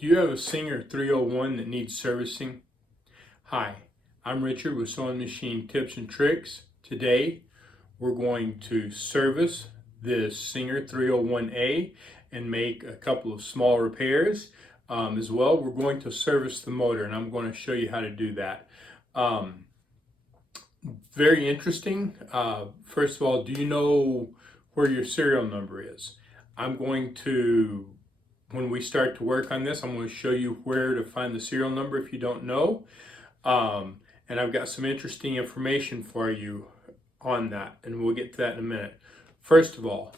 Do you have a Singer 301 that needs servicing? Hi, I'm Richard with Sewing Machine Tips and Tricks. Today we're going to service this Singer 301A and make a couple of small repairs. As well, we're going to service the motor, and I'm going to show you how to do that. Very interesting. First of all, do you know where your serial number is? When we start to work on this, I'm going to show you where to find the serial number if you don't know. And I've got some interesting information for you on that, and we'll get to that in a minute. First of all,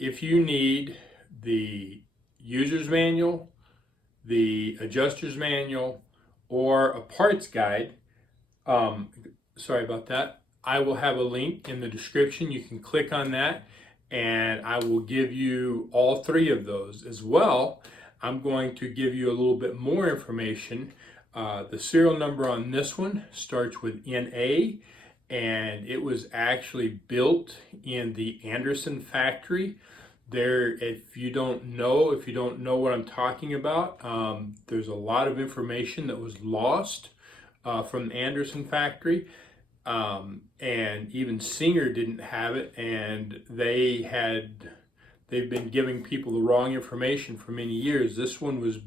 if you need the user's manual, the adjuster's manual, or a parts guide, sorry about that, I will have a link in the description. You can click on that and I will give you all three of those. As well, I'm going to give you a little bit more information. The serial number on this one starts with NA, and it was actually built in the Anderson factory. If you don't know what I'm talking about, there's a lot of information that was lost from the Anderson factory. And even Singer didn't have it, and they've been giving people the wrong information for many years. This one was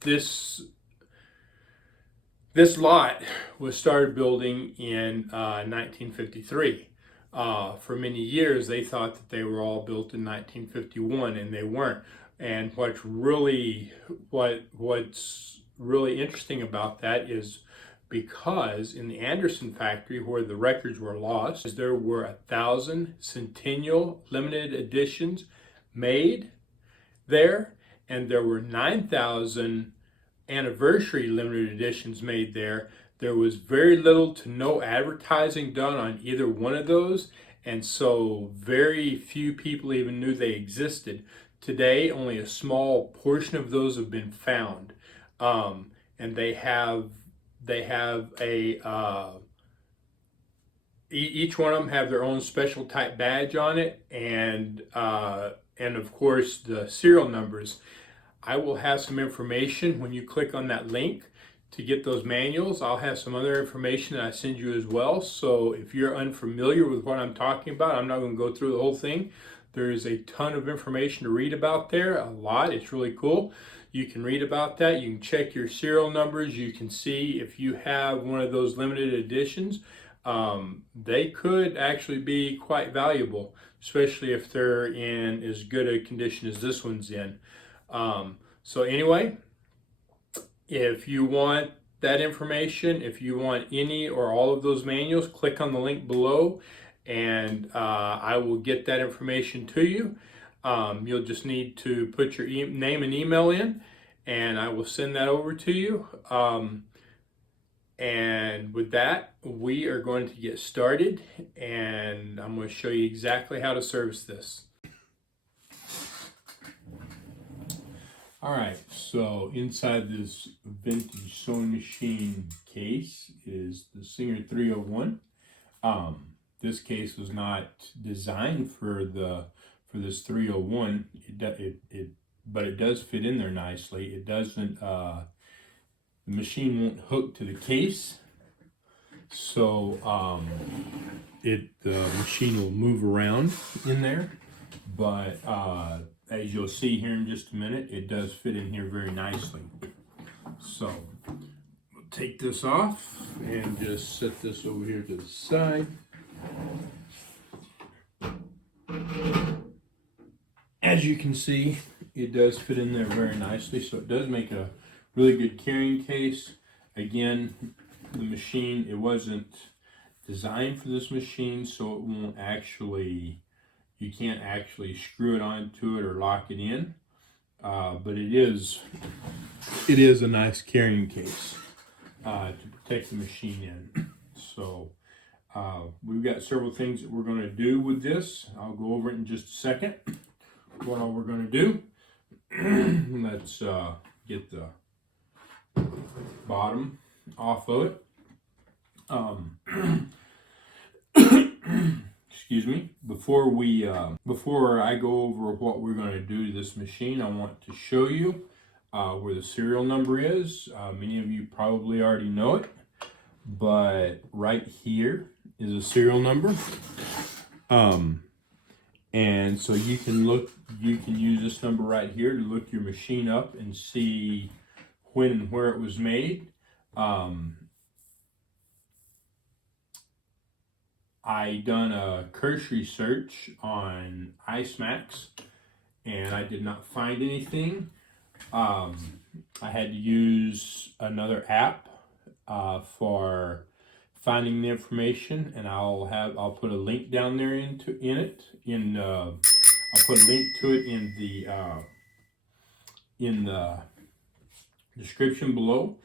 this lot was started building in 1953. For many years they thought that they were all built in 1951, and they weren't. And what's really interesting about that is because in the Anderson factory, where the records were lost, there were 1,000 Centennial limited editions made there, and there were 9,000 anniversary limited editions made there. There was very little to no advertising done on either one of those, and so very few people even knew they existed. Today, only a small portion of those have been found. And each one of them have their own special type badge on it, and of course the serial numbers. I will have some information when you click on that link to get those manuals. I'll have some other information that I send you as well. So if you're unfamiliar with what I'm talking about, I'm not going to go through the whole thing. There is a ton of information to read about there, a lot. It's really cool. You can read about that. You can check your serial numbers. You can see if you have one of those limited editions. They could actually be quite valuable, especially if they're in as good a condition as this one's in. So anyway, if you want that information, if you want any or all of those manuals, click on the link below, and I will get that information to you. You'll just need to put your name and email in, and I will send that over to you. And with that, we are going to get started, and I'm going to show you exactly how to service this. All right, so inside this vintage sewing machine case is the Singer 301. This case was not designed for this 301, but it does fit in there nicely. It doesn't, the machine won't hook to the case, so the machine will move around in there, but as you'll see here in just a minute, it does fit in here very nicely. So we'll take this off and just set this over here to the side. As you can see, it does fit in there very nicely, so it does make a really good carrying case. Again, the machine, it wasn't designed for this machine, so it won't actually, you can't actually screw it onto it or lock it in, but it is a nice carrying case to protect the machine in. So we've got several things that we're going to do with this. I'll go over it in just a second. What all we're going to do, let's get the bottom off of it. excuse me, before I go over what we're going to do to this machine, I want to show you where the serial number is. Many of you probably already know it, but right here is a serial number. And so you can use this number right here to look your machine up and see when and where it was made. I done a cursory search on IceMax and I did not find anything. I had to use another app for finding the information, and I'll put a link down there I'll put a link to it in the description below,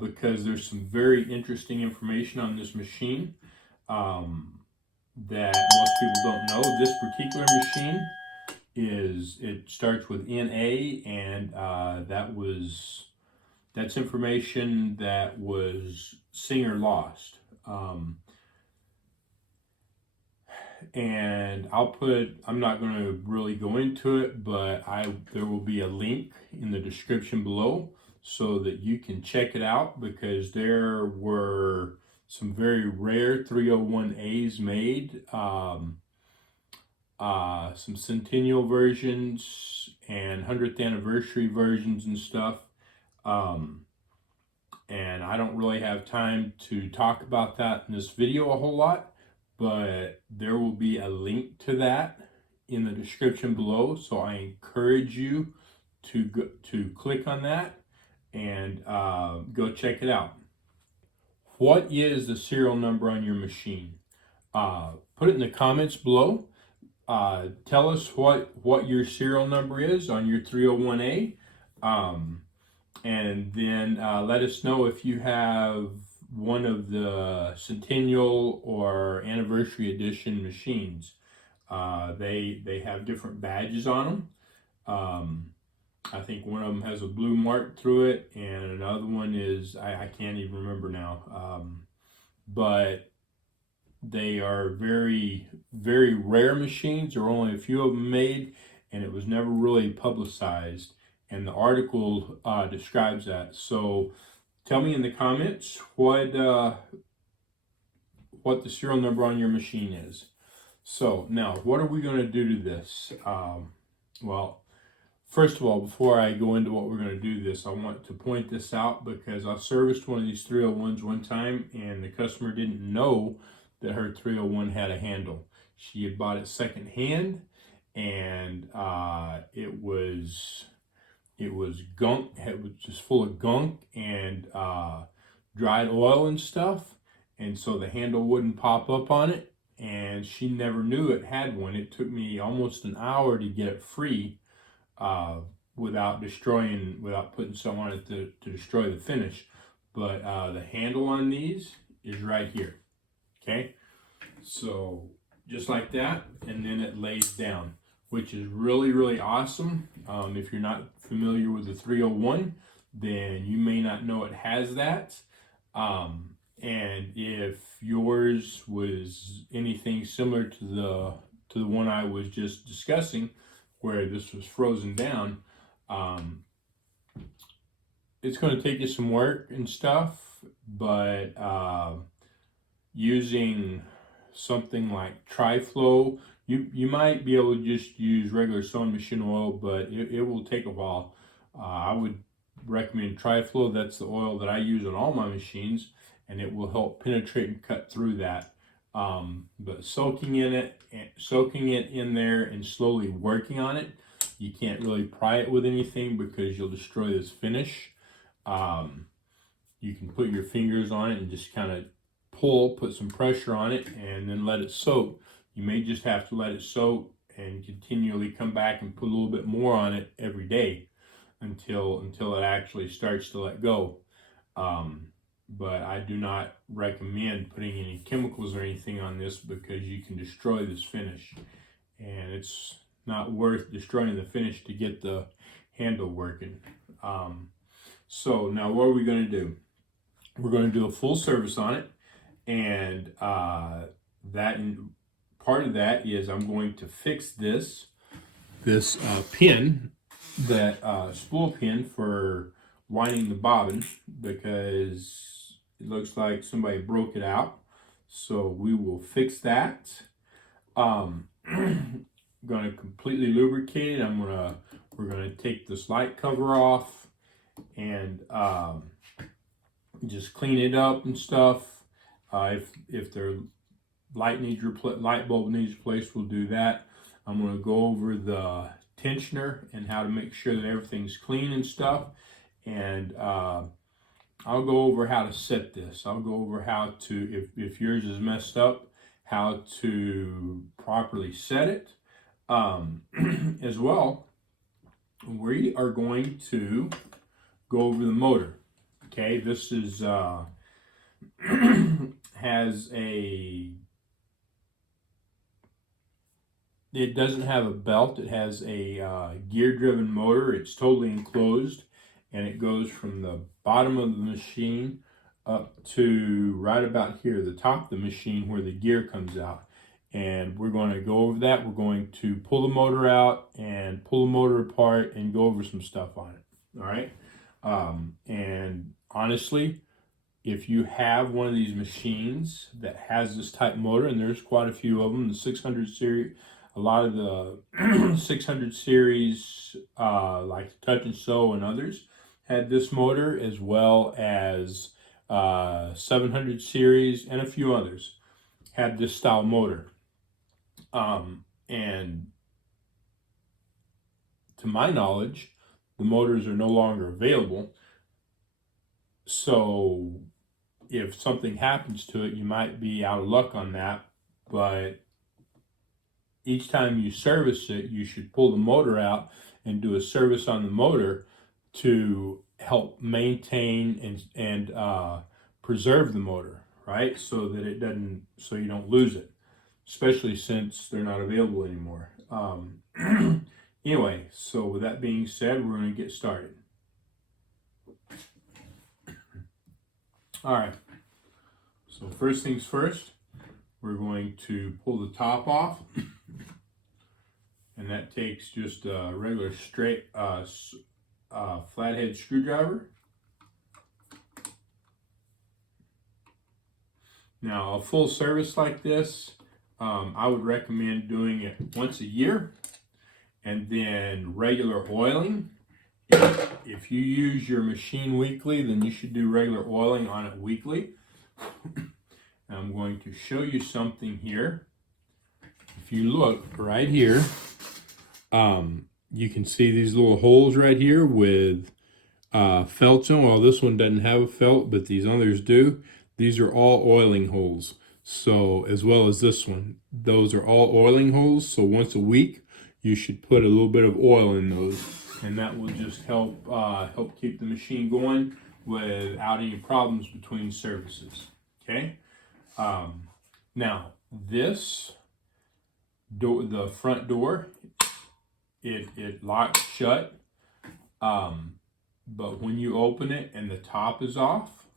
because there's some very interesting information on this machine that most people don't know. This particular machine it starts with NA, and that's information that was Singer lost. And I'm not going to really go into it, but there will be a link in the description below so that you can check it out, because there were some very rare 301As made, some centennial versions and 100th anniversary versions and stuff. And I don't really have time to talk about that in this video a whole lot, but there will be a link to that in the description below. So I encourage you to click on that and go check it out. What is the serial number on your machine? Put it in the comments below. Tell us what your serial number is on your 301A. And then let us know if you have one of the Centennial or Anniversary Edition machines. They have different badges on them. I think one of them has a blue mark through it, and another one is, I can't even remember now. But they are very, very rare machines. There are only a few of them made, and it was never really publicized. And the article describes that. So tell me in the comments what the serial number on your machine is. So now, what are we going to do to this? Well, first of all, before I go into what we're going to do this, I want to point this out, because I serviced one of these 301s one time, and the customer didn't know that her 301 had a handle. She had bought it secondhand, and it was gunk. It was just full of gunk and dried oil and stuff, and so the handle wouldn't pop up on it, and she never knew it had one. It took me almost an hour to get it free without putting some on it to destroy the finish. But the handle on these is right here. Okay, so just like that, and then it lays down, which is really, really awesome. If you're not familiar with the 301, then you may not know it has that. And if yours was anything similar to the one I was just discussing, where this was frozen down, it's going to take you some work and stuff, but using something like Tri-Flow, you might be able to just use regular sewing machine oil, but it will take a while. I would recommend Tri-Flow. That's the oil that I use on all my machines, and it will help penetrate and cut through that. But soaking it in there and slowly working on it, you can't really pry it with anything because you'll destroy this finish. You can put your fingers on it and just kind of put some pressure on it, and then let it soak. You may just have to let it soak and continually come back and put a little bit more on it every day until it actually starts to let go. But I do not recommend putting any chemicals or anything on this, because you can destroy this finish, and it's not worth destroying the finish to get the handle working. So now what are we going to do? We're going to do a full service on it, and that part of that is I'm going to fix this pin, that spool pin for winding the bobbin, because it looks like somebody broke it out. So we will fix that. Going to completely lubricate it. We're gonna take this light cover off and just clean it up and stuff. If their light bulb needs replaced, we'll do that. I'm going to go over the tensioner and how to make sure that everything's clean and stuff. And I'll go over how to set this. I'll go over how to, if yours is messed up, how to properly set it. As well, we are going to go over the motor. Okay, this is it doesn't have a belt. It has a gear-driven motor. It's totally enclosed, and it goes from the bottom of the machine up to right about here, the top of the machine where the gear comes out. And we're going to go over that. We're going to pull the motor out and pull the motor apart and go over some stuff on it. All right. And honestly, if you have one of these machines that has this type motor, and there's quite a few of them, the 600 series, a lot of the 600 series, like Touch and Sew and others, had this motor, as well as 700 series and a few others had this style motor. And to my knowledge, the motors are no longer available. So if something happens to it, you might be out of luck on that. But each time you service it, you should pull the motor out and do a service on the motor to help maintain and preserve the motor, right? So that it doesn't, so you don't lose it, especially since they're not available anymore. Anyway, so with that being said, we're going to get started. All right, so first things first, we're going to pull the top off, and that takes just a regular straight flathead screwdriver. Now, a full service like this, I would recommend doing it once a year, and then regular oiling. If you use your machine weekly, then you should do regular oiling on it weekly. I'm going to show you something here. If you look right here, you can see these little holes right here with felts on. Well, this one doesn't have a felt, but these others do. These are all oiling holes. So, as well as this one, those are all oiling holes. So once a week, you should put a little bit of oil in those, and that will just help keep the machine going without any problems between services. Okay. Now this door, the front door, it locks shut. But when you open it and the top is off,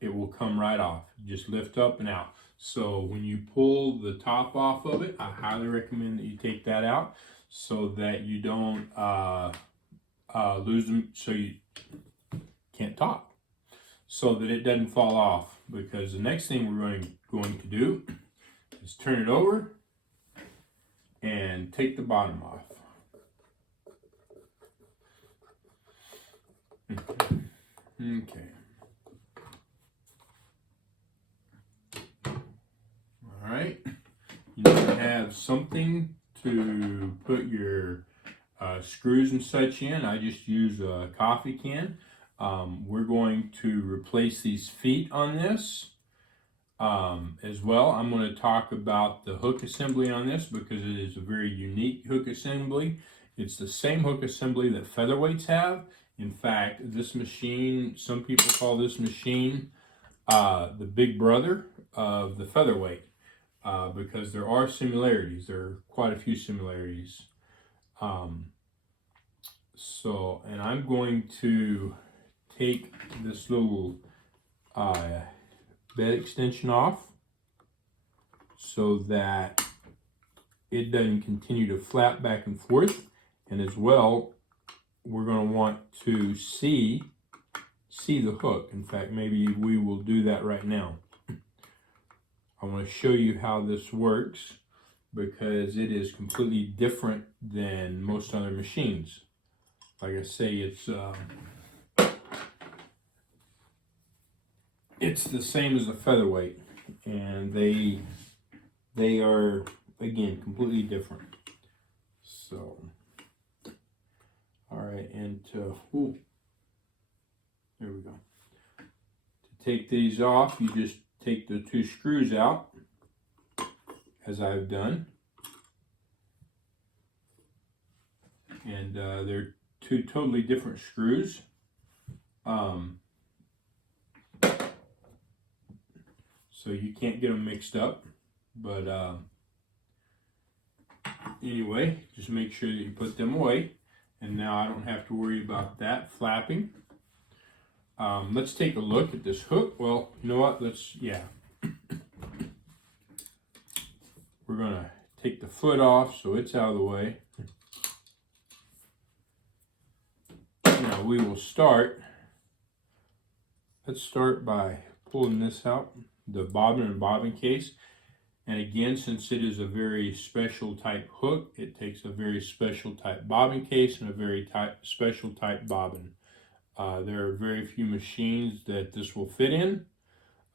it will come right off. You just lift up and out. So when you pull the top off of it, I highly recommend that you take that out so that you don't lose them, so you can't talk, so that it doesn't fall off. Because the next thing we're going to do is turn it over and take the bottom off. Okay. All right. You need to have something to put your screws and such in. I just use a coffee can. We're going to replace these feet on this as well. I'm going to talk about the hook assembly on this because it is a very unique hook assembly. It's the same hook assembly that featherweights have. In fact, this machine, some people call this machine the big brother of the featherweight because there are similarities. There are quite a few similarities. And I'm going to take this little bed extension off so that it doesn't continue to flap back and forth. And as well, we're going to want to see the hook. In fact, maybe we will do that right now. I want to show you how this works because it is completely different than most other machines. Like I say, it's the same as a featherweight, and they are, again, completely different. So, all right, and there we go. To take these off, you just take the 2 screws out, as I've done. And they're 2 totally different screws. So you can't get them mixed up. But anyway, just make sure that you put them away. And now I don't have to worry about that flapping. Let's take a look at this hook. Well, you know what? We're going to take the foot off so it's out of the way. Now we will start. Let's start by pulling this out, the bobbin and bobbin case. And again, since it is a very special type hook, it takes a very special type bobbin case and a very special type bobbin. There are very few machines that this will fit in.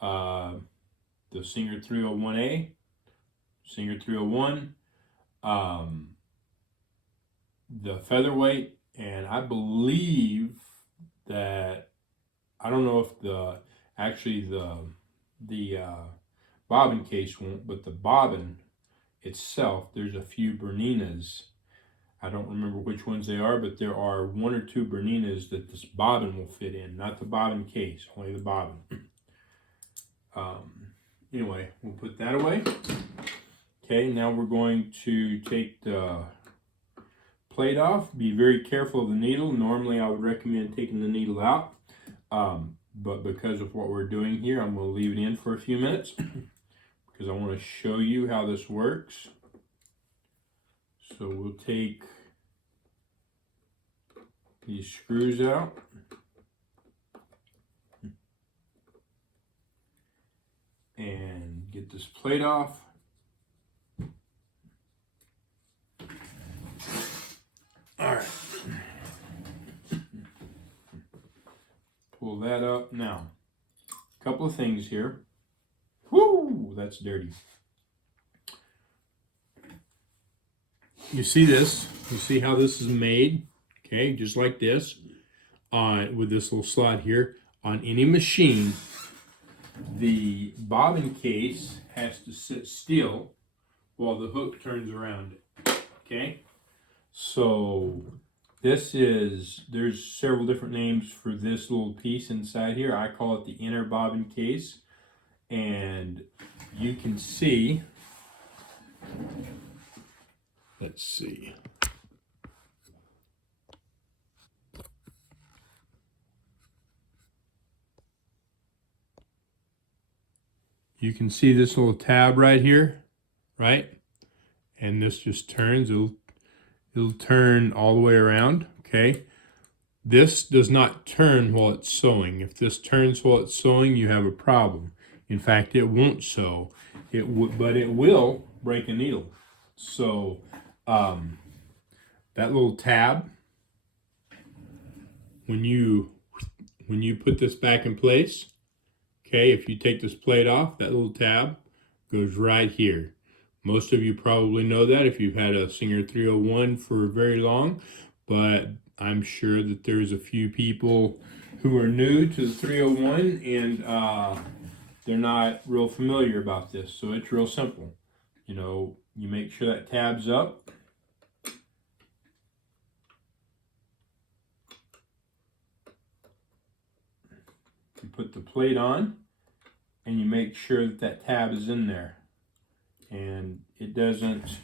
The Singer 301A, Singer 301, the featherweight, and I believe that, I don't know if the bobbin case won't, but the bobbin itself, there's a few Berninas. I don't remember which ones they are, but there are 1 or 2 Berninas that this bobbin will fit in, not the bobbin case, only the bobbin. Anyway, we'll put that away. Okay, now we're going to take the plate off. Be very careful of the needle. Normally I would recommend taking the needle out, but because of what we're doing here, I'm going to leave it in for a few minutes because I want to show you how this works. So we'll take these screws out. And get this plate off. All right. Pull that up. Now, a couple of things here. Whoo, that's dirty. You see this? You see how this is made? Okay, just like this. With this little slot here. On any machine, the bobbin case has to sit still while the hook turns around it. Okay? So there's several different names for this little piece inside here. I call it the inner bobbin case. And you can see, let's see. You can see this little tab right here, right? And this just turns, it'll turn all the way around, okay? This does not turn while it's sewing. If this turns while it's sewing, you have a problem. In fact, it won't sew, but it will break a needle. So that little tab, when you put this back in place, okay, if you take this plate off, that little tab goes right here. Most of you probably know that if you've had a Singer 301 for very long, but I'm sure that there's a few people who are new to the 301 and they're not real familiar about this. So it's real simple. You know, you make sure that tab's up. You put the plate on and you make sure that that tab is in there. And it doesn't,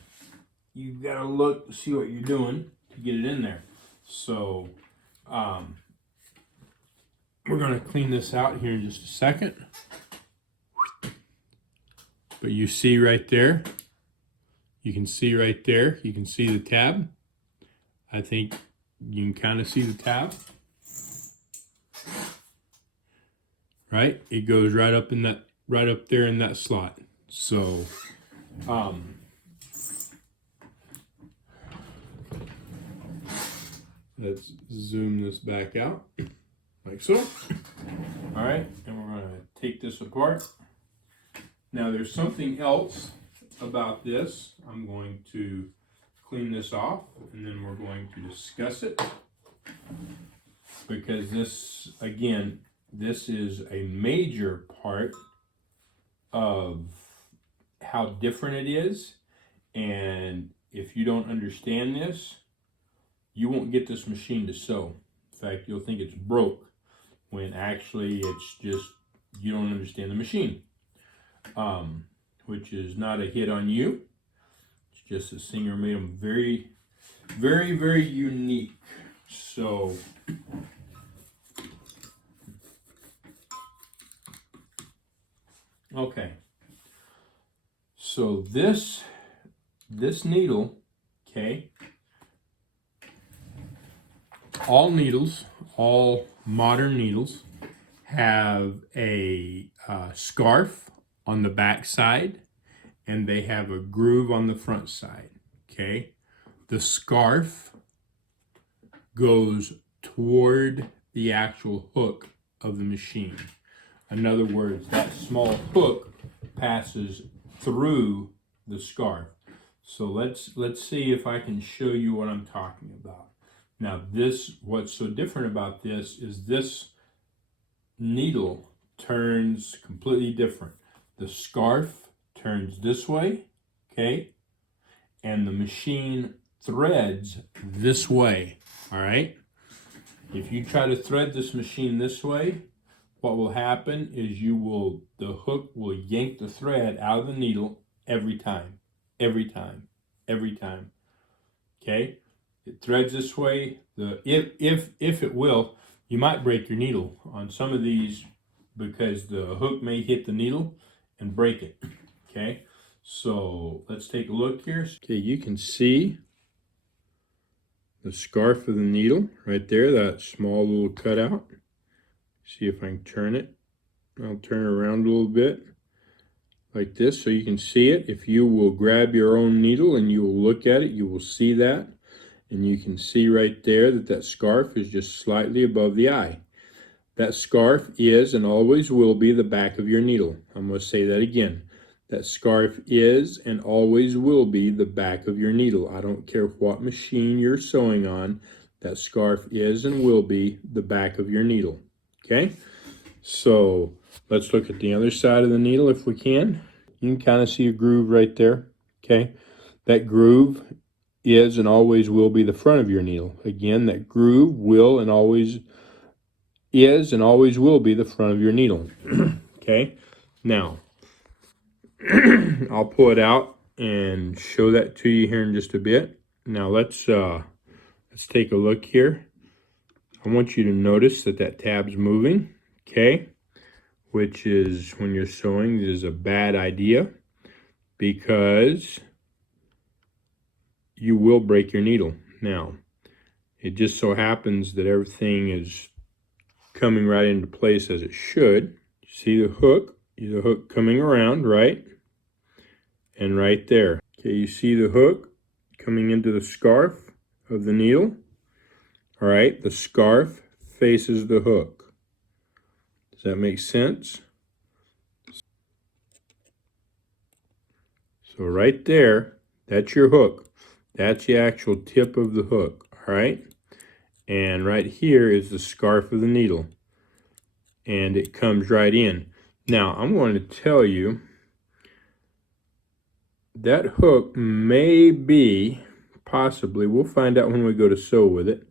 you've got to look to see what you're doing to get it in there. So we're going to clean this out here in just a second. But you see right there, You can see right there, you can see the tab. I think you can kind of see the tab. Right? It goes right up in that, right up there in that slot. So, let's zoom this back out, like so. All right, and we're gonna take this apart. Now there's something else about this. I'm going to clean this off, and then we're going to discuss it. Because this, again, this is a major part of how different it is. And if you don't understand this, you won't get this machine to sew. In fact, you'll think it's broke when actually it's just you don't understand the machine, which is not a hit on you. It's just the Singer made them very, very, very unique. So okay, so this needle, okay, all needles, all modern needles have a scarf on the back side, and they have a groove on the front side, okay? The scarf goes toward the actual hook of the machine. In other words, that small hook passes through the scarf. So let's see if I can show you what I'm talking about. Now this, what's so different about this is this needle turns completely different. The scarf turns this way, okay? And the machine threads this way, all right? If you try to thread this machine this way, what will happen is the hook will yank the thread out of the needle every time, okay? It threads this way. If it will, you might break your needle on some of these because the hook may hit the needle and break it, okay? So let's take a look here. Okay, you can see the scarf of the needle right there, that small little cutout. See if I can turn it. I'll turn it around a little bit like this so you can see it. If you will grab your own needle and you will look at it, you will see that. And you can see right there that that scarf is just slightly above the eye. That scarf is and always will be the back of your needle. I'm going to say that again. That scarf is and always will be the back of your needle. I don't care what machine you're sewing on. That scarf is and will be the back of your needle. Okay? So let's look at the other side of the needle if we can. You can kind of see a groove right there. Okay? That groove is and always will be the front of your needle. Again, that groove will and always is and always will be the front of your needle. Okay? Now, I'll pull it out and show that to you here in just a bit. Now let's take a look here. I want you to notice that that tab's moving, okay? Which is, when you're sewing, is a bad idea because you will break your needle. Now, it just so happens that everything is coming right into place as it should. You see the hook coming around, right? And right there. Okay, you see the hook coming into the scarf of the needle. All right, the scarf faces the hook. Does that make sense? So right there, that's your hook. That's the actual tip of the hook, all right? And right here is the scarf of the needle. And it comes right in. Now, I'm going to tell you that hook may be, possibly, we'll find out when we go to sew with it,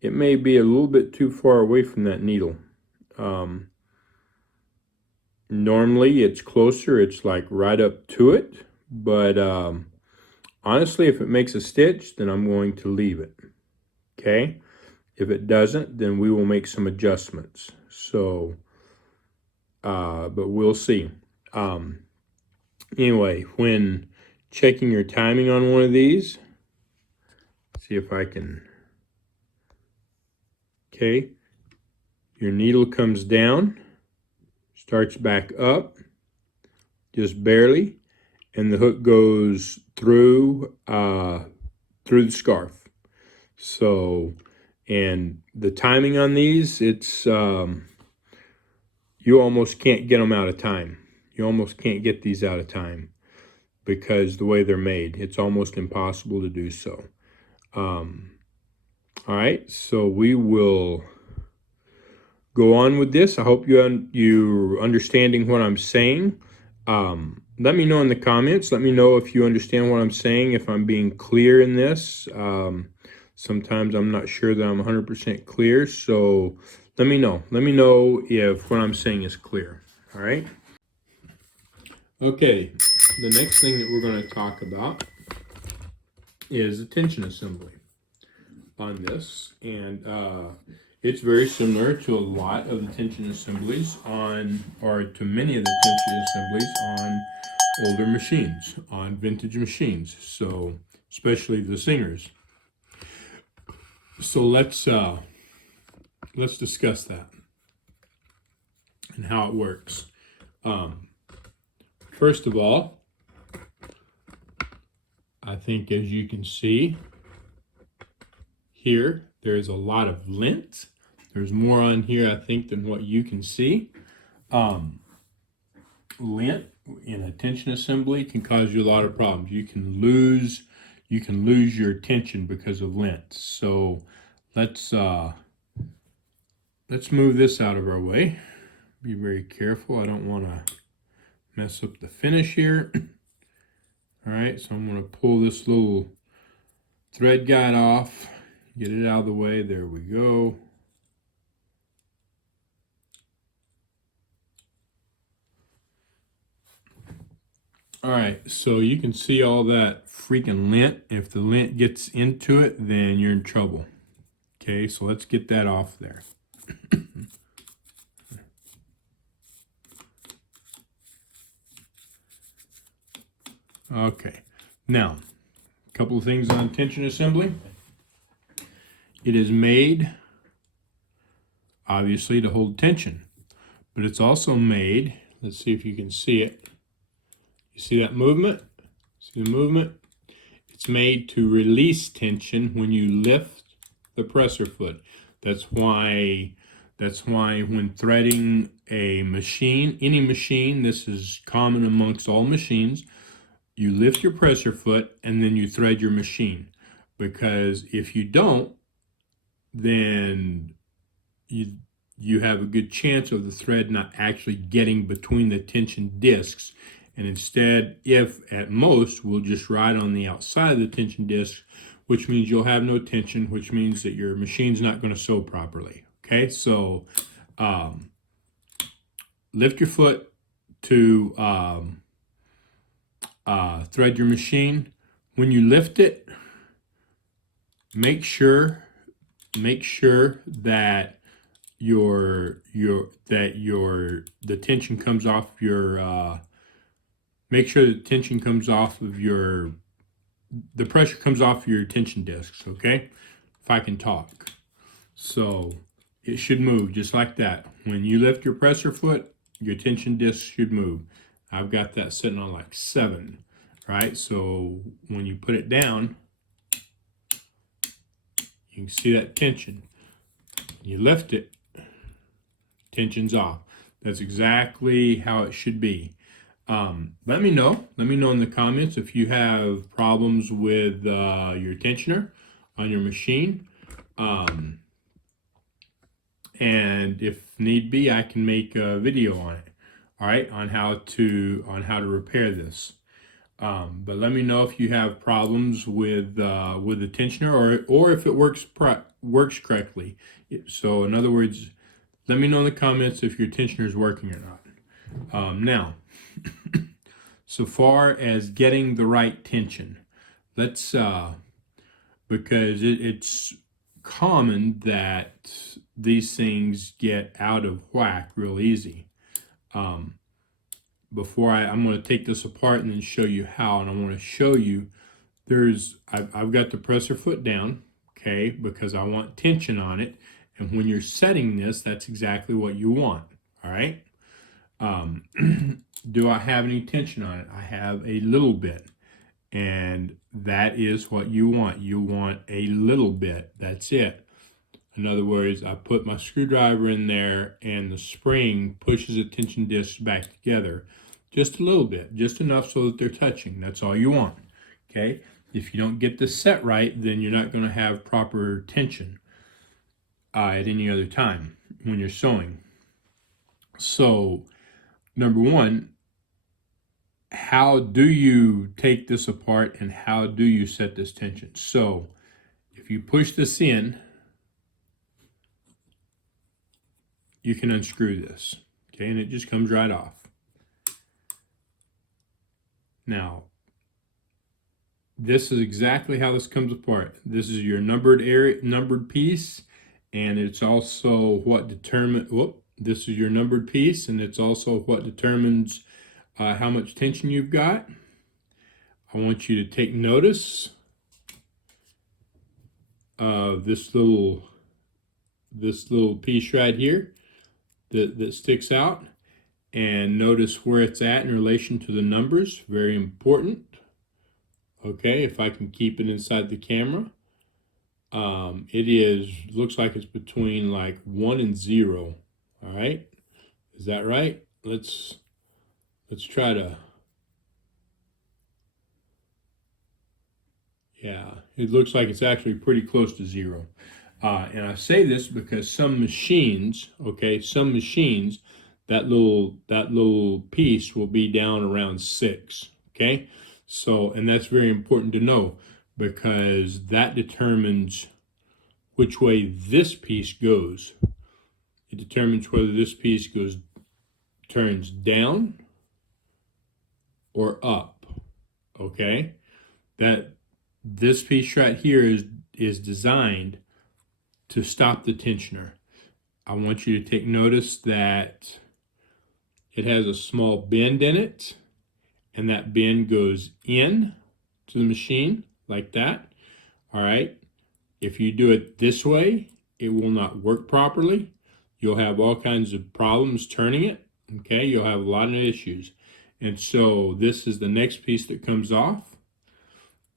it may be a little bit too far away from that needle. Normally it's closer, it's like right up to it, but honestly, if it makes a stitch, then I'm going to leave it, okay? If it doesn't, then we will make some adjustments. So, but we'll see. Anyway, when checking your timing on one of these. See if I can. Okay, your needle comes down, starts back up, just barely, and the hook goes through the scarf. So, and the timing on these, it's you almost can't get them out of time. You almost can't get these out of time because the way they're made, it's almost impossible to do so. All right, so we will go on with this. I hope you're understanding what I'm saying. Let me know in the comments. Let me know if you understand what I'm saying, if I'm being clear in this. Sometimes I'm not sure that I'm 100% clear, so let me know. Let me know if what I'm saying is clear. All right? Okay, the next thing that we're going to talk about is the tension assembly on this, and it's very similar to a lot of the tension assemblies or to many of the tension assemblies on older machines, on vintage machines, so especially the Singers. So let's discuss that and how it works. First of all, I think as you can see here, there's a lot of lint. There's more on here, I think, than what you can see. Lint in a tension assembly can cause you a lot of problems. You can lose your tension because of lint. So let's move this out of our way. Be very careful. I don't want to mess up the finish here. All right, so I'm going to pull this little thread guide off, get it out of the way. There we go. All right, so you can see all that freaking lint. If the lint gets into it, then you're in trouble. Okay, so let's get that off there. Okay, now, a couple of things on tension assembly. It is made, obviously, to hold tension, but it's also made, let's see if you can see it. You see that movement? See the movement? It's made to release tension when you lift the presser foot. That's why when threading a machine, any machine, this is common amongst all machines, you lift your presser foot and then you thread your machine. Because if you don't, then you have a good chance of the thread not actually getting between the tension discs. And instead, if at most, we'll just ride on the outside of the tension disc, which means you'll have no tension, which means that your machine's not going to sew properly. Okay, so lift your foot to thread your machine. When you lift it, make sure that the tension comes off your make sure the tension comes off of the pressure comes off your tension discs, okay? If I can talk. So it should move just like that. When you lift your presser foot, your tension disc should move. I've got that sitting on like 7, right? So when you put it down, you can see that tension. You lift it, tension's off. That's exactly how it should be. Let me know in the comments if you have problems with your tensioner on your machine. And if need be, I can make a video on it, all right, on how to repair this. But let me know if you have problems with the tensioner or if it works correctly. So in other words, let me know in the comments if your tensioner is working or not. Now, so far as getting the right tension, let's because it's common that these things get out of whack real easy. before I'm going to take this apart and then show you how. And I want to show you I've got the presser foot down, okay, because I want tension on it. And when you're setting this, that's exactly what you want, all right? Do I have any tension on it? I have a little bit. And that is what you want. You want a little bit. That's it. In other words, I put my screwdriver in there and the spring pushes the tension discs back together just a little bit, just enough so that they're touching. That's all you want, okay? If you don't get this set right, then you're not going to have proper tension at any other time when you're sewing. So, number one, how do you take this apart and how do you set this tension? So, if you push this in, you can unscrew this, okay, and it just comes right off. Now, this is exactly how this comes apart. This is your numbered piece, and it's also what this is your numbered piece, and it's also what determines how much tension you've got. I want you to take notice of this little piece right here that sticks out, and notice where it's at in relation to the numbers. Very important. Okay, if I can keep it inside the camera, looks like it's between like 1 and 0. All right, is that right? Let's try to. Yeah, it looks like it's actually pretty close to 0. And I say this because some machines, that little piece will be down around 6. Okay, so, and that's very important to know because that determines which way this piece goes. It determines whether this piece turns down or up. Okay, that this piece right here is designed to stop the tensioner. I want you to take notice that it has a small bend in it, and that bend goes in to the machine like that. All right. If you do it this way, it will not work properly. You'll have all kinds of problems turning it. Okay. You'll have a lot of issues. And so this is the next piece that comes off.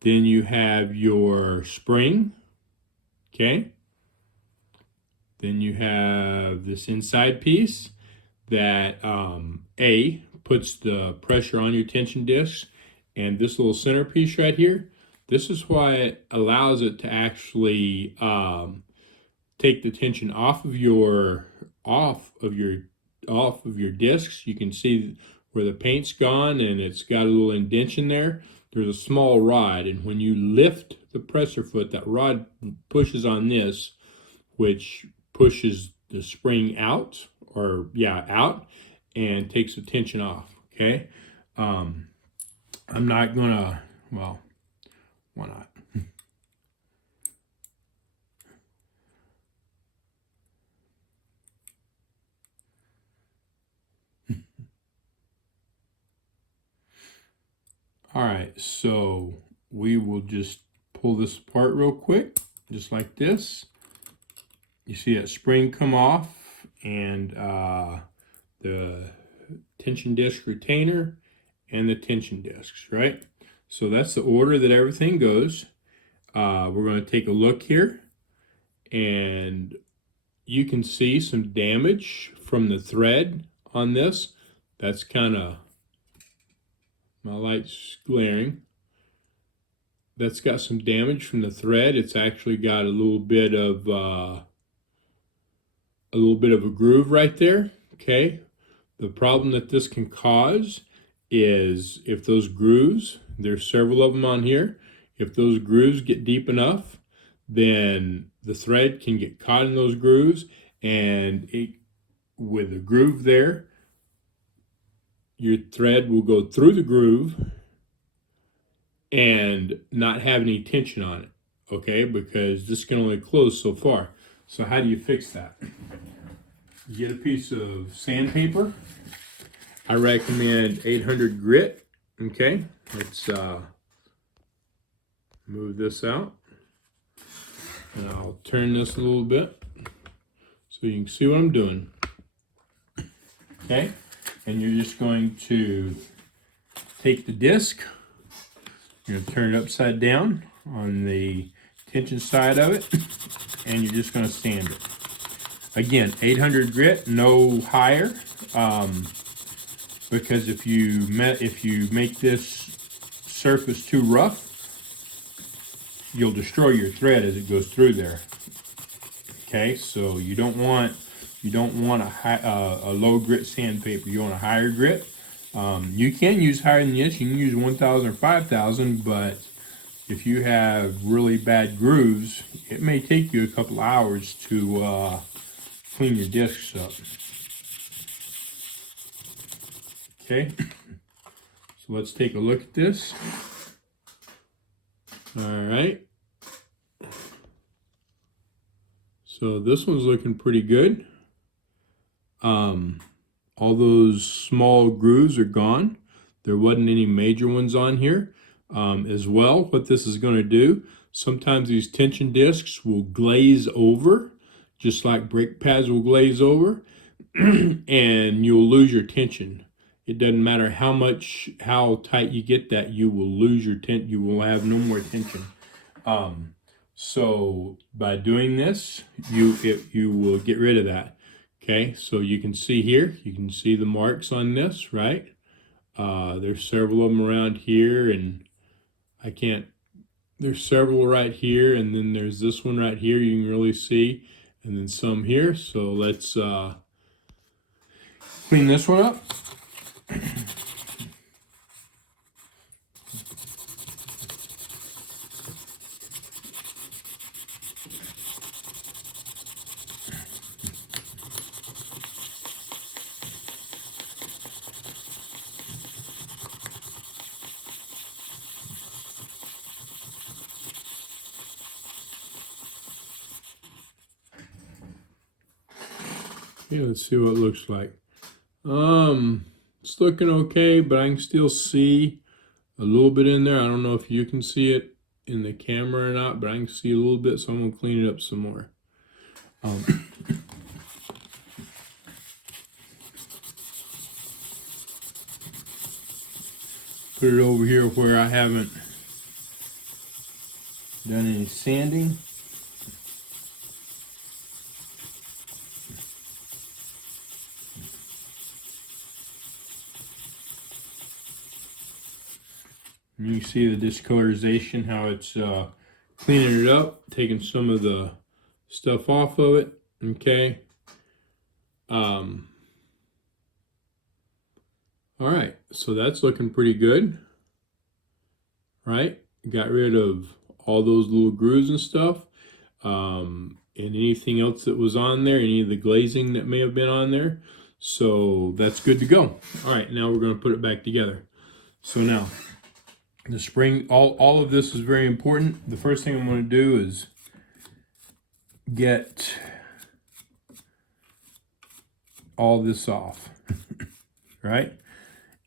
Then you have your spring. Okay. Then you have this inside piece that puts the pressure on your tension discs, and this little center piece right here, this is why it allows it to actually take the tension off of your discs. You can see where the paint's gone and it's got a little indentation there. There's a small rod, and when you lift the presser foot, that rod pushes on this, which pushes the spring out, and takes the tension off. Okay, I'm not gonna. Well, why not? All right, so we will just pull this apart real quick, just like this. You see that spring come off, and the tension disc retainer and the tension discs, right? So that's the order that everything goes. We're going to take a look here, and you can see some damage from the thread on this. That's kind of, my light's glaring. That's got some damage from the thread. It's actually got a little bit of a groove right there. Okay, the problem that this can cause is if those grooves, there's several of them on here, if those grooves get deep enough, then the thread can get caught in those grooves, and with a groove there, your thread will go through the groove and not have any tension on it, okay, because this can only close so far. So how do you fix that? You get a piece of sandpaper, I recommend 800 grit. Okay, let's move this out. And I'll turn this a little bit so you can see what I'm doing. Okay, and you're just going to take the disc, you're going to turn it upside down on the tension side of it, and you're just going to sand it. Again, 800 grit, no higher, because if you make this surface too rough, you'll destroy your thread as it goes through there. Okay, so you don't want a low grit sandpaper. You want a higher grit. You can use higher than this. You can use 1,000 or 5,000, but if you have really bad grooves, it may take you a couple hours to clean your discs up. Okay, so let's take a look at this. All right. So this one's looking pretty good. All those small grooves are gone. There wasn't any major ones on here. As well, what this is going to do, sometimes these tension discs will glaze over, just like brake pads will glaze over, and you'll lose your tension. It doesn't matter how tight you get that, you will lose your tension. You will have no more tension. So by doing this, you will get rid of that. Okay, so you can see here, you can see the marks on this, right? There's several of them around here, and there's several right here, and then there's this one right here you can really see, and then some here. So let's clean this one up. Yeah, let's see what it looks like. It's looking okay, but I can still see a little bit in there. I don't know if you can see it in the camera or not, but I can see a little bit, so I'm gonna clean it up some more. Put it over here where I haven't done any sanding. And you see the discolorization, how it's cleaning it up, taking some of the stuff off of it. Okay. All right, so that's looking pretty good, right? Got rid of all those little grooves and stuff, and anything else that was on there, any of the glazing that may have been on there. So that's good to go. All right, now we're going to put it back together. So now, the spring, all of this is very important. The first thing I'm going to do is get all this off, right?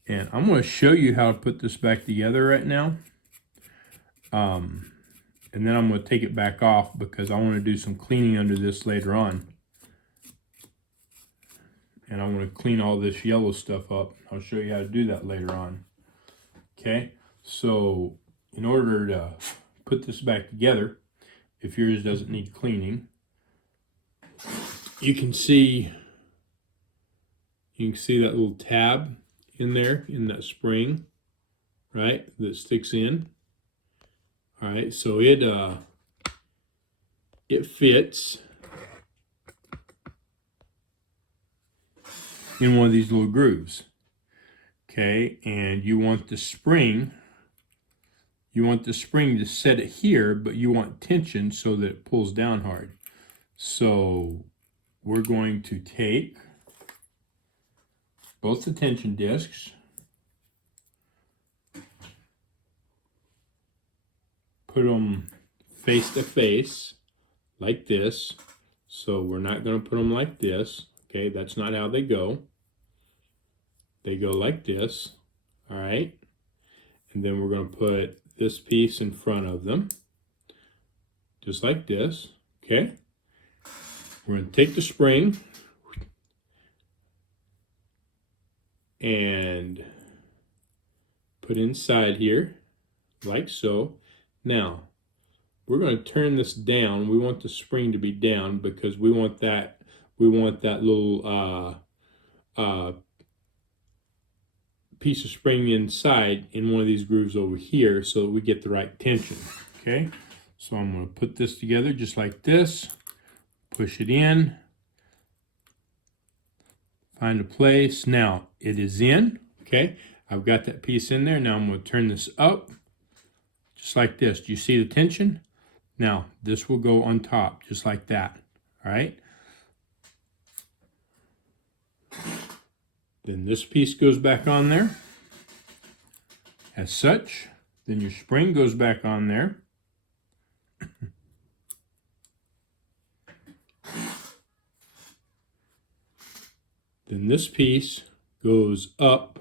And I'm going to show you how to put this back together right now. And then I'm going to take it back off because I want to do some cleaning under this later on. And I want to clean all this yellow stuff up. I'll show you how to do that later on. Okay, so in order to put this back together, if yours doesn't need cleaning, you can see that little tab in there, in that spring, right, that sticks in. All right, so it fits in one of these little grooves. Okay, and you want the spring to set it here, but you want tension so that it pulls down hard. So we're going to take both the tension discs, put them face to face like this. So we're not going to put them like this. Okay, that's not how they go. They go like this, all right? And then we're going to put this piece in front of them, just like this, okay? We're going to take the spring and put inside here, like so. Now, we're going to turn this down. We want the spring to be down because we want that little piece of spring inside in one of these grooves over here so that we get the right tension, okay? So I'm going to put this together just like this, push it in, find a place. Now it is in, okay? I've got that piece in there. Now I'm going to turn this up just like this. Do you see the tension? Now this will go on top just like that, all right? Then this piece goes back on there as such. Then your spring goes back on there. Then this piece goes up.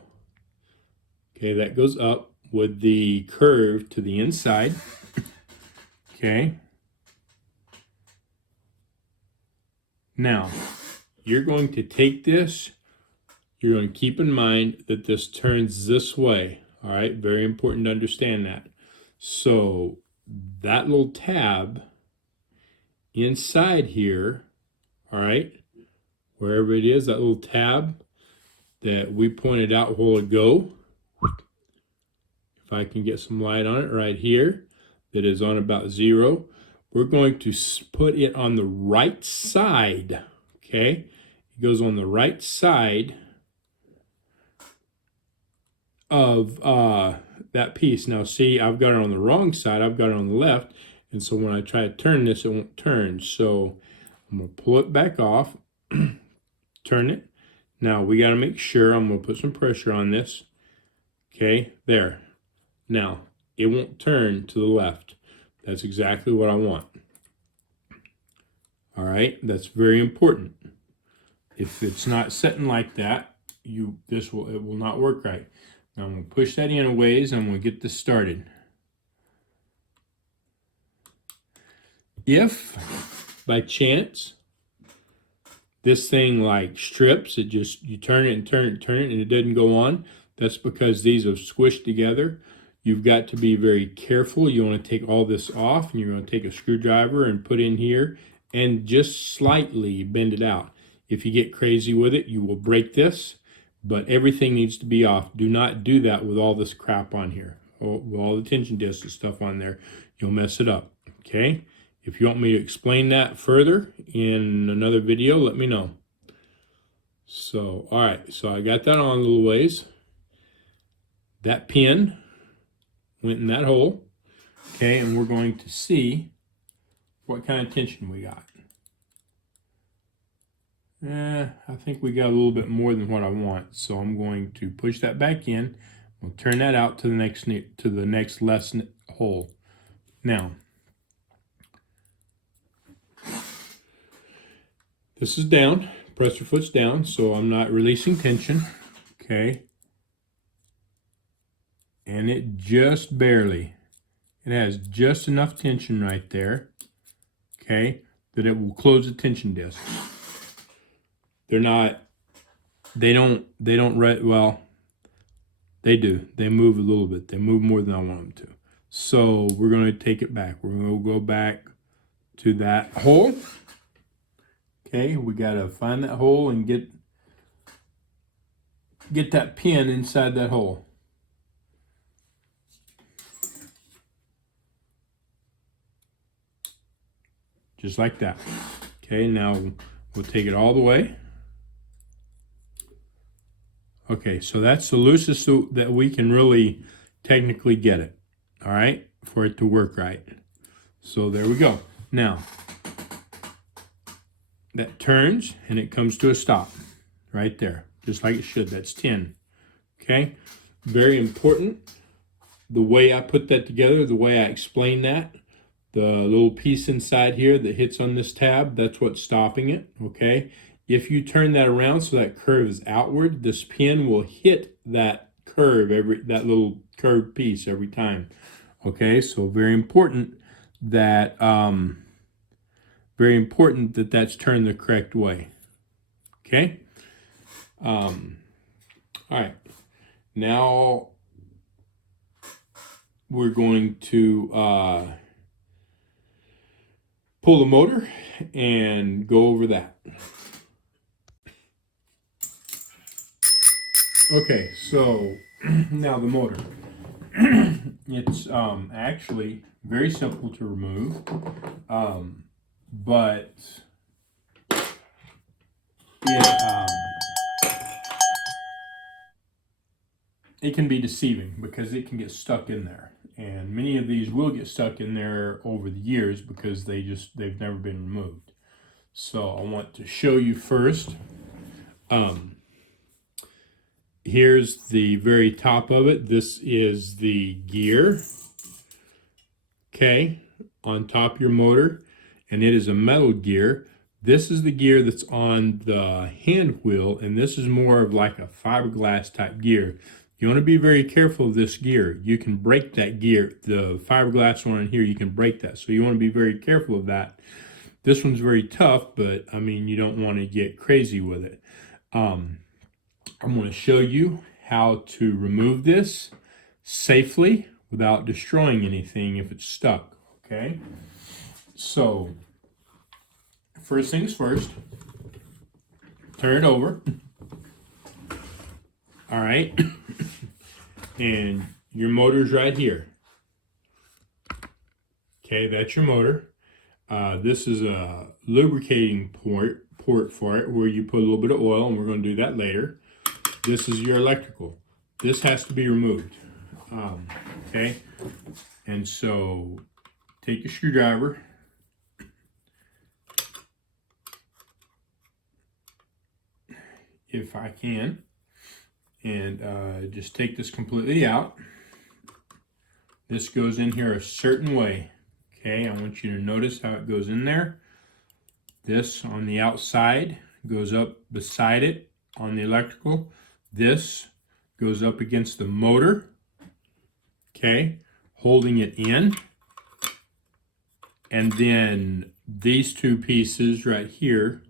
Okay, that goes up with the curve to the inside. Okay. Now, you're going to take this. You're going to keep in mind that this turns this way. All right, very important to understand that. So that little tab inside here, all right, wherever it is, that little tab that we pointed out a while ago, if I can get some light on it right here, that is on about 0, we're going to put it on the right side, okay? It goes on the right side of that piece. Now see, I've got it on the wrong side. I've got it on the left, and so when I try to turn this, it won't turn. So I'm going to pull it back off, turn it. Now we got to make sure, I'm going to put some pressure on this. Okay, there. Now it won't turn to the left. That's exactly what I want. All right, that's very important. If it's not setting like that, it will not work right. Now I'm going to push that in a ways, and I'm going to get this started. If by chance this thing like strips, you turn it and turn it and turn it and it doesn't go on, that's because these have squished together. You've got to be very careful. You want to take all this off, and you're going to take a screwdriver and put in here and just slightly bend it out. If you get crazy with it, you will break this, but everything needs to be off. Do not do that with all this crap on here. With all the tension discs and stuff on there, you'll mess it up, okay? If you want me to explain that further in another video, let me know. So, all right, so I got that on a little ways. That pin went in that hole, okay, and we're going to see what kind of tension we got. I think we got a little bit more than what I want, so I'm going to push that back in. We'll turn that out to the next less hole. Now, this is down, pressure foot's down, so I'm not releasing tension, okay? And it just barely, it has just enough tension right there, okay, that it will close the tension disc. Well, they do. They move a little bit. They move more than I want them to. So we're going to take it back. We're going to go back to that hole. Okay, we got to find that hole and get that pin inside that hole. Just like that. Okay, now we'll take it all the way. Okay, so that's the loosest that we can really technically get it, all right, for it to work right. So there we go. Now, that turns and it comes to a stop right there, just like it should. That's 10, okay? Very important, the way I put that together, the way I explain that, the little piece inside here that hits on this tab, that's what's stopping it, okay? If you turn that around so that curve is outward, this pin will hit that curve, that little curved piece every time. Okay, so very important that that's turned the correct way. Okay. All right. Now we're going to pull the motor and go over that. Okay, so now the motor. It's actually very simple to remove, but it can be deceiving because it can get stuck in there, and many of these will get stuck in there over the years because they've never been removed. So I want to show you first. Here's the very top of it. This is the gear, okay, on top of your motor, and it is a metal gear. This is the gear that's on the hand wheel, and this is more of like a fiberglass type gear. You want to be very careful of this gear. You can break that gear. The fiberglass one in here, you can break that. So you want to be very careful of that. This one's very tough, but I mean, you don't want to get crazy with it. I'm going to show you how to remove this safely without destroying anything if it's stuck, okay? So, first things first, turn it over. All right, and your motor's right here. Okay, that's your motor. This is a lubricating port for it where you put a little bit of oil, and we're going to do that later. This is your electrical. This has to be removed. Okay, and so take your screwdriver. If I can, and just take this completely out. This goes in here a certain way. Okay, I want you to notice how it goes in there. This on the outside goes up beside it on the electrical. This goes up against the motor, okay, holding it in. And then these two pieces right here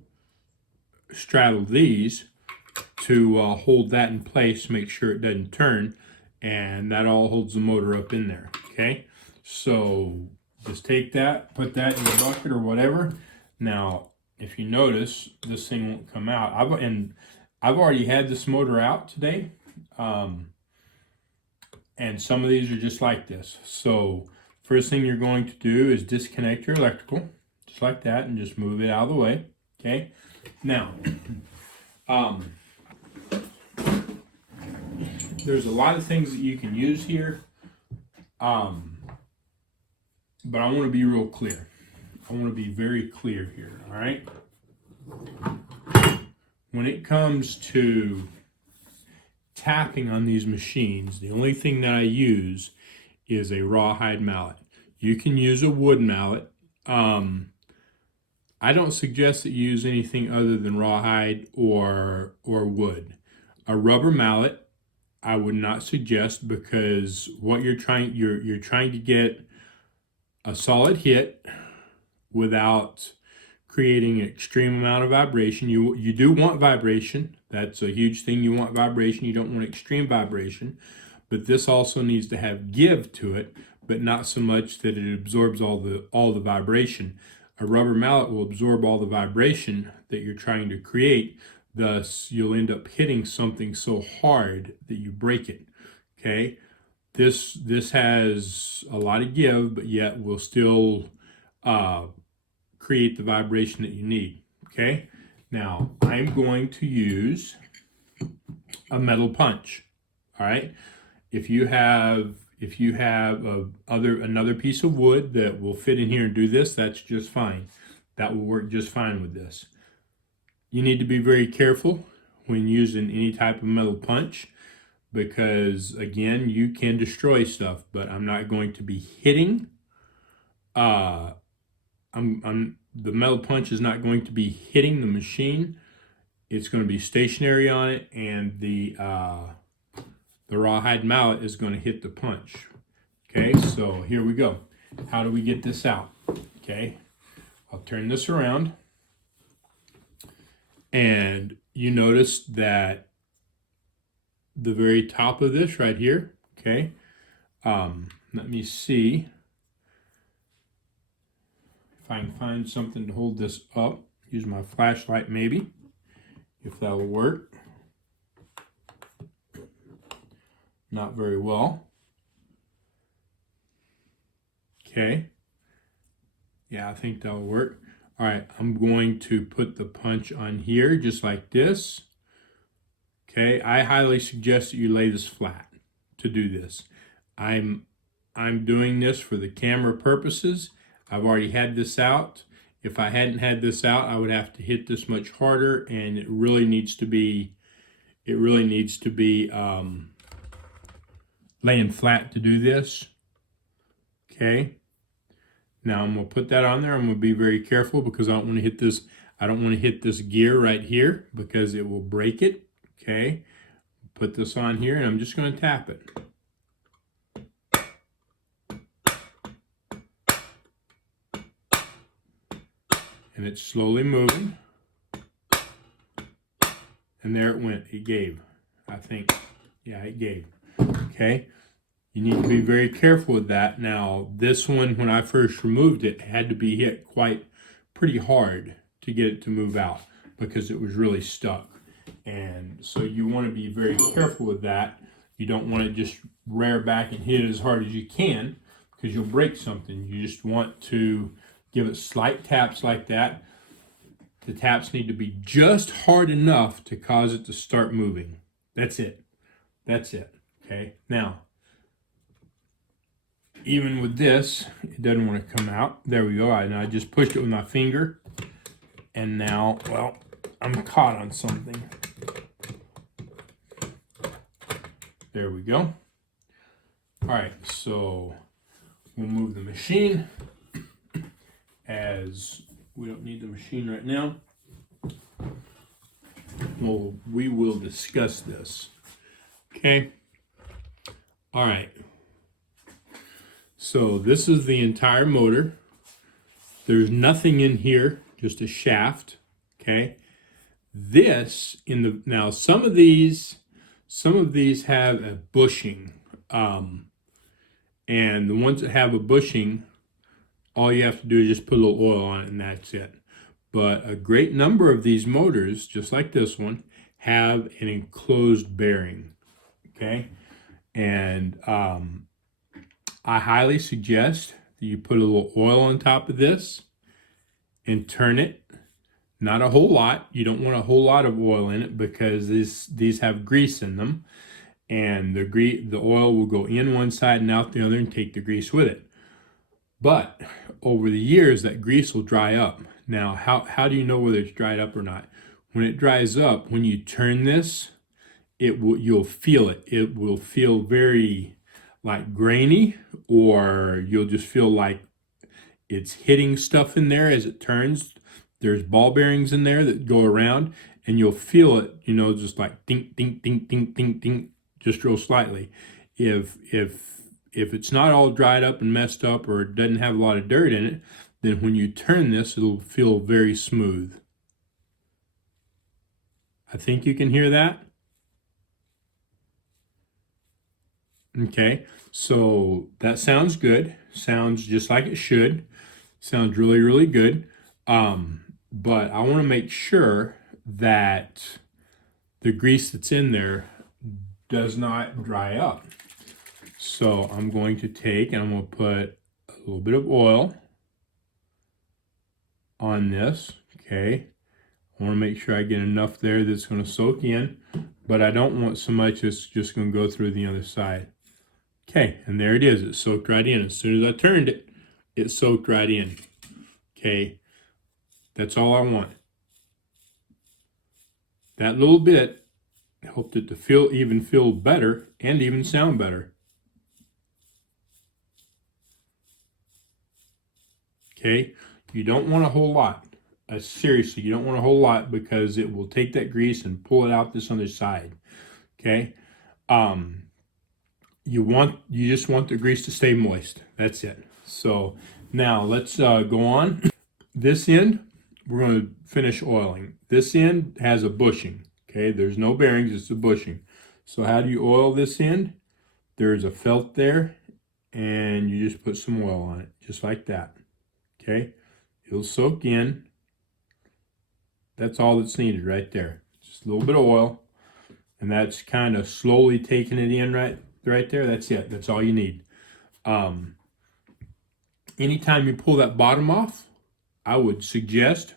straddle these to hold that in place, make sure it doesn't turn, and that all holds the motor up in there, okay? So just take that, put that in the bucket or whatever. Now, if you notice, this thing won't come out. I've already had this motor out today, and some of these are just like this. So first thing you're going to do is disconnect your electrical, just like that, and just move it out of the way, okay? Now, there's a lot of things that you can use here, but I want to be real clear. I want to be very clear here, all right? When it comes to tapping on these machines, the only thing that I use is a rawhide mallet. You can use a wood mallet. I don't suggest that you use anything other than rawhide or wood. A rubber mallet I would not suggest, because what you're trying to get a solid hit without creating an extreme amount of vibration. You do want vibration. That's a huge thing. You want vibration. You don't want extreme vibration. But this also needs to have give to it, but not so much that it absorbs all the vibration. A rubber mallet will absorb all the vibration that you're trying to create. Thus, you'll end up hitting something so hard that you break it. Okay, this has a lot of give, but yet will still create the vibration that you need. Okay, now I'm going to use a metal punch. All right, if you have another piece of wood that will fit in here and do this, that's just fine. That will work just fine with this. You need to be very careful when using any type of metal punch, because again, you can destroy stuff, but I'm not going to be hitting. The metal punch is not going to be hitting the machine it's going to be stationary on it, and the rawhide mallet is going to hit the punch. Okay, so here we go. How do we get this out? Okay, I'll turn this around, and you notice that the very top of this right here, okay, let me see if I can find something to hold this up. Use my flashlight maybe, if that will work. Not very well. Okay. Yeah, I think that'll work. All right, I'm going to put the punch on here just like this. Okay, I highly suggest that you lay this flat to do this. I'm doing this for the camera purposes. I've already had this out. If I hadn't had this out, I would have to hit this much harder, and it really needs to be laying flat to do this. Okay. Now I'm going to put that on there. I'm going to be very careful because I don't want to hit this. I don't want to hit this gear right here because it will break it. Okay. Put this on here, and I'm just going to tap it. And it's slowly moving. And there it went. It gave. I think. Yeah, it gave. Okay. You need to be very careful with that. Now, this one, when I first removed it, had to be hit pretty hard to get it to move out because it was really stuck. And so you want to be very careful with that. You don't want to just rear back and hit it as hard as you can because you'll break something. You just want to give it slight taps like that. The taps need to be just hard enough to cause it to start moving. That's it. That's it. Okay. Now, even with this, it doesn't want to come out. There we go. I just pushed it with my finger. And now, well, I'm caught on something. There we go. All right, so we'll move the machine as we don't need the machine right now. Well, we will discuss this. Okay. All right. So this is the entire motor. There's nothing in here, just a shaft. Okay. This now some of these have a bushing, and the ones that have a bushing, all you have to do is just put a little oil on it, and that's it. But a great number of these motors, just like this one, have an enclosed bearing. Okay, and I highly suggest that you put a little oil on top of this and turn it. Not a whole lot. You don't want a whole lot of oil in it because these have grease in them, and the oil will go in one side and out the other and take the grease with it. But over the years, that grease will dry up. Now, how do you know whether it's dried up or not? When it dries up, when you turn this, you'll feel it. It will feel very like grainy, or you'll just feel like it's hitting stuff in there as it turns. There's ball bearings in there that go around, and you'll feel it, just like ding, ding, ding, ding, ding, ding, just real slightly. If it's not all dried up and messed up, or it doesn't have a lot of dirt in it, then when you turn this, it'll feel very smooth. I think you can hear that. Okay, so that sounds good. Sounds just like it should. Sounds really, really good. But I want to make sure that the grease that's in there does not dry up. So I'm going to take and I'm going to put a little bit of oil on this. Okay, I want to make sure I get enough there that's going to soak in, but I don't want so much it's just going to go through the other side. Okay, and there it is. It soaked right in. As soon as I turned it, it soaked right in. Okay, that's all I want. That little bit helped it to feel better and even sound better. Okay, you don't want a whole lot. Seriously, you don't want a whole lot because it will take that grease and pull it out this other side. Okay. You just want the grease to stay moist. That's it. So now let's go on. This end, we're going to finish oiling. This end has a bushing. Okay, there's no bearings, it's a bushing. So how do you oil this end? There's a felt there, and you just put some oil on it, just like that. Okay, it'll soak in. That's all that's needed right there. Just a little bit of oil, and that's kind of slowly taking it in right there. That's it. That's all you need. Anytime you pull that bottom off, I would suggest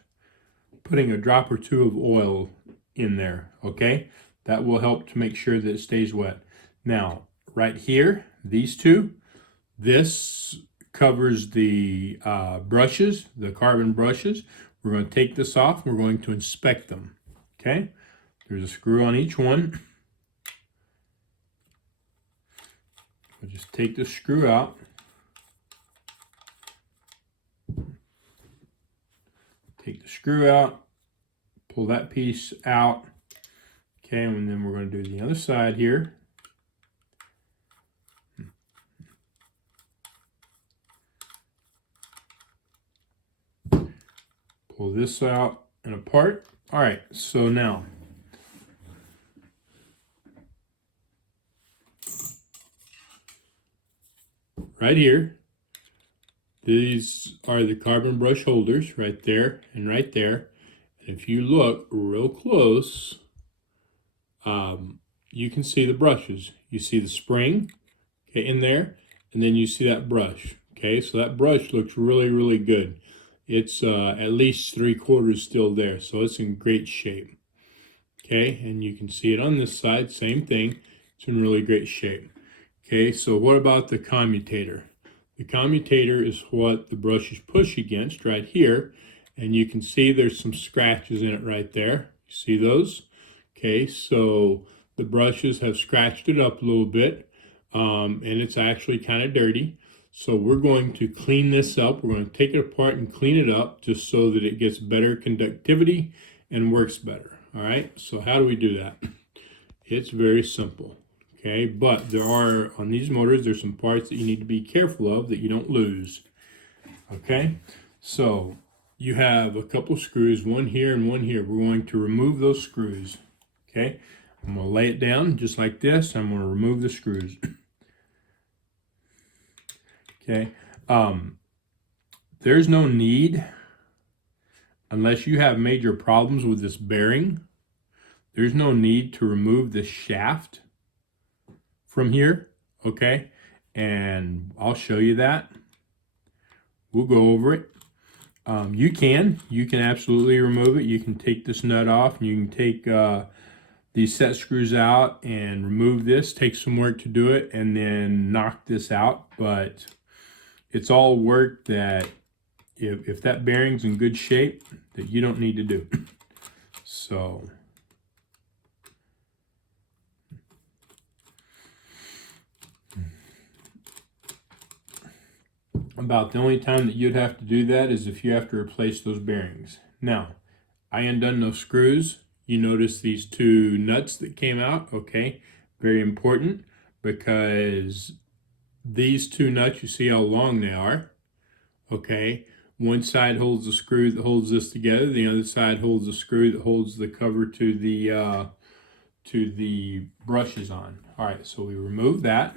putting a drop or two of oil in there, okay? That will help to make sure that it stays wet. Now, right here, these two, this covers the brushes, the carbon brushes. We're going to take this off. We're going to inspect them, okay? There's a screw on each one. We'll just take the screw out. Take the screw out, pull that piece out. Okay, and then we're going to do the other side here. Pull this out and apart. All right, so now right here, these are the carbon brush holders right there and right there. And if you look real close, you can see the brushes. You see the spring, okay, in there, and then you see that brush. Okay, so that brush looks really, really good. It's at least 3/4 still there, so it's in great shape. Okay, and you can see it on this side, same thing. It's in really great shape. Okay, so what about the commutator? The commutator is what the brushes push against right here, and you can see there's some scratches in it right there. You see those? Okay, so the brushes have scratched it up a little bit, and it's actually kind of dirty. So we're going to clean this up. We're going to take it apart and clean it up just so that it gets better conductivity and works better. All right, so how do we do that? It's very simple. Okay, but there are, on these motors, there's some parts that you need to be careful of that you don't lose. Okay, so you have a couple screws, one here and one here. We're going to remove those screws. Okay, I'm going to lay it down just like this. I'm going to remove the screws. Okay, there's no need, unless you have major problems with this bearing, there's no need to remove the shaft from here, okay? And I'll show you that. We'll go over it. You can absolutely remove it. You can take this nut off, and you can take these set screws out and remove this. Take some work to do it, and then knock this out. But it's all work that if that bearing's in good shape, that you don't need to do. So about the only time that you'd have to do that is if you have to replace those bearings. Now, I undone those screws. You notice these two nuts that came out, okay? Very important, because these two nuts, you see how long they are, okay? One side holds the screw that holds this together. The other side holds the screw that holds the cover to the brushes on. All right, so we remove that.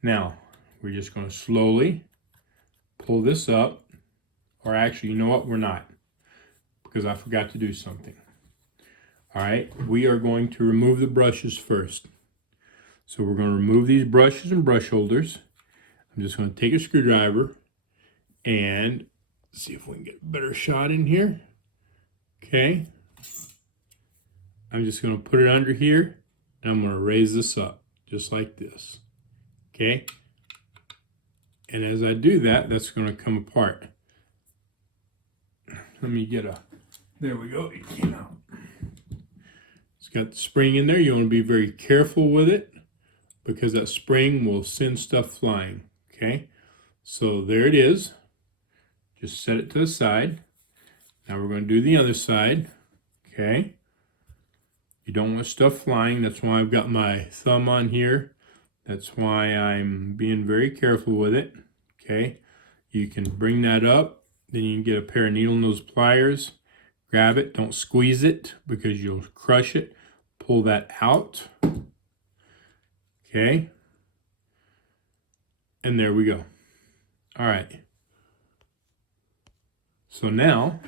Now, we're just going to slowly pull this up, or actually, you know what? We're not, because I forgot to do something. All right, we are going to remove the brushes first. So we're going to remove these brushes and brush holders. I'm just going to take a screwdriver and see if we can get a better shot in here. Okay. I'm just going to put it under here, and I'm going to raise this up just like this. Okay. And as I do that, that's going to come apart. Let me get there we go, it came out. It's got the spring in there. You want to be very careful with it, because that spring will send stuff flying, okay? So there it is. Just set it to the side. Now we're going to do the other side. Okay. You don't want stuff flying. That's why I've got my thumb on here. That's why I'm being very careful with it. Okay. You can bring that up. Then you can get a pair of needle nose pliers. Grab it. Don't squeeze it because you'll crush it. Pull that out. Okay. And there we go. All right. So now,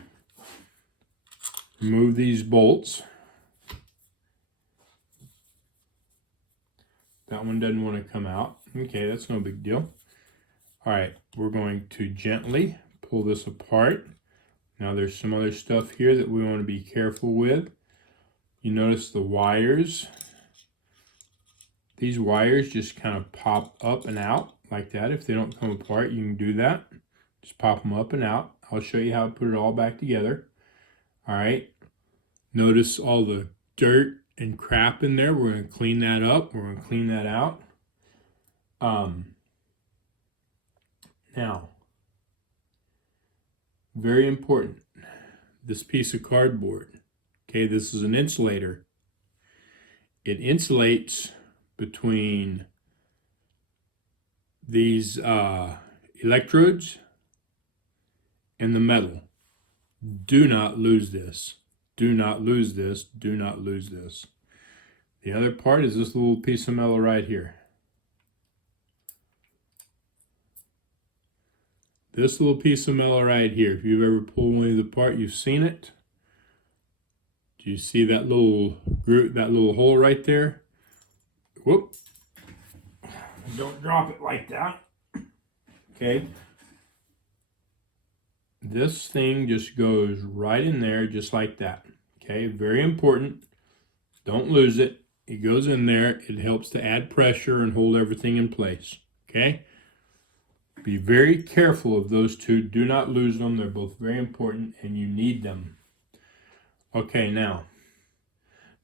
remove these bolts. That one doesn't want to come out. Okay, that's no big deal. All right, we're going to gently pull this apart. Now there's some other stuff here that we want to be careful with. You notice the wires. These wires just kind of pop up and out like that. If they don't come apart, you can do that. Just pop them up and out. I'll show you how to put it all back together. All right. Notice all the dirt and crap in there. We're going to clean that up. We're going to clean that out. Now, very important, this piece of cardboard. Okay, this is an insulator. It insulates between these electrodes and the metal. Do not lose this. Do not lose this. Do not lose this. The other part is this little piece of metal right here. This little piece of metal right here. If you've ever pulled one of these apart, you've seen it. Do you see that little groove, that little hole right there? Whoop. Don't drop it like that. Okay. This thing just goes right in there just like that. Okay, very important. Don't lose it. It goes in there. It helps to add pressure and hold everything in place. Okay? Be very careful of those two. Do not lose them. They're both very important and you need them. Okay, now,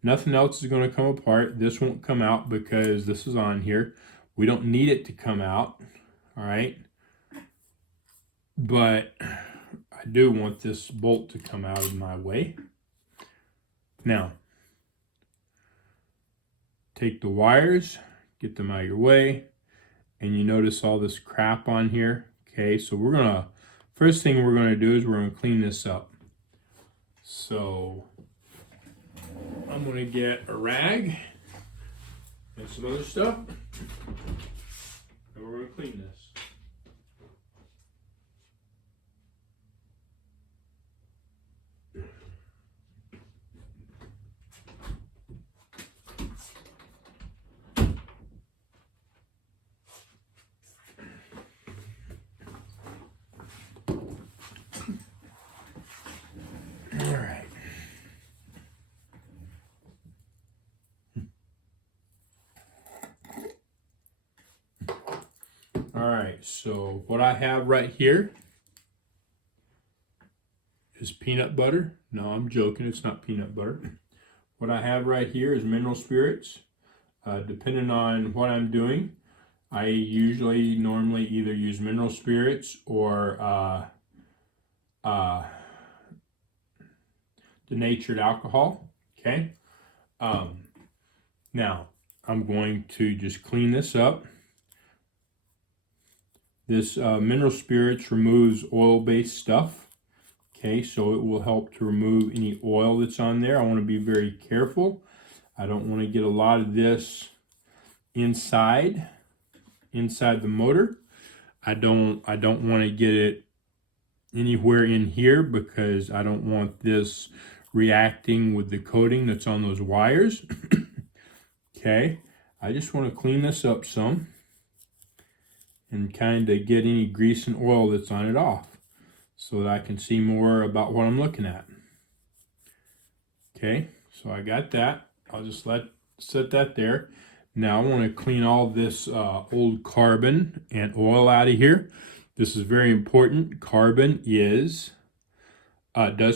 nothing else is going to come apart. This won't come out because this is on here. We don't need it to come out. All right? But I do want this bolt to come out of my way. Now, take the wires, get them out of your way, and you notice all this crap on here. Okay, so we're gonna, first thing we're gonna do is we're gonna clean this up. So I'm gonna get a rag and some other stuff, and we're gonna clean this. Alright, so what I have right here is peanut butter. No, I'm joking, it's not peanut butter. What I have right here is mineral spirits. Depending on what I'm doing, I usually normally either use mineral spirits or denatured alcohol. Okay. Now, I'm going to just clean this up. This mineral spirits removes oil-based stuff. Okay, so it will help to remove any oil that's on there. I want to be very careful. I don't want to get a lot of this inside the motor. I don't want to get it anywhere in here because I don't want this reacting with the coating that's on those wires. Okay, I just want to clean this up some and kind of get any grease and oil that's on it off so that I can see more about what I'm looking at. Okay, so I got that. I'll just set that there. Now I want to clean all this old carbon and oil out of here. This is very important. Carbon does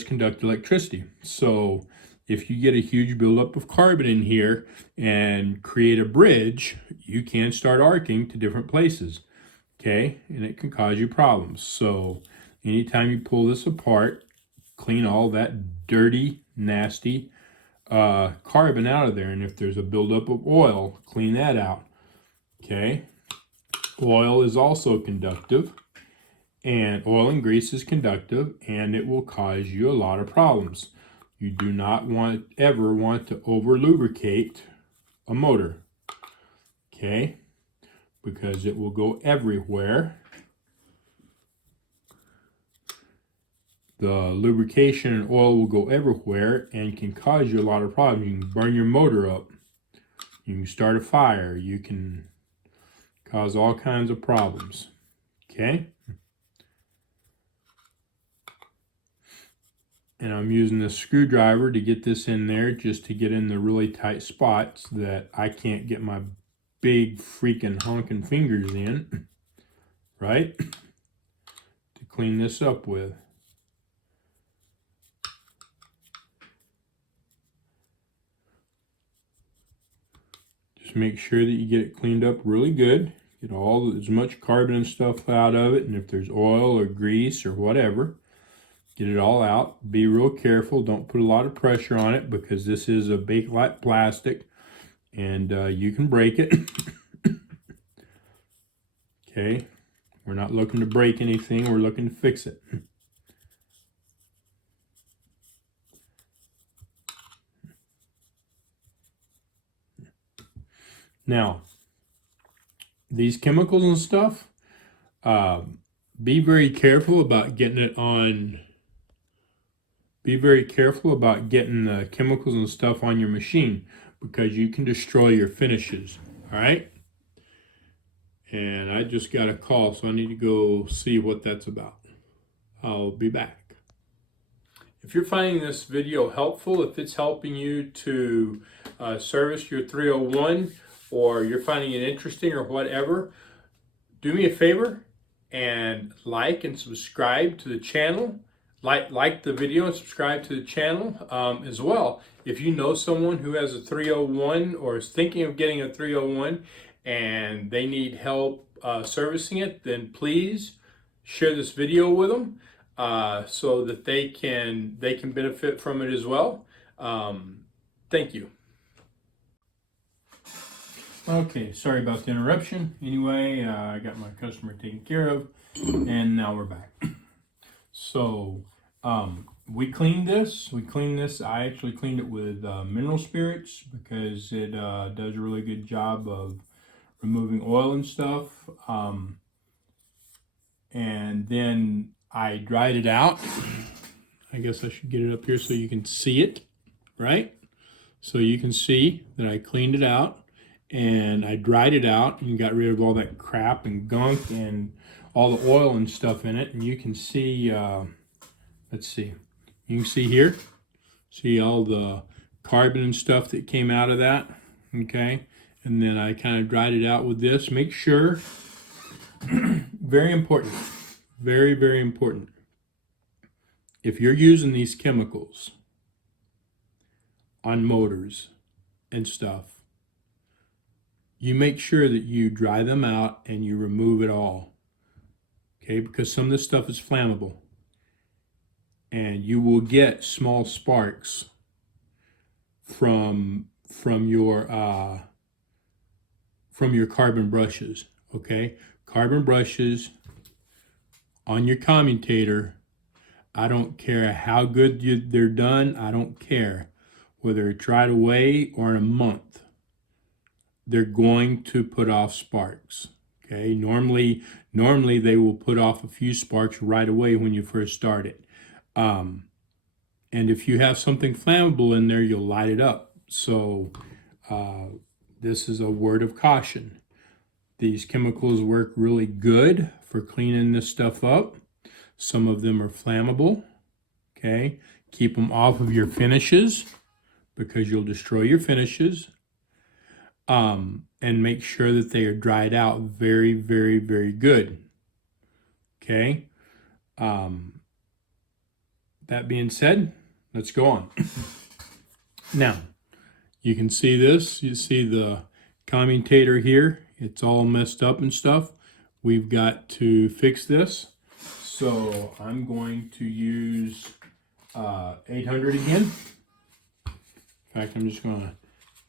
conduct electricity. So if you get a huge buildup of carbon in here and create a bridge, you can start arcing to different places. Okay, and it can cause you problems. So anytime you pull this apart, clean all that dirty, nasty carbon out of there. And if there's a buildup of oil, clean that out. Okay. Oil is also conductive, and oil and grease is conductive, and it will cause you a lot of problems. You do not ever want to over lubricate a motor, okay, because it will go everywhere. The lubrication and oil will go everywhere and can cause you a lot of problems. You can burn your motor up, you can start a fire, you can cause all kinds of problems, okay? And I'm using this screwdriver to get this in there, just to get in the really tight spots that I can't get my big freaking honking fingers in, right? To clean this up with. Just make sure that you get it cleaned up really good. Get as much carbon and stuff out of it, and if there's oil or grease or whatever, get it all out. Be real careful. Don't put a lot of pressure on it, because this is a Bakelite plastic and you can break it. Okay, we're not looking to break anything, we're looking to fix it. Now, these chemicals and stuff, be very careful about getting it on. Be very careful about getting the chemicals and stuff on your machine, because you can destroy your finishes, all right? And I just got a call, so I need to go see what that's about. I'll be back. If you're finding this video helpful, if it's helping you to service your 301, or you're finding it interesting or whatever, do me a favor and like and subscribe to the channel. Like the video and subscribe to the channel as well. If you know someone who has a 301 or is thinking of getting a 301 and they need help servicing it, then please share this video with them so that they can benefit from it as well. Thank you. Okay, sorry about the interruption. Anyway, I got my customer taken care of, and now we're back. So we cleaned this. I actually cleaned it with mineral spirits, because it does a really good job of removing oil and stuff. And then I dried it out. I guess I should get it up here so you can see it, right? So you can see that I cleaned it out and I dried it out and got rid of all that crap and gunk and all the oil and stuff in it. And you can see, let's see, you can see here, see all the carbon and stuff that came out of that, okay? And then I kind of dried it out with this. Make sure, very important, very, very important. If you're using these chemicals on motors and stuff, you make sure that you dry them out and you remove it all, okay? Because some of this stuff is flammable, and you will get small sparks from your carbon brushes, okay? Carbon brushes on your commutator, I don't care how good they're done, I don't care whether it's right away or in a month, they're going to put off sparks, okay? Normally they will put off a few sparks right away when you first start it. And if you have something flammable in there, you'll light it up. So this is a word of caution. These chemicals work really good for cleaning this stuff up. Some of them are flammable, okay? Keep them off of your finishes, because you'll destroy your finishes. And make sure that they are dried out very, very, very good, okay? That being said, let's go on. Now, you can see this. You see the commutator here. It's all messed up and stuff. We've got to fix this. So I'm going to use 800 again. In fact, I'm just going to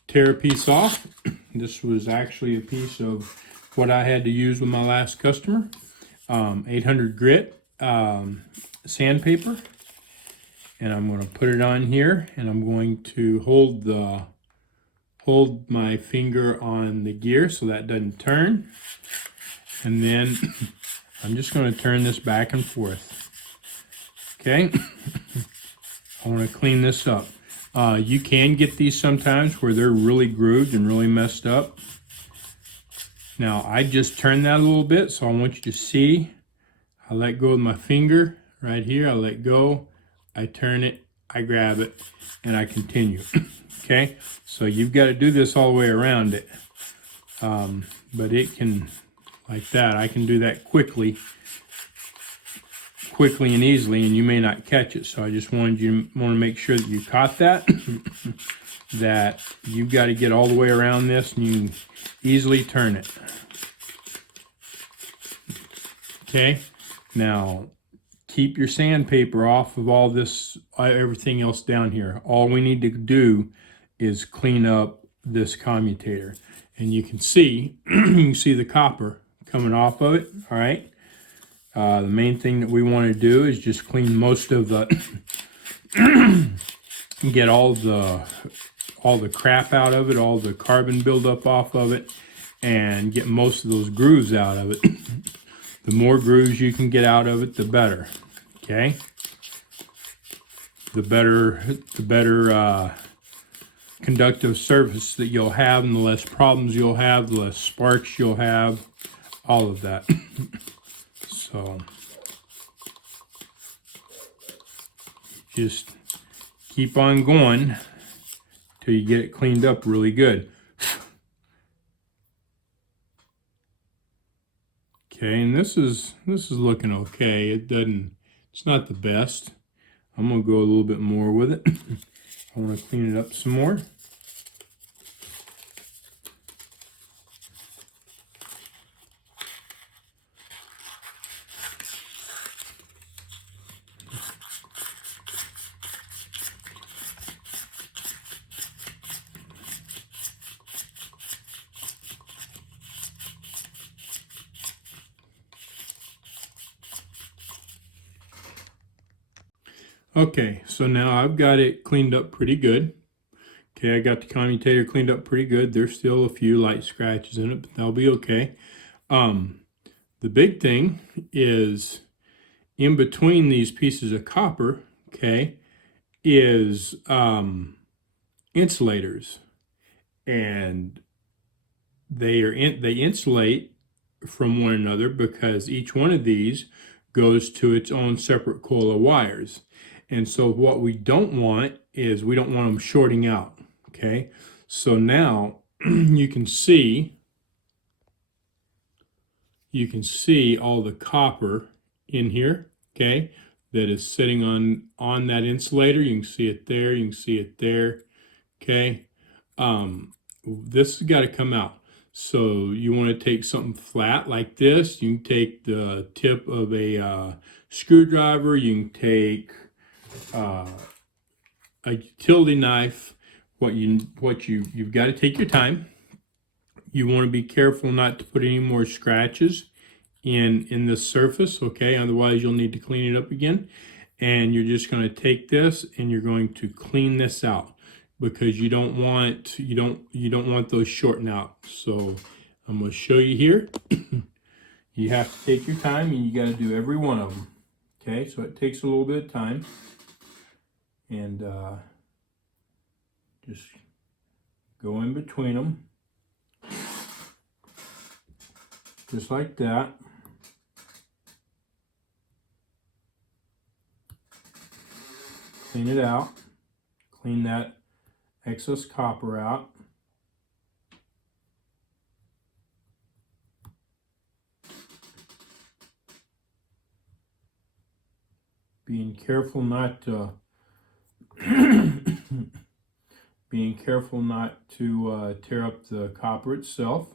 tear a piece off. This was actually a piece of what I had to use with my last customer. 800 grit sandpaper. And I'm going to put it on here, and I'm going to hold my finger on the gear so that doesn't turn. And then I'm just going to turn this back and forth. Okay. I want to clean this up. You can get these sometimes where they're really grooved and really messed up. Now, I just turned that a little bit, so I want you to see. I let go of my finger right here. I let go. I turn it. I grab it. And I continue. Okay? So you've got to do this all the way around it. But it can, like that. I can do that quickly and easily, and you may not catch it. So I just want to make sure that you caught that. That you've got to get all the way around this, and you can easily turn it. Okay, now keep your sandpaper off of all this, everything else down here. All we need to do is clean up this commutator, and you can see the copper coming off of it. All right. The main thing that we want to do is just clean most of the, get all the crap out of it, all the carbon buildup off of it, and get most of those grooves out of it. The more grooves you can get out of it, the better. Okay? The better conductive surface that you'll have, and the less problems you'll have, the less sparks you'll have, all of that. So just keep on going till you get it cleaned up really good. Okay, and this is looking okay. It's not the best. I'm gonna go a little bit more with it. I want to clean it up some more. Okay, so now I've got it cleaned up pretty good. Okay, I got the commutator cleaned up pretty good. There's still a few light scratches in it, but they'll be okay. The big thing is in between these pieces of copper, okay, is insulators, and they insulate from one another because each one of these goes to its own separate coil of wires. And so what we don't want is we don't want them shorting out. Okay, so now you can see all the copper in here, okay, that is sitting on that insulator. You can see it there, you can see it there. Okay, this has got to come out. So you want to take something flat like this. You can take the tip of a screwdriver. You can take a utility knife. You've got to take your time. You want to be careful not to put any more scratches in this surface, okay? Otherwise you'll need to clean it up again. And you're just going to take this and you're going to clean this out, because you don't want those shorting out. So I'm going to show you here. You have to take your time, and you got to do every one of them. Okay, so it takes a little bit of time, and just go in between them, just like that. Clean it out. Clean that excess copper out. Being careful not to tear up the copper itself.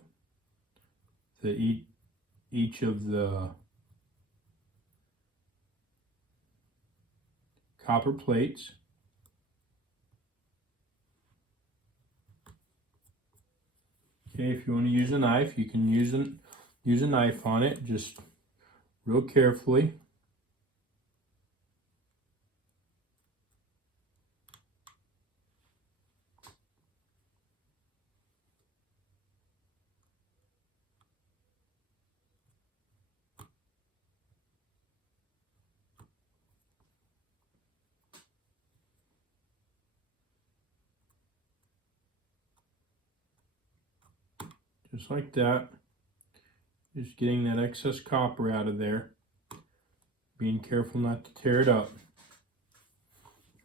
Each of the copper plates. Okay, if you want to use a knife, you can use a knife on it, just real carefully. Just like that. Just getting that excess copper out of there. Being careful not to tear it up.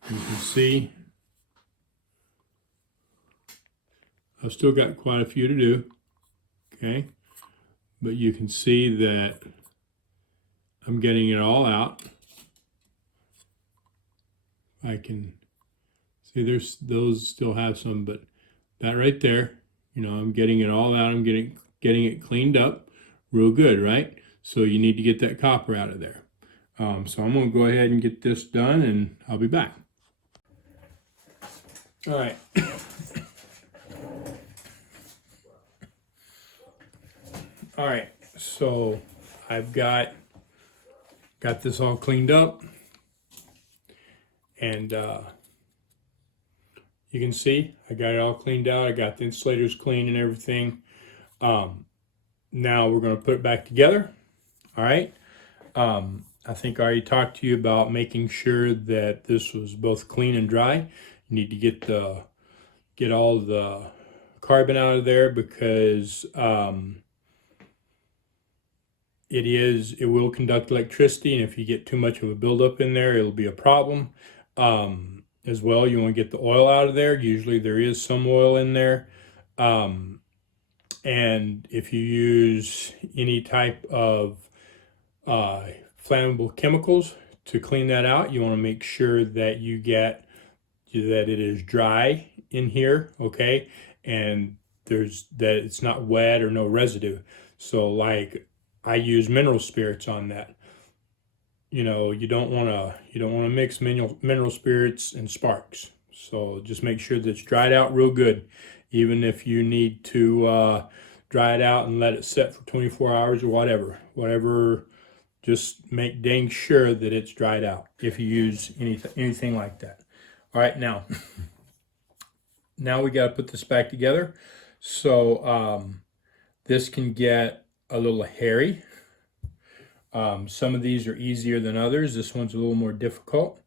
You can see I've still got quite a few to do. Okay. But you can see that I'm getting it all out. I can see those still have some, but that right there, you know, I'm getting it all out. I'm getting it cleaned up real good, right? So you need to get that copper out of there. So I'm going to go ahead and get this done, and I'll be back. All right. All right, so I've got this all cleaned up, and you can see I got it all cleaned out. I got the insulators clean and everything. Now we're going to put it back together. All right. I think I already talked to you about making sure that this was both clean and dry. You need to get all the carbon out of there, because it will conduct electricity, and if you get too much of a buildup in there, it'll be a problem. As well, you want to get the oil out of there. Usually there is some oil in there. And if you use any type of flammable chemicals to clean that out, you want to make sure that you get that it is dry in here, okay? And that it's not wet or no residue. So like I use mineral spirits on that. You know, you don't want to mix mineral spirits and sparks. So just make sure that it's dried out real good. Even if you need to dry it out and let it set for 24 hours or whatever, just make dang sure that it's dried out if you use anything like that. All right, now we got to put this back together. So this can get a little hairy. Some of these are easier than others. This one's a little more difficult.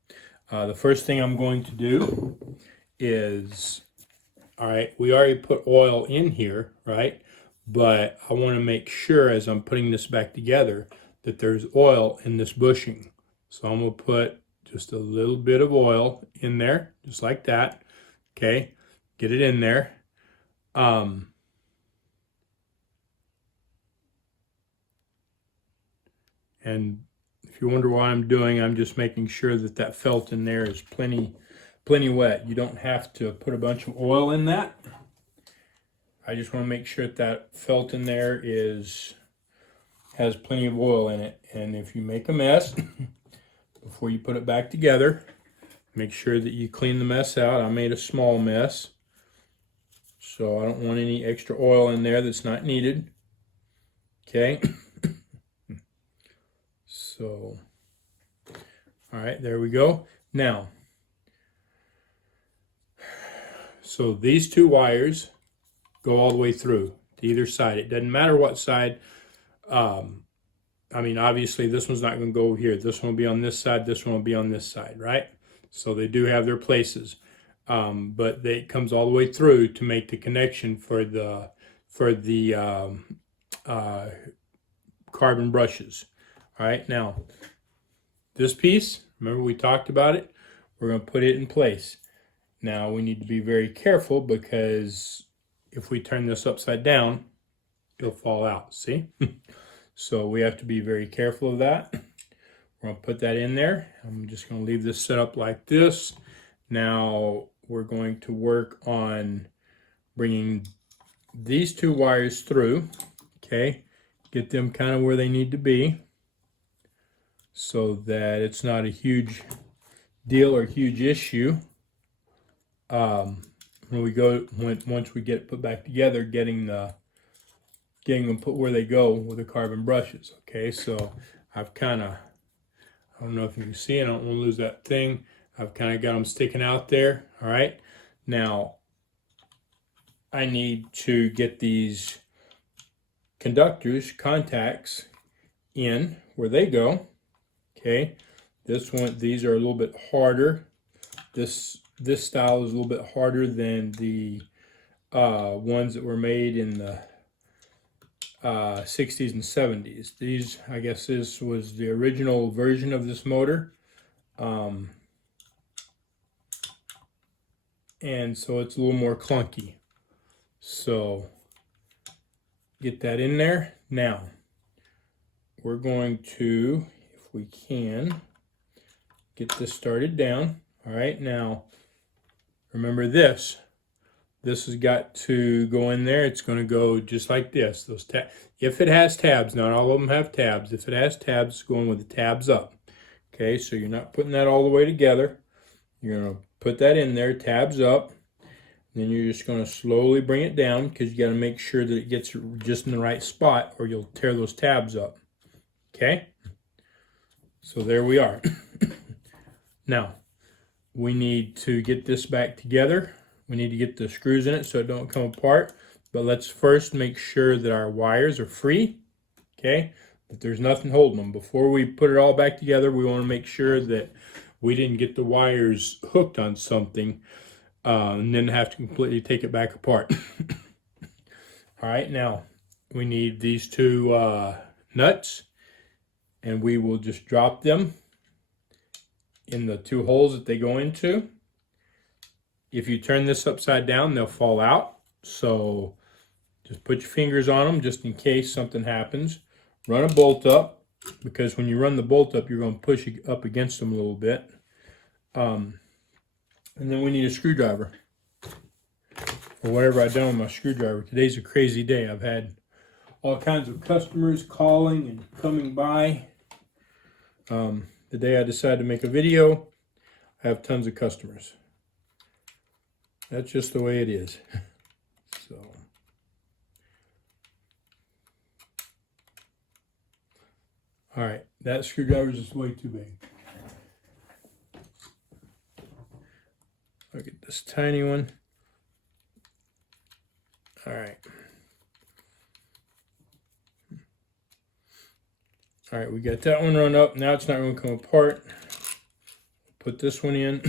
The first thing I'm going to do is, all right, we already put oil in here, right? But I want to make sure as I'm putting this back together that there's oil in this bushing. So I'm going to put just a little bit of oil in there, just like that. Okay, get it in there. And if you wonder why I'm just making sure that that felt in there is plenty wet. You don't have to put a bunch of oil in that. I just want to make sure that felt in there has plenty of oil in it. And if you make a mess before you put it back together, make sure that you clean the mess out. I made a small mess, so I don't want any extra oil in there that's not needed. Okay. So, all right, there we go. Now, so these two wires go all the way through to either side. It doesn't matter what side. I mean, obviously this one's not going to go over here. This one will be on this side. This one will be on this side, right? So they do have their places, but it comes all the way through to make the connection for the carbon brushes. All right, now this piece, remember we talked about it, we're going to put it in place. Now we need to be very careful, because if we turn this upside down, it'll fall out, see? So we have to be very careful of that. We're going to put that in there. I'm just going to leave this set up like this. Now we're going to work on bringing these two wires through, okay? Get them kind of where they need to be, so that it's not a huge deal or huge issue once we get it put back together, getting them put where they go with the carbon brushes. Okay, so I've kind of, I don't know if you can see, I don't want to lose that thing. I've kind of got them sticking out there. All right, now I need to get these contacts in where they go. Okay, these are a little bit harder. This style is a little bit harder than the ones that were made in the 60s and 70s. These, I guess this was the original version of this motor. And so it's a little more clunky. So get that in there. Now, we're going to, if we can, get this started down. All right, now, remember this. This has got to go in there. It's going to go just like this. If it has tabs, not all of them have tabs. If it has tabs, it's going with the tabs up. Okay, so you're not putting that all the way together. You're going to put that in there, tabs up. Then you're just going to slowly bring it down because you got to make sure that it gets just in the right spot or you'll tear those tabs up. Okay, so there we are. Now, we need to get this back together. We need to get the screws in it so it don't come apart. But let's first make sure that our wires are free. Okay, that there's nothing holding them. Before we put it all back together, we want to make sure that we didn't get the wires hooked on something and then have to completely take it back apart. All right, now we need these two nuts, and we will just drop them in the two holes that they go into. If you turn this upside down, they'll fall out. So just put your fingers on them just in case something happens. Run a bolt up, because when you run the bolt up, you're going to push it up against them a little bit. And then we need a screwdriver. Or whatever I've done with my screwdriver. Today's a crazy day. I've had all kinds of customers calling and coming by. The day I decided to make a video, I have tons of customers. That's just the way it is. So, all right, that screwdriver is just way too big. Look at this tiny one. All right. All right, we got that one run up. Now it's not going to come apart. Put this one in.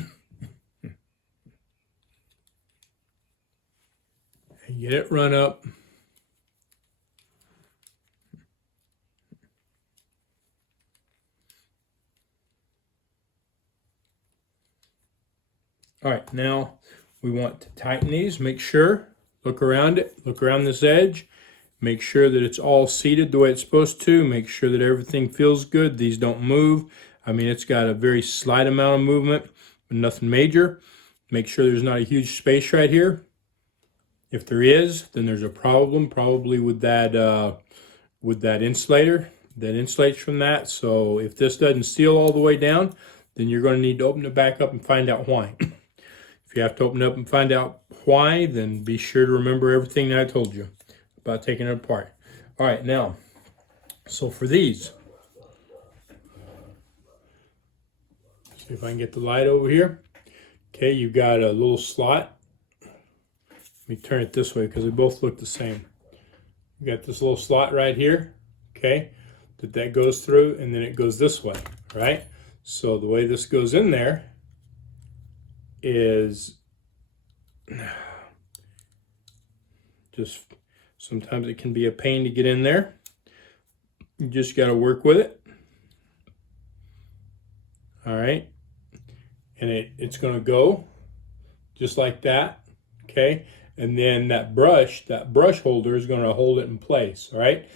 And get it run up. All right, now we want to tighten these. Make sure, look around it, look around this edge. Make sure that it's all seated the way it's supposed to. Make sure that everything feels good. These don't move. I mean, it's got a very slight amount of movement, but nothing major. Make sure there's not a huge space right here. If there is, then there's a problem, probably with that insulator that insulates from that. So if this doesn't seal all the way down, then you're going to need to open it back up and find out why. If you have to open it up and find out why, then be sure to remember everything that I told you about taking it apart. All right, now, so for these, see if I can get the light over here. Okay, you've got a little slot. Let me turn it this way because they both look the same. You got this little slot right here, okay, that goes through, and then it goes this way, right? So the way this goes in there is just sometimes it can be a pain to get in there. You just got to work with it. All right, and it's going to go just like that, okay? And then that brush holder is going to hold it in place, all right?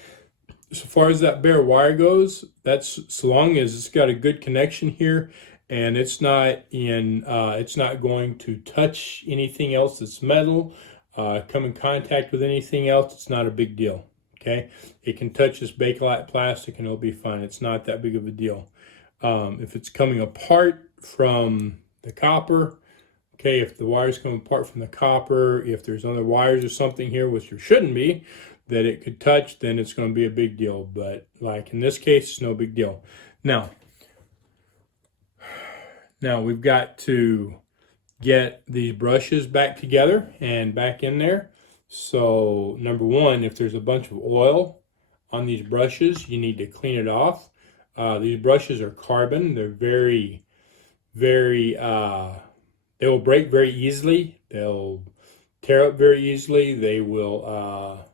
So far as that bare wire goes, that's so long as it's got a good connection here and it's not going to touch anything else that's metal, come in contact with anything else, it's not a big deal, okay? It can touch this Bakelite plastic and it'll be fine. It's not that big of a deal. If it's coming apart from the copper. Okay, if the wires come apart from the copper, if there's other wires or something here, which there shouldn't be, that it could touch, then it's going to be a big deal. But like in this case, it's no big deal. Now we've got to get these brushes back together and back in there. So number one, if there's a bunch of oil on these brushes, you need to clean it off. These brushes are carbon. They're very, very, they will break very easily. They'll tear up very easily. They will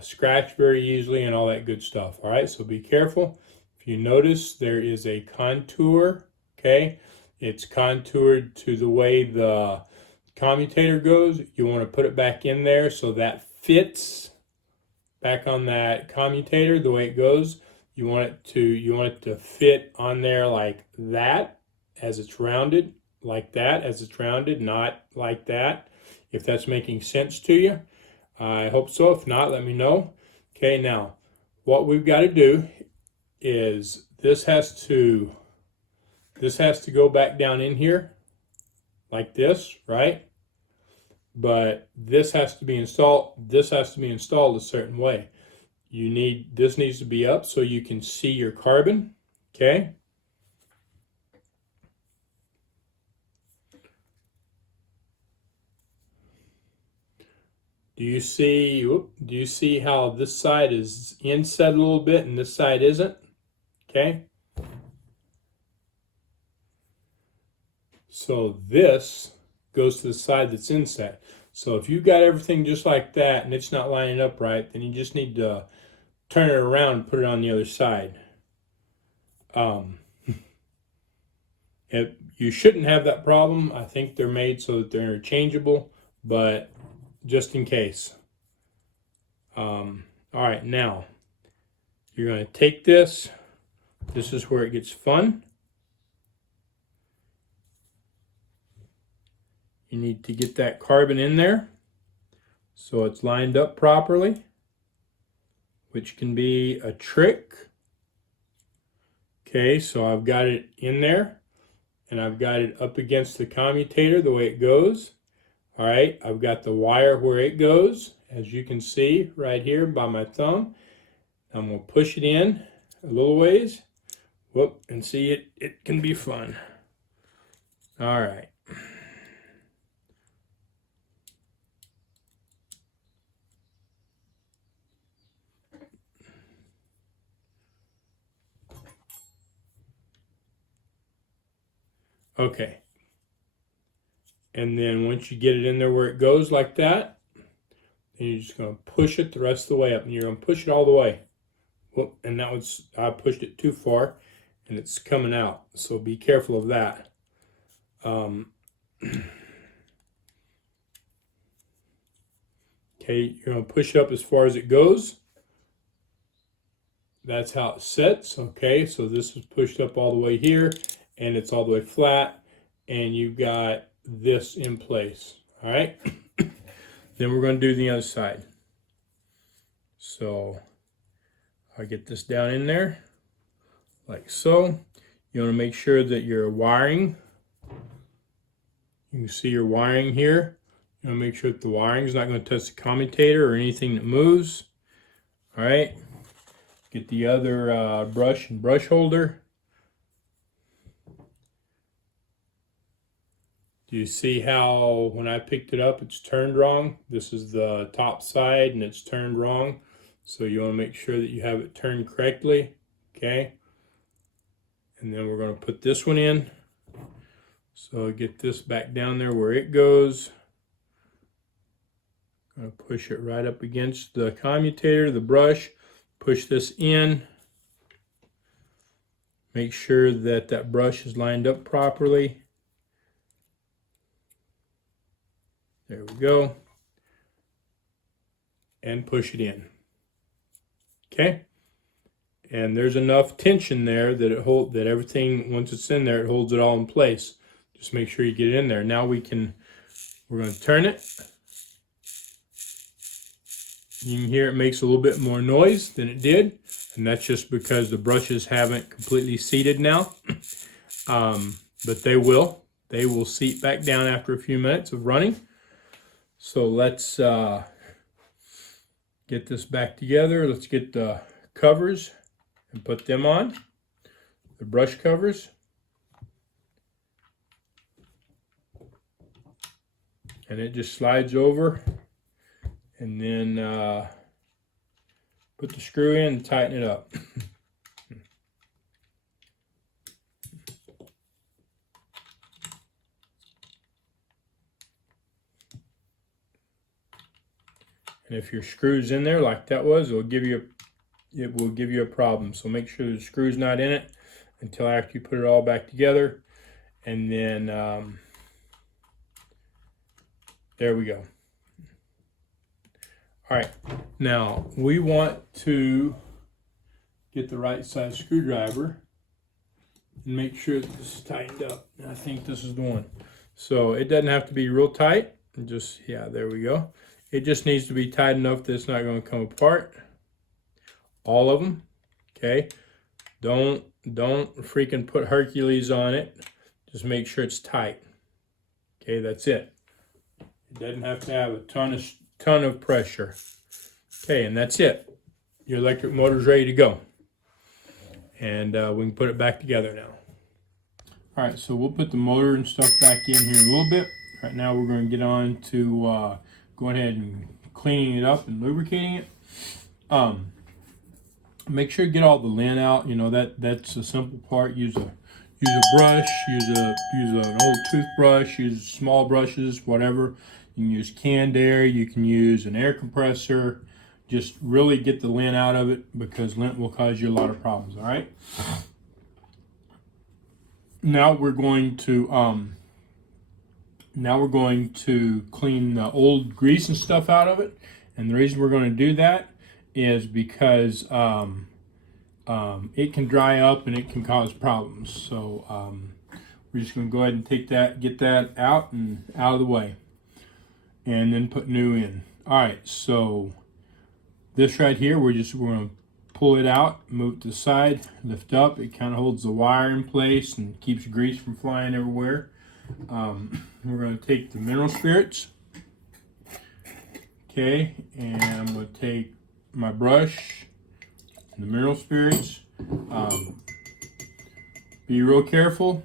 scratch very easily and all that good stuff. All right, so be careful. If you notice, there is a contour, okay? It's contoured to the way the commutator goes. You want to put it back in there so that fits back on that commutator the way it goes. You want it to fit on there like that as it's rounded, like that as it's rounded, not like that. If that's making sense to you, I hope so. If not, let me know. Okay, now what we've got to do is this has to go back down in here like this, right? But this has to be installed. This has to be installed a certain way. This needs to be up so you can see your carbon. Okay. Do you see how this side is inset a little bit and this side isn't? Okay. So this goes to the side that's inset. So if you've got everything just like that and it's not lining up right, then you just need to turn it around and put it on the other side. You shouldn't have that problem. I think they're made so that they're interchangeable, but just in case. All right, now you're going to take this. This is where it gets fun. You need to get that carbon in there so it's lined up properly, which can be a trick. Okay, so I've got it in there and I've got it up against the commutator the way it goes. All right, I've got the wire where it goes, as you can see right here by my thumb. I'm going to push it in a little ways. Whoop, and see it can be fun. All right. Okay. And then once you get it in there where it goes like that, then you're just going to push it the rest of the way up. And you're going to push it all the way. Whoop, and I pushed it too far and it's coming out. So be careful of that. Okay, you're going to push it up as far as it goes. That's how it sets. Okay, so this is pushed up all the way here and it's all the way flat and you've got this in place. All right. Then we're going to do the other side. So I get this down in there like so. You want to make sure that your wiring, you can see your wiring here. You want to make sure that the wiring is not going to touch the commutator or anything that moves. All right. Get the other brush and brush holder. Do you see how when I picked it up it's turned wrong? This is the top side and it's turned wrong. So you want to make sure that you have it turned correctly. Okay. And then we're going to put this one in. So get this back down there where it goes. I'm going to push it right up against the commutator, the brush. Push this in. Make sure that that brush is lined up properly. There we go. And push it in. Okay. And there's enough tension there that that everything, once it's in there, it holds it all in place. Just make sure you get it in there. Now we're going to turn it. You can hear it makes a little bit more noise than it did. And that's just because the brushes haven't completely seated now. but they will. They will seat back down after a few minutes of running. So let's get this back together. Let's get the covers and put them on, the brush covers. And it just slides over, and then put the screw in and tighten it up. And if your screw's in there like that was, it will give you a problem. So make sure the screw's not in it until after you put it all back together. And then there we go. All right, now we want to get the right size screwdriver and make sure that this is tightened up. And I think this is the one. So it doesn't have to be real tight. Just, yeah, there we go. It just needs to be tight enough that it's not going to come apart. All of them, okay? Don't freaking put Hercules on it. Just make sure it's tight. Okay, that's it. It doesn't have to have a ton of pressure. Okay, and that's it. Your electric motor's ready to go. And we can put it back together now. All right, so we'll put the motor and stuff back in here in a little bit. Right now we're going to get on to going ahead and cleaning it up and lubricating it. Make sure to get all the lint out. You know, that's a simple part. Use a brush, use an old toothbrush, use small brushes, whatever. You can use canned air, you can use an air compressor. Just really get the lint out of it, because lint will cause you a lot of problems. All right. Now we're going to clean the old grease and stuff out of it. And the reason we're going to do that is because it can dry up and it can cause problems. So we're just going to go ahead and get that out of the way, and then put new in. All right, so this right here, we're going to pull it out, move it to the side, lift up. It kind of holds the wire in place and keeps grease from flying everywhere. We're going to take the mineral spirits, okay, and I'm going to take my brush and the mineral spirits. Be real careful.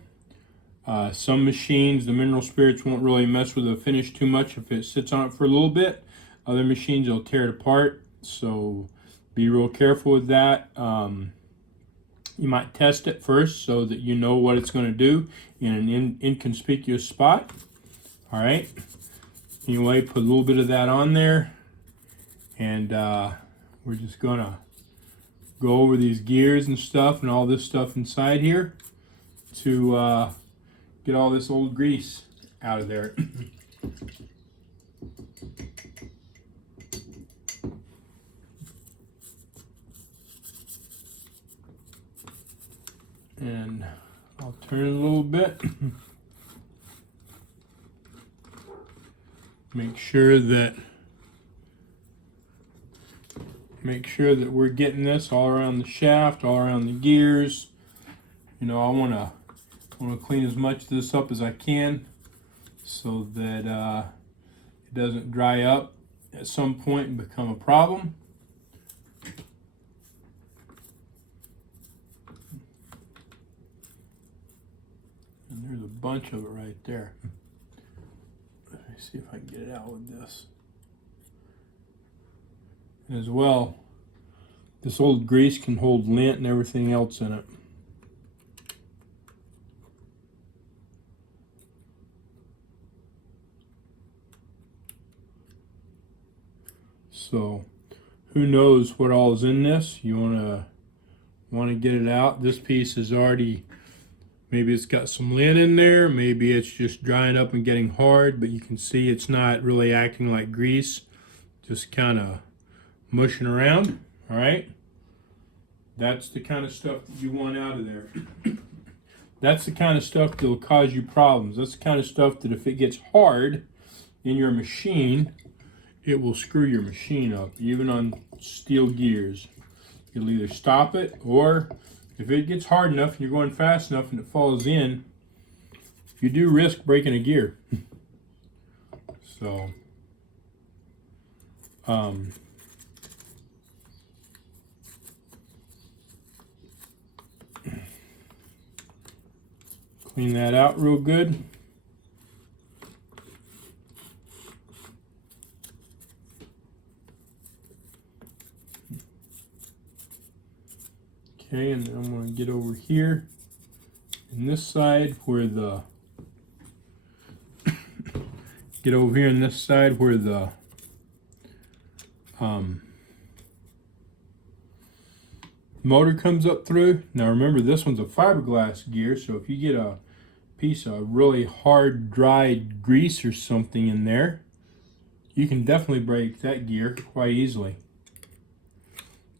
Some machines, the mineral spirits won't really mess with the finish too much if it sits on it for a little bit. Other machines, will tear it apart, so be real careful with that. You might test it first so that you know what it's going to do in an inconspicuous spot. All right. Anyway, put a little bit of that on there, and we're just going to go over these gears and stuff and all this stuff inside here to get all this old grease out of there. And I'll turn it a little bit. Make sure that we're getting this all around the shaft, all around the gears. You know, I want to clean as much of this up as I can so that it doesn't dry up at some point and become a problem. And there's a bunch of it right there. Let me see if I can get it out with this. And as well, this old grease can hold lint and everything else in it. So who knows what all is in this? You want to get it out. This piece is already, maybe it's got some lint in there, maybe it's just drying up and getting hard, but you can see it's not really acting like grease, just kind of mushing around. All right, that's the kind of stuff that you want out of there. That's the kind of stuff that will cause you problems. That's the kind of stuff that if it gets hard in your machine, it will screw your machine up, even on steel gears. You'll either stop it, or if it gets hard enough and you're going fast enough and it falls in, you do risk breaking a gear. So, clean that out real good. Okay, and then I'm going to get over here in this side where the get over here in this side where the motor comes up through. Now remember, this one's a fiberglass gear, so if you get a piece of really hard dried grease or something in there, you can definitely break that gear quite easily.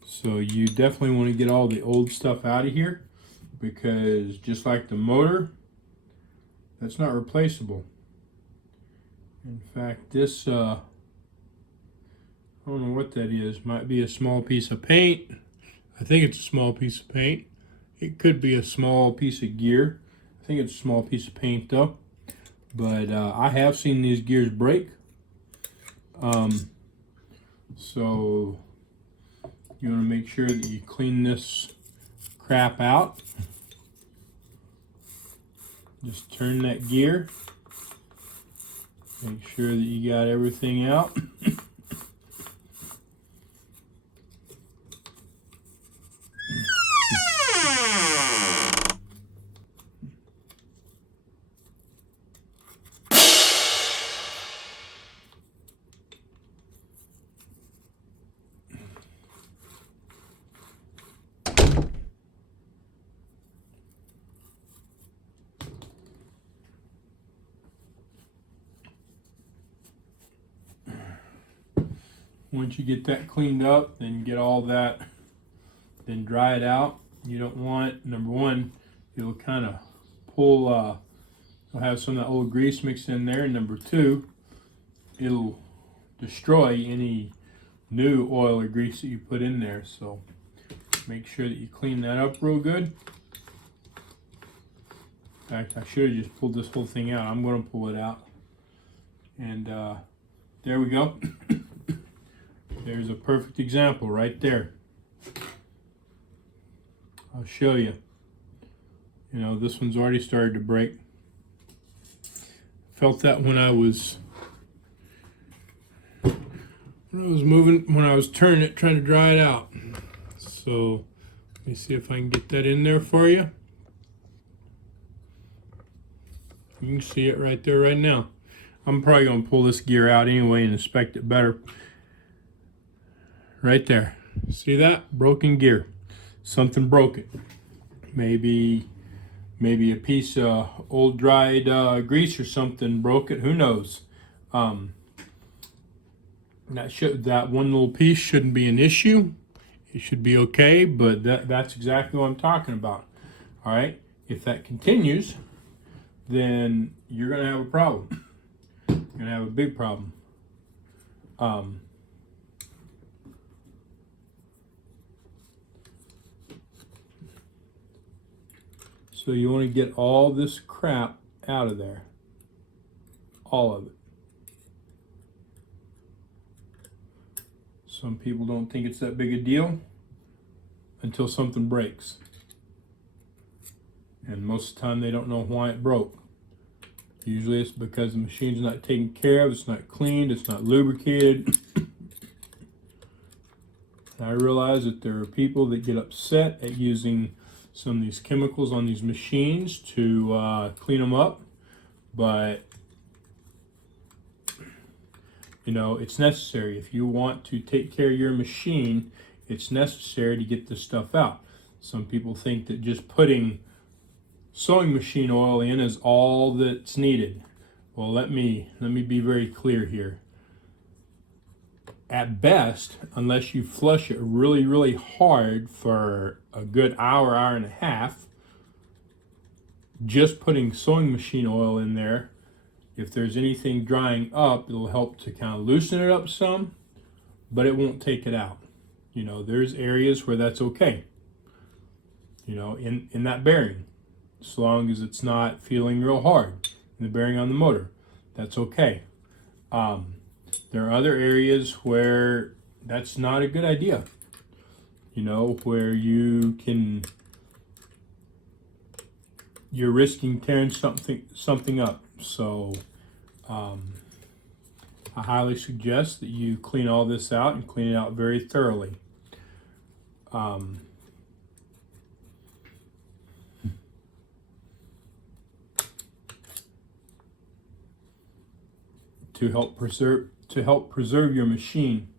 So you definitely want to get all the old stuff out of here, because just like the motor, that's not replaceable. In fact, this I don't know what that is. Might be a small piece of paint. I think it's a small piece of paint. It could be a small piece of gear. I think it's a small piece of paint though. But I have seen these gears break. So you want to make sure that you clean this crap out. Just turn that gear. Make sure that you got everything out. Once you get that cleaned up, then get all that, then dry it out. You don't want, number one, it'll kind of pull, it'll have some of that old grease mixed in there. And number two, it'll destroy any new oil or grease that you put in there. So make sure that you clean that up real good. In fact, I should have just pulled this whole thing out. I'm going to pull it out. And there we go. There's a perfect example right there. I'll show you. You know, this one's already started to break. Felt that when I was moving, when I was turning it, trying to dry it out. So let me see if I can get that in there for you. You can see it right there right now. I'm probably going to pull this gear out anyway and inspect it better. Right there. See that? Broken gear. Something broke it. Maybe a piece of old dried grease or something broke it. Who knows? That one little piece shouldn't be an issue. It should be okay, but that's exactly what I'm talking about. All right? If that continues, then you're going to have a problem. You're going to have a big problem. So you want to get all this crap out of there. All of it. Some people don't think it's that big a deal until something breaks. And most of the time they don't know why it broke. Usually it's because the machine's not taken care of, it's not cleaned, it's not lubricated. I realize that there are people that get upset at using some of these chemicals on these machines to clean them up, but you know, it's necessary. If you want to take care of your machine, it's necessary to get this stuff out. Some people think that just putting sewing machine oil in is all that's needed. Well, let me be very clear here. At best, unless you flush it really, really hard for a good hour, hour and a half, just putting sewing machine oil in there, if there's anything drying up, it'll help to kind of loosen it up some, but it won't take it out. You know, there's areas where that's okay. You know, in that bearing, as long as it's not feeling real hard. and the bearing on the motor. That's okay. There are other areas where that's not a good idea. You know, where you're risking tearing something up. So I highly suggest that you clean all this out and clean it out very thoroughly. To help preserve your machine,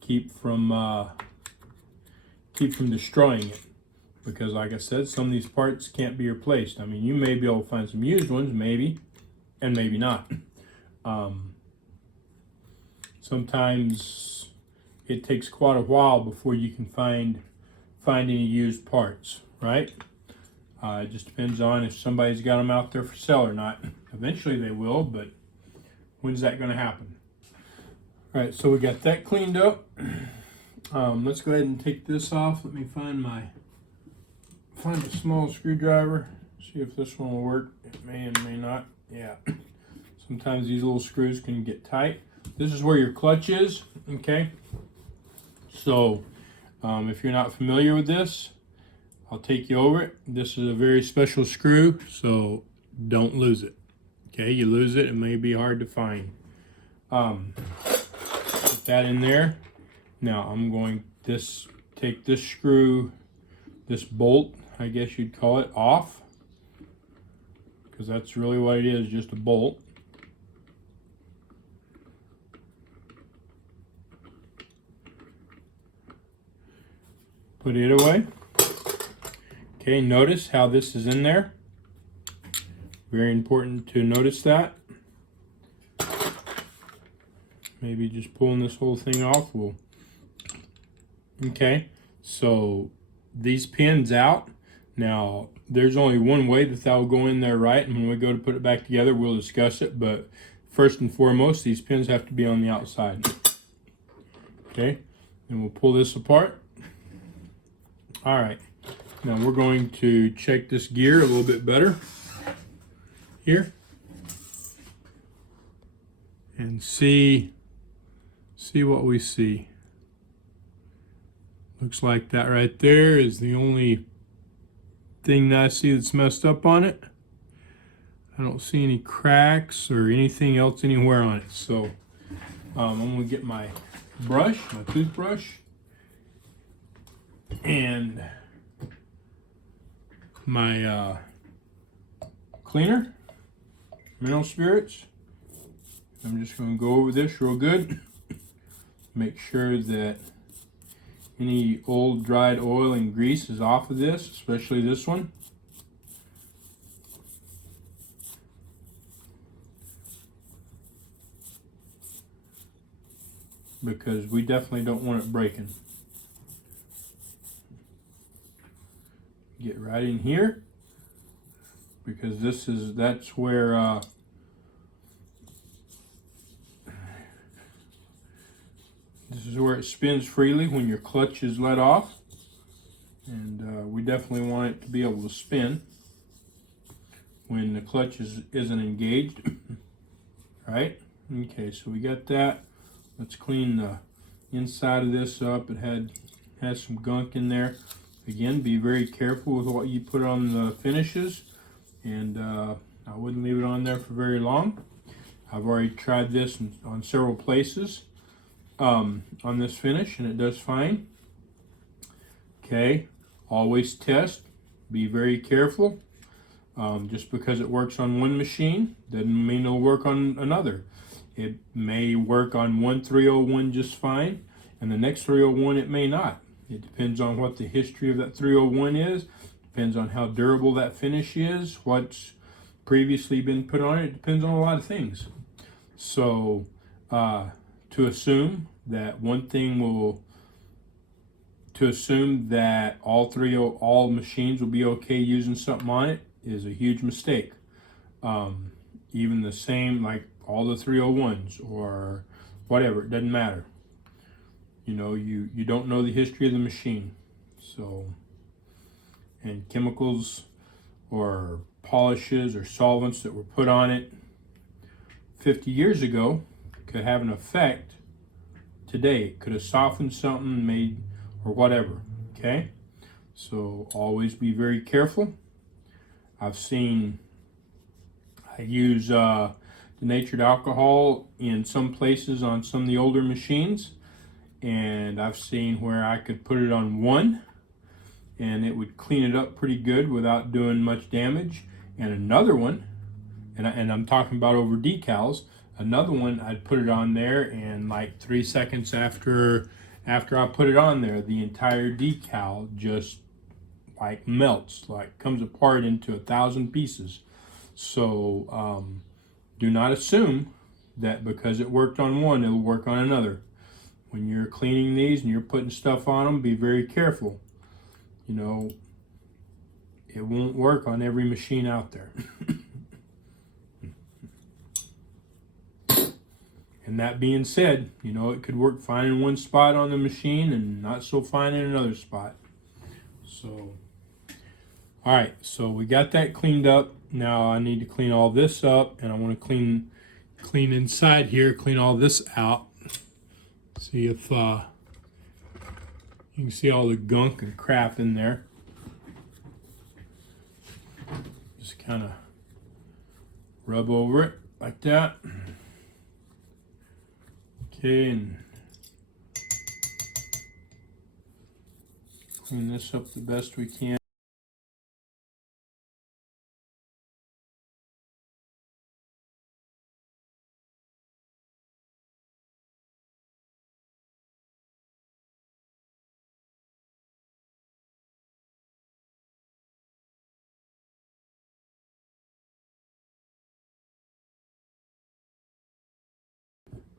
keep from destroying it, because like I said, some of these parts can't be replaced. I mean, you may be able to find some used ones, maybe, and maybe not. Sometimes it takes quite a while before you can find any used parts, right? It just depends on if somebody's got them out there for sale or not. Eventually they will, but when's that going to happen? All right, so we got that cleaned up. Let's go ahead and take this off. Let me find a small screwdriver. See if this one will work. It may and may not. Yeah. Sometimes these little screws can get tight. This is where your clutch is, okay? So if you're not familiar with this, I'll take you over it. This is a very special screw, so don't lose it. Okay, you lose it, it may be hard to find. Put that in there. Now I'm going to take this screw, this bolt, I guess you'd call it, off, because that's really what it is, just a bolt. Put it away. Okay, notice how this is in there. Very important to notice that. Maybe just pulling this whole thing off will. Okay, so these pins out. Now, there's only one way that will go in there right, and when we go to put it back together, we'll discuss it. But first and foremost, these pins have to be on the outside. Okay, and we'll pull this apart. All right, now we're going to check this gear a little bit better here and see what we see. Looks like that right there is the only thing that I see that's messed up on it. I don't see any cracks or anything else anywhere on it. So I'm gonna get my toothbrush, and my cleaner, mineral spirits. I'm just going to go over this real good. Make sure that any old dried oil and grease is off of this, especially this one. Because we definitely don't want it breaking. Get right in here, because that's where this is where it spins freely when your clutch is let off, and we definitely want it to be able to spin when the clutch isn't engaged. Right? Okay, so we got that. Let's clean the inside of this up. It has some gunk in there. Again, be very careful with what you put on the finishes, and I wouldn't leave it on there for very long. I've already tried this on several places on this finish, and it does fine. Okay, always test. Be very careful. Just because it works on one machine doesn't mean it'll work on another. It may work on one 301 just fine, and the next 301 it may not. It depends on what the history of that 301 is. Depends on how durable that finish is, what's previously been put on it. It depends on a lot of things. So to assume that all machines will be okay using something on it is a huge mistake. Even the same, like all the 301s or whatever, it doesn't matter. You know, you don't know the history of the machine. So, and chemicals or polishes or solvents that were put on it 50 years ago could have an effect today. It could have softened something, made, or whatever, okay? So always be very careful. I use denatured alcohol in some places on some of the older machines, and I've seen where I could put it on one and it would clean it up pretty good without doing much damage. And another one, and I'm talking about over decals, another one I'd put it on there, and like 3 seconds after I put it on there, the entire decal just like melts, like comes apart into 1,000 pieces. So do not assume that because it worked on one, it'll work on another. When you're cleaning these and you're putting stuff on them, be very careful. You know, it won't work on every machine out there. And that being said, you know, it could work fine in one spot on the machine and not so fine in another spot. So, all right, so we got that cleaned up. Now I need to clean all this up, and I want to clean inside here, clean all this out. See if you can see all the gunk and crap in there. Just kind of rub over it like that. Okay, and clean this up the best we can.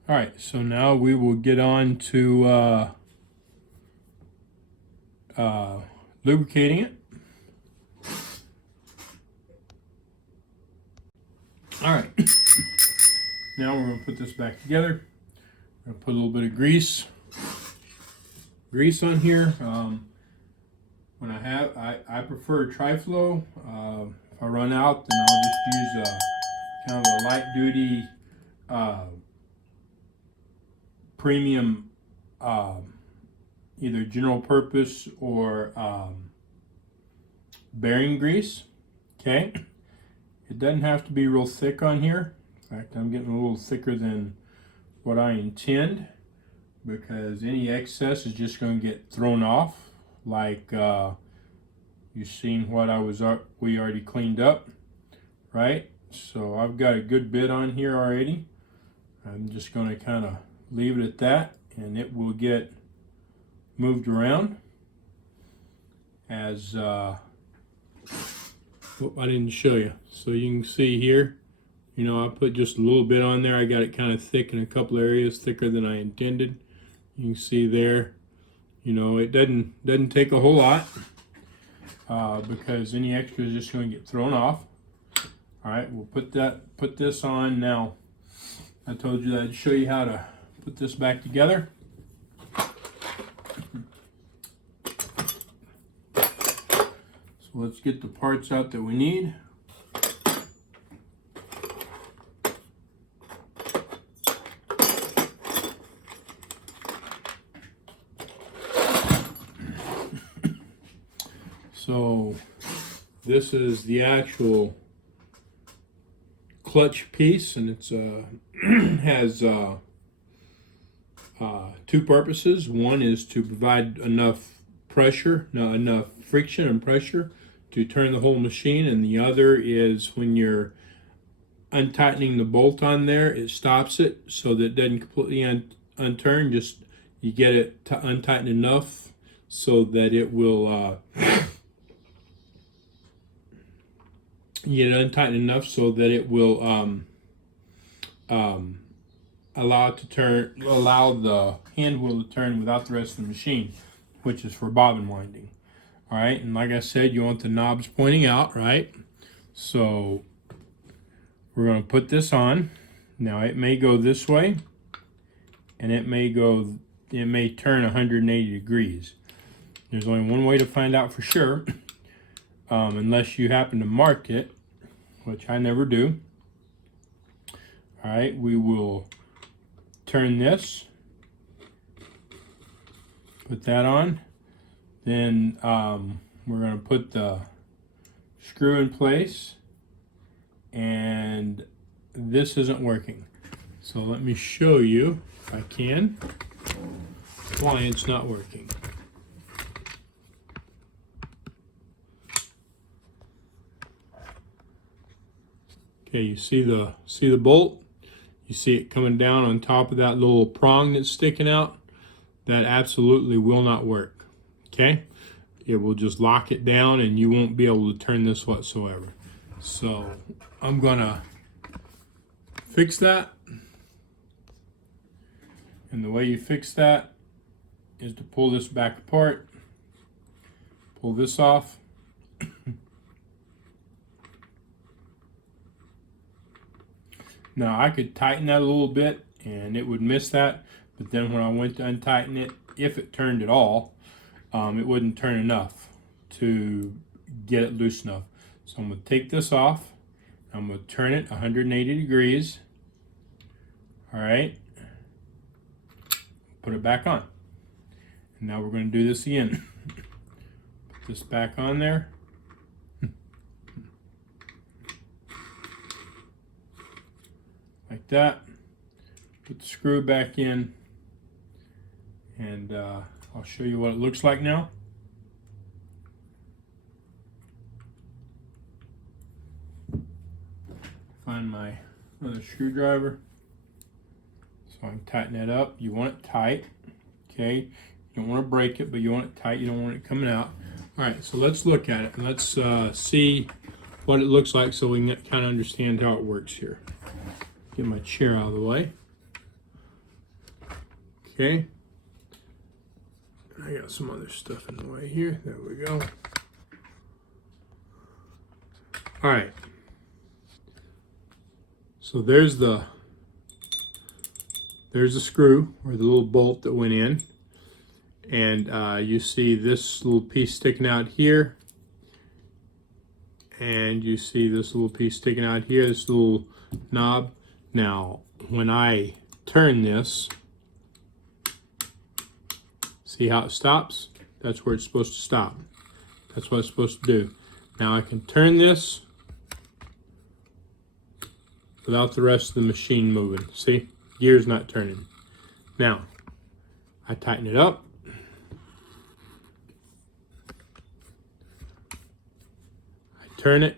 All right, so now we will get on to lubricating it. All right, now we're going to put this back together. I'm going to put a little bit of grease on here. When I prefer Tri-Flow. If I run out, then I'll just use kind of a light duty premium, either general purpose or bearing grease. Okay, it doesn't have to be real thick on here. In fact, I'm getting a little thicker than what I intend, because any excess is just going to get thrown off, like you've seen what we already cleaned up, right? So I've got a good bit on here already. I'm just going to kind of leave it at that, and it will get moved around as I didn't show you. So you can see here, you know, I put just a little bit on there. I got it kind of thick in a couple areas, thicker than I intended. You can see there, you know, it doesn't take a whole lot because any extra is just going to get thrown off. All right, we'll put this on now. I told you that I'd show you how to put this back together. So let's get the parts out that we need. So this is the actual clutch piece, and it's has two purposes. One is to provide enough friction and pressure to turn the whole machine, and the other is when you're untightening the bolt on there, it stops it so that it doesn't completely unturn. Just you get it to untighten enough so that it will allow the hand wheel to turn without the rest of the machine, which is for bobbin winding. All right, and like I said, you want the knobs pointing out, right? So we're going to put this on. Now it may go this way, and it may turn 180 degrees. There's only one way to find out for sure, unless you happen to mark it. which I never do. All right, we will turn this, put that on. Then we're going to put the screw in place, and this isn't working. So let me show you, if I can, why it's not working. Okay, you see the bolt? You see it coming down on top of that little prong that's sticking out? That absolutely will not work. Okay? It will just lock it down and you won't be able to turn this whatsoever. So I'm gonna fix that. And the way you fix that is to pull this back apart, pull this off. Now I could tighten that a little bit and it would miss that, but then when I went to untighten it, if it turned at all, it wouldn't turn enough to get it loose enough. So I'm going to take this off. I'm going to turn it 180 degrees. All right. Put it back on. And now we're going to do this again. Put this back on there. Like that. Put the screw back in. And I'll show you what it looks like now. Find my other screwdriver so I can tighten that up. You want it tight, okay? You don't want to break it, but you want it tight. You don't want it coming out. All right, so let's look at it and let's see what it looks like so we can kind of understand how it works here. Get my chair out of the way. Okay. I got some other stuff in the way here. There we go. All right. So there's the screw or the little bolt that went in, and you see this little piece sticking out here, and you see this little piece sticking out here, this little knob. Now, when I turn this, see how it stops? That's where it's supposed to stop. That's what it's supposed to do. Now I can turn this without the rest of the machine moving. See? Gear's not turning. Now, I tighten it up. I turn it.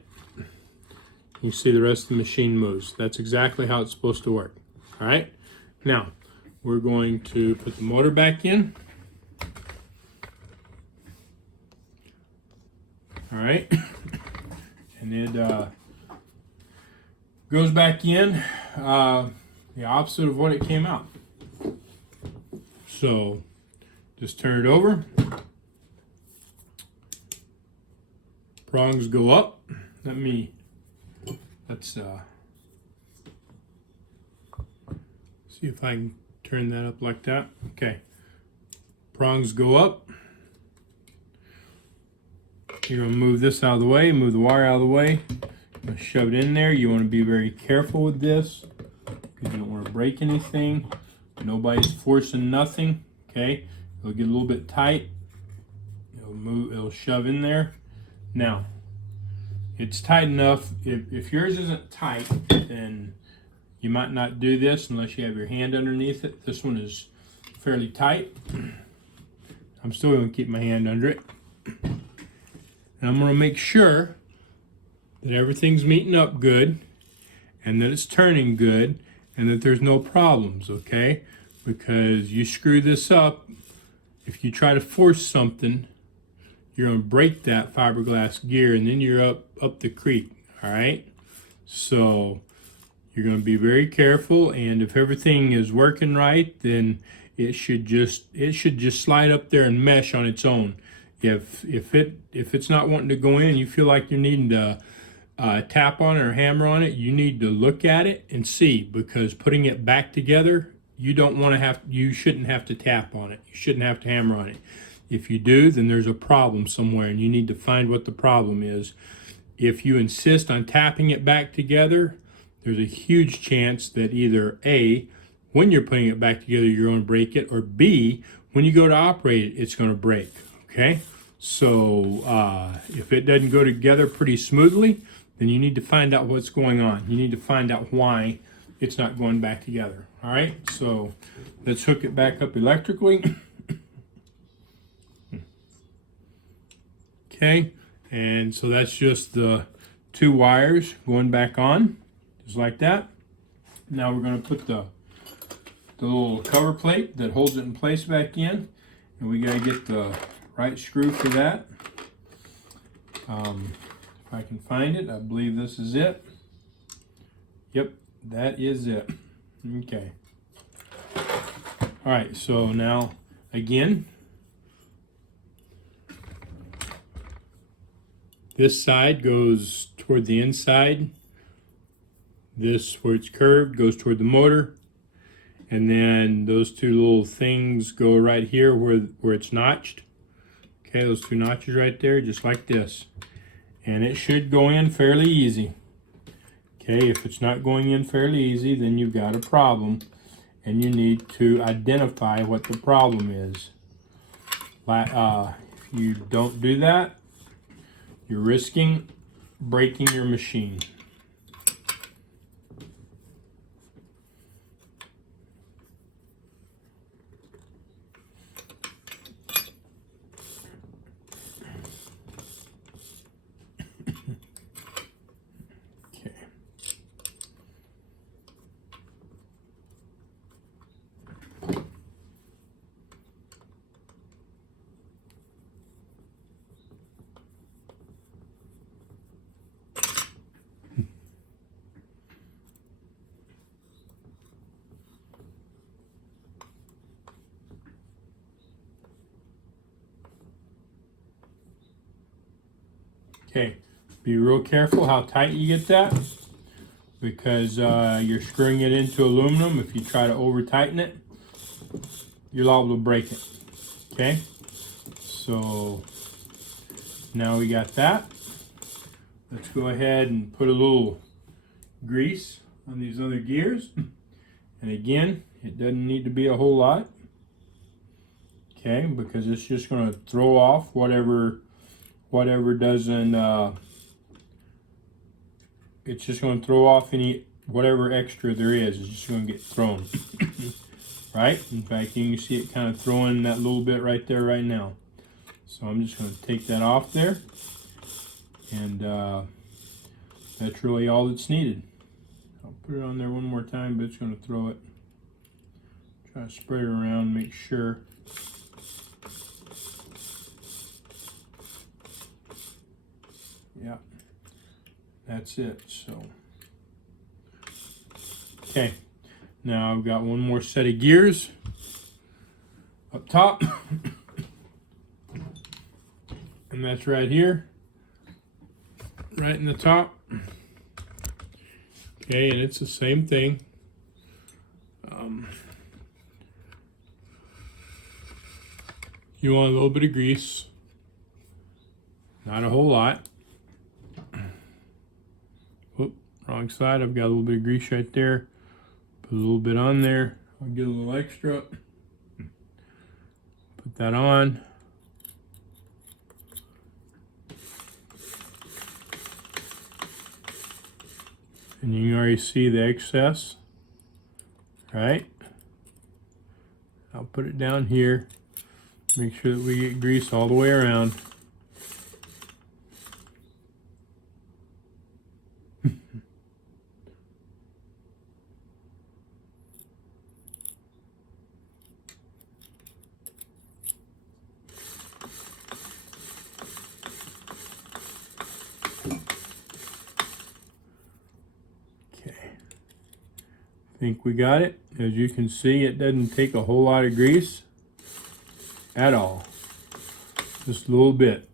You see the rest of the machine moves. That's exactly how it's supposed to work. All right? Now, we're going to put the motor back in. All right? And it goes back in the opposite of what it came out. So, just turn it over. Prongs go up. Let's see if I can turn that up like that. Okay. Prongs go up. You're going to move this out of the way, move the wire out of the way. You're going to shove it in there. You want to be very careful with this because you don't want to break anything. Nobody's forcing nothing. Okay. It'll get a little bit tight. It'll shove in there. Now, it's tight enough. If yours isn't tight, then you might not do this unless you have your hand underneath it. This one is fairly tight. I'm still going to keep my hand under it. And I'm going to make sure that everything's meeting up good and that it's turning good and that there's no problems, okay? Because you screw this up, if you try to force something, you're going to break that fiberglass gear and then you're up the creek, all right? So you're going to be very careful, and if everything is working right, then it should just slide up there and mesh on its own. If it's not wanting to go in, you feel like you're needing to tap on it or hammer on it, you need to look at it and see, because putting it back together, you shouldn't have to tap on it. You shouldn't have to hammer on it. If you do, then there's a problem somewhere and you need to find what the problem is. if you insist on tapping it back together, there's a huge chance that either A, when you're putting it back together, you're going to break it, or B, when you go to operate it, it's going to break, okay? So if it doesn't go together pretty smoothly, then you need to find out what's going on. You need to find out why it's not going back together, all right? So let's hook it back up electrically. Okay, and so that's just the 2 wires going back on, just like that. Now we're going to put the little cover plate that holds it in place back in, and we got to get the right screw for that. If I can find it, I believe this is it. Yep, that is it. Okay. All right, so now again, this side goes toward the inside. This, where it's curved, goes toward the motor. And then those 2 little things go right here where it's notched. Okay, those 2 notches right there, just like this. And it should go in fairly easy. Okay, if it's not going in fairly easy, then you've got a problem. And you need to identify what the problem is. If you don't do that, you're risking breaking your machine. Okay. Okay, be real careful how tight you get that, because you're screwing it into aluminum. If you try to over tighten it, you're liable to break it. Okay, so now we got that. Let's go ahead and put a little grease on these other gears. And again, it doesn't need to be a whole lot. Okay, because it's just going to throw off whatever doesn't, it's just going to throw off whatever extra there is. It's just going to get thrown. Right? In fact, you can see it kind of throwing that little bit right there right now. So I'm just going to take that off there. And that's really all that's needed. I'll put it on there one more time, but it's going to throw it. Try to spread it around, make sure. Yeah, that's it. So, okay, now I've got one more set of gears up top, and that's right here, right in the top. Okay, and it's the same thing. You want a little bit of grease, not a whole lot. Whoop, wrong side. I've got a little bit of grease right there. Put a little bit on there. I'll get a little extra. Put that on. And you can already see the excess, right? I'll put it down here. Make sure that we get grease all the way around. Think we got it. As you can see, it doesn't take a whole lot of grease at all. Just a little bit.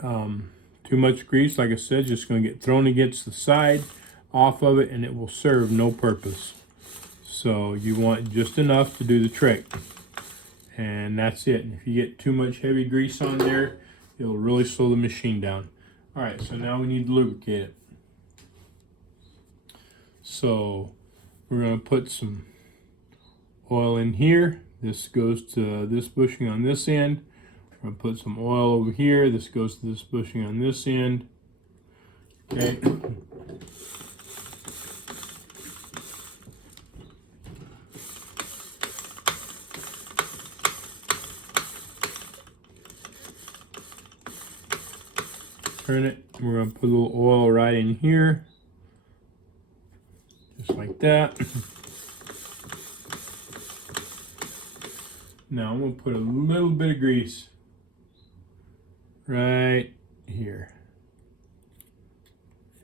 Too much grease, like I said, just going to get thrown against the side off of it, and it will serve no purpose. So you want just enough to do the trick, and that's it. And if you get too much heavy grease on there, it'll really slow the machine down. All right, so now we need to lubricate it. So we're going to put some oil in here. This goes to this bushing on this end. We're going to put some oil over here. This goes to this bushing on this end. Okay. Turn it. We're going to put a little oil right in here. Just like that. Now I'm going to put a little bit of grease right here.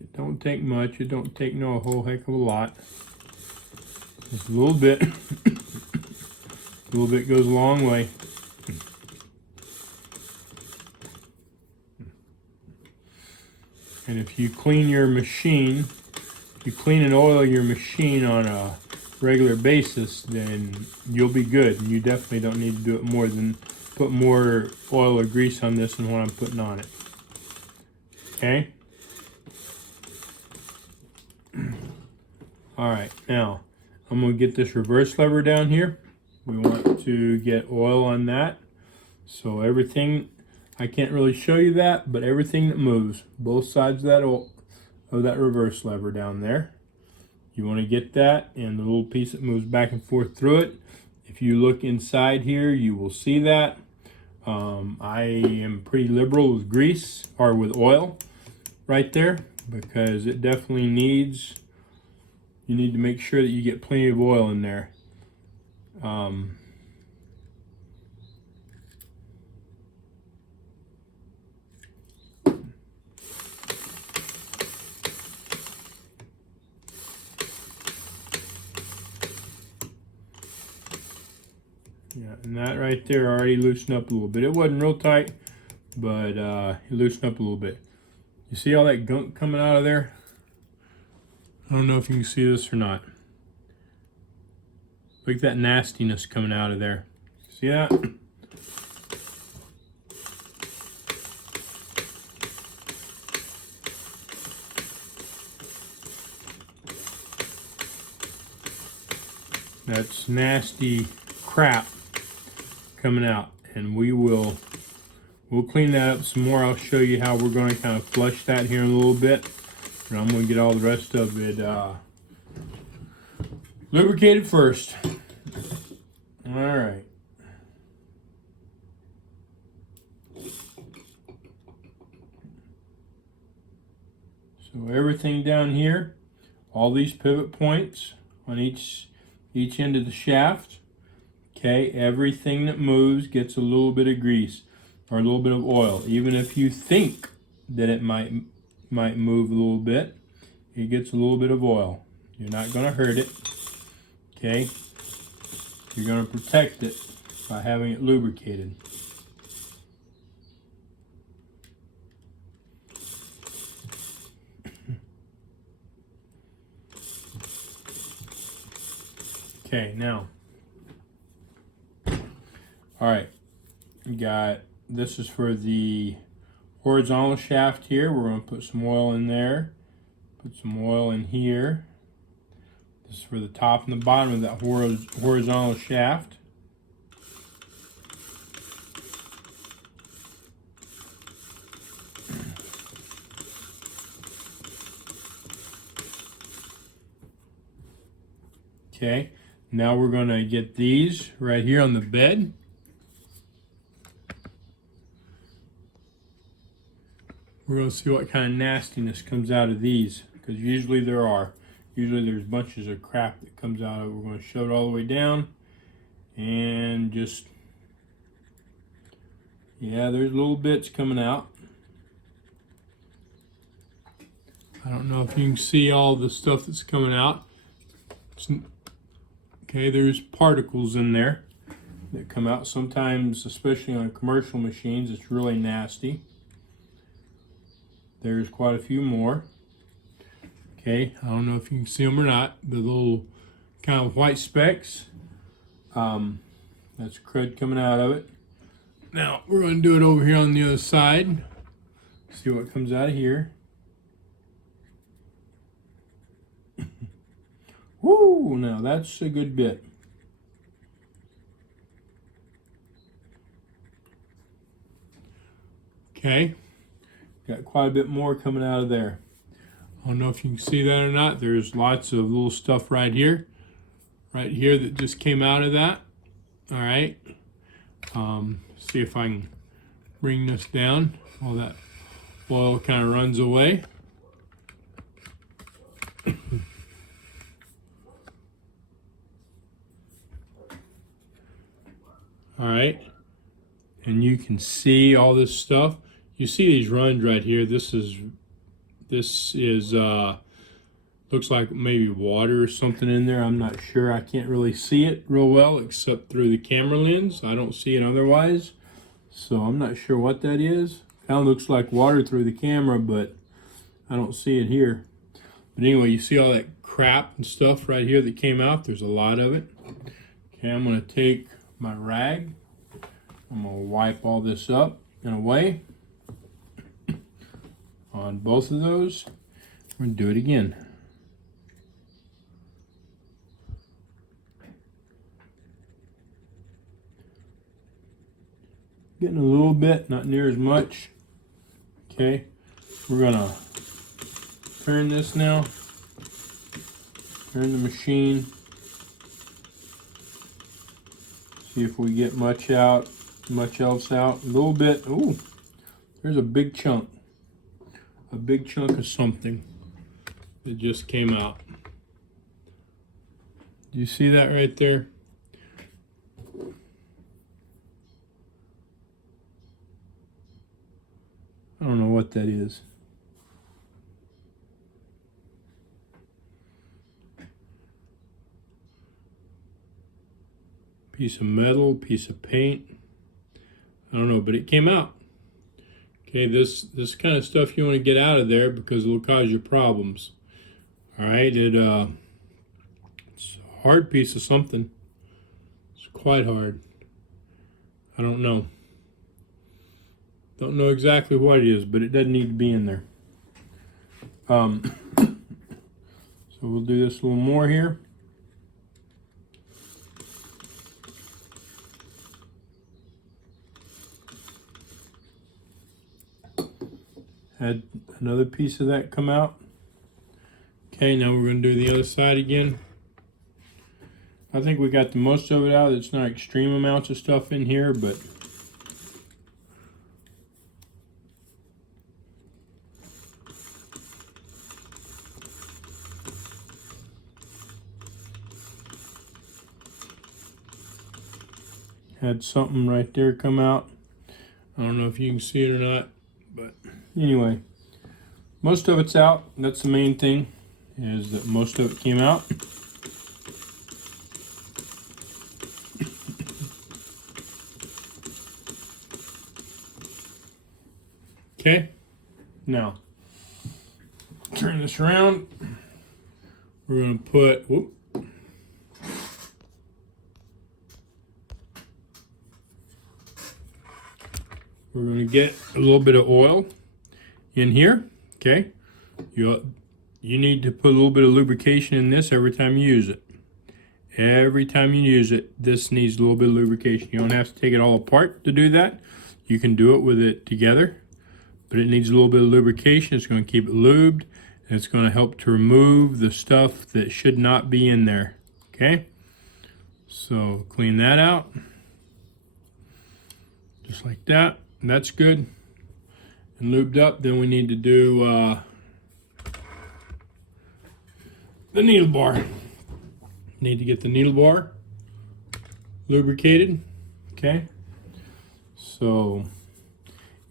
It don't take much. It don't take no whole heck of a lot. Just a little bit. A little bit goes a long way. And if you clean your machine, if you clean and oil your machine on a regular basis, then you'll be good. And you definitely don't need to do it more than put more oil or grease on this than what I'm putting on it. Okay? Alright, now I'm going to get this reverse lever down here. We want to get oil on that. So everything, I can't really show you that, but everything that moves, both sides of that reverse lever down there, you want to get that, and the little piece that moves back and forth through it. If you look inside here, you will see that. I am pretty liberal with grease, or with oil right there, because it definitely needs, you need to make sure that you get plenty of oil in there. Yeah, and that right there already loosened up a little bit. It wasn't real tight, but it loosened up a little bit. You see all that gunk coming out of there? I don't know if you can see this or not. Look at that nastiness coming out of there. See that? That's nasty crap coming out, and we'll clean that up some more. I'll show you how we're going to kind of flush that here in a little bit, and I'm going to get all the rest of it lubricated first. All right. So everything down here, all these pivot points on each end of the shaft, okay, everything that moves gets a little bit of grease or a little bit of oil. Even if you think that it might move a little bit, it gets a little bit of oil. You're not going to hurt it, okay? You're going to protect it by having it lubricated. Okay, now, all right, we got, this is for the horizontal shaft here. We're going to put some oil in there, put some oil in here. This is for the top and the bottom of that horizontal shaft. Okay, now we're going to get these right here on the bed. We're going to see what kind of nastiness comes out of these, because usually there's bunches of crap that comes out of it. We're going to shove it all the way down, and just, yeah, there's little bits coming out. I don't know if you can see all the stuff that's coming out. Okay, there's particles in there that come out sometimes, especially on commercial machines. It's really nasty. There's quite a few more. Okay, I don't know if you can see them or not. The little kind of white specks. That's crud coming out of it. Now we're going to do it over here on the other side. See what comes out of here. Woo, now that's a good bit. Okay, got quite a bit more coming out of there. I don't know if you can see that or not. There's lots of little stuff right here that just came out of that. All right, see if I can bring this down while that oil kind of runs away. All right, and you can see all this stuff. You see these runs right here. This is looks like maybe water or something in there. I'm not sure. I can't really see it real well except through the camera lens. I don't see it otherwise, so I'm not sure what that is. Kind of looks like water through the camera, but I don't see it here. But anyway, you see all that crap and stuff right here that came out. There's a lot of it. Okay, I'm going to take my rag. I'm going to wipe all this up and away on both of those. We're going to do it again. Getting a little bit, not near as much. Okay, we're going to turn this now. Turn the machine. See if we get much else out. A little bit. Ooh, there's a big chunk. A big chunk of something that just came out. Do you see that right there? I don't know what that is. Piece of metal, piece of paint. I don't know, but it came out. Okay, this kind of stuff you want to get out of there because it'll cause you problems. All right, it's a hard piece of something. It's quite hard. I don't know. Don't know exactly what it is, but it doesn't need to be in there. So we'll do this a little more here. Had another piece of that come out. Okay, now we're going to do the other side again. I think we got the most of it out. It's not extreme amounts of stuff in here, but had something right there come out. I don't know if you can see it or not, but anyway, most of it's out. That's the main thing, is that most of it came out. Okay, now turn this around. We're going to put, whoop, we're going to get a little bit of oil in here. Okay, you need to put a little bit of lubrication in this every time you use it. Every time you use it, this needs a little bit of lubrication. You don't have to take it all apart to do that. You can do it with it together, but it needs a little bit of lubrication. It's going to keep it lubed, and it's going to help to remove the stuff that should not be in there. Okay, so clean that out just like that. And that's good and lubed up. Then we need to do the needle bar. Need to get the needle bar lubricated. Okay, so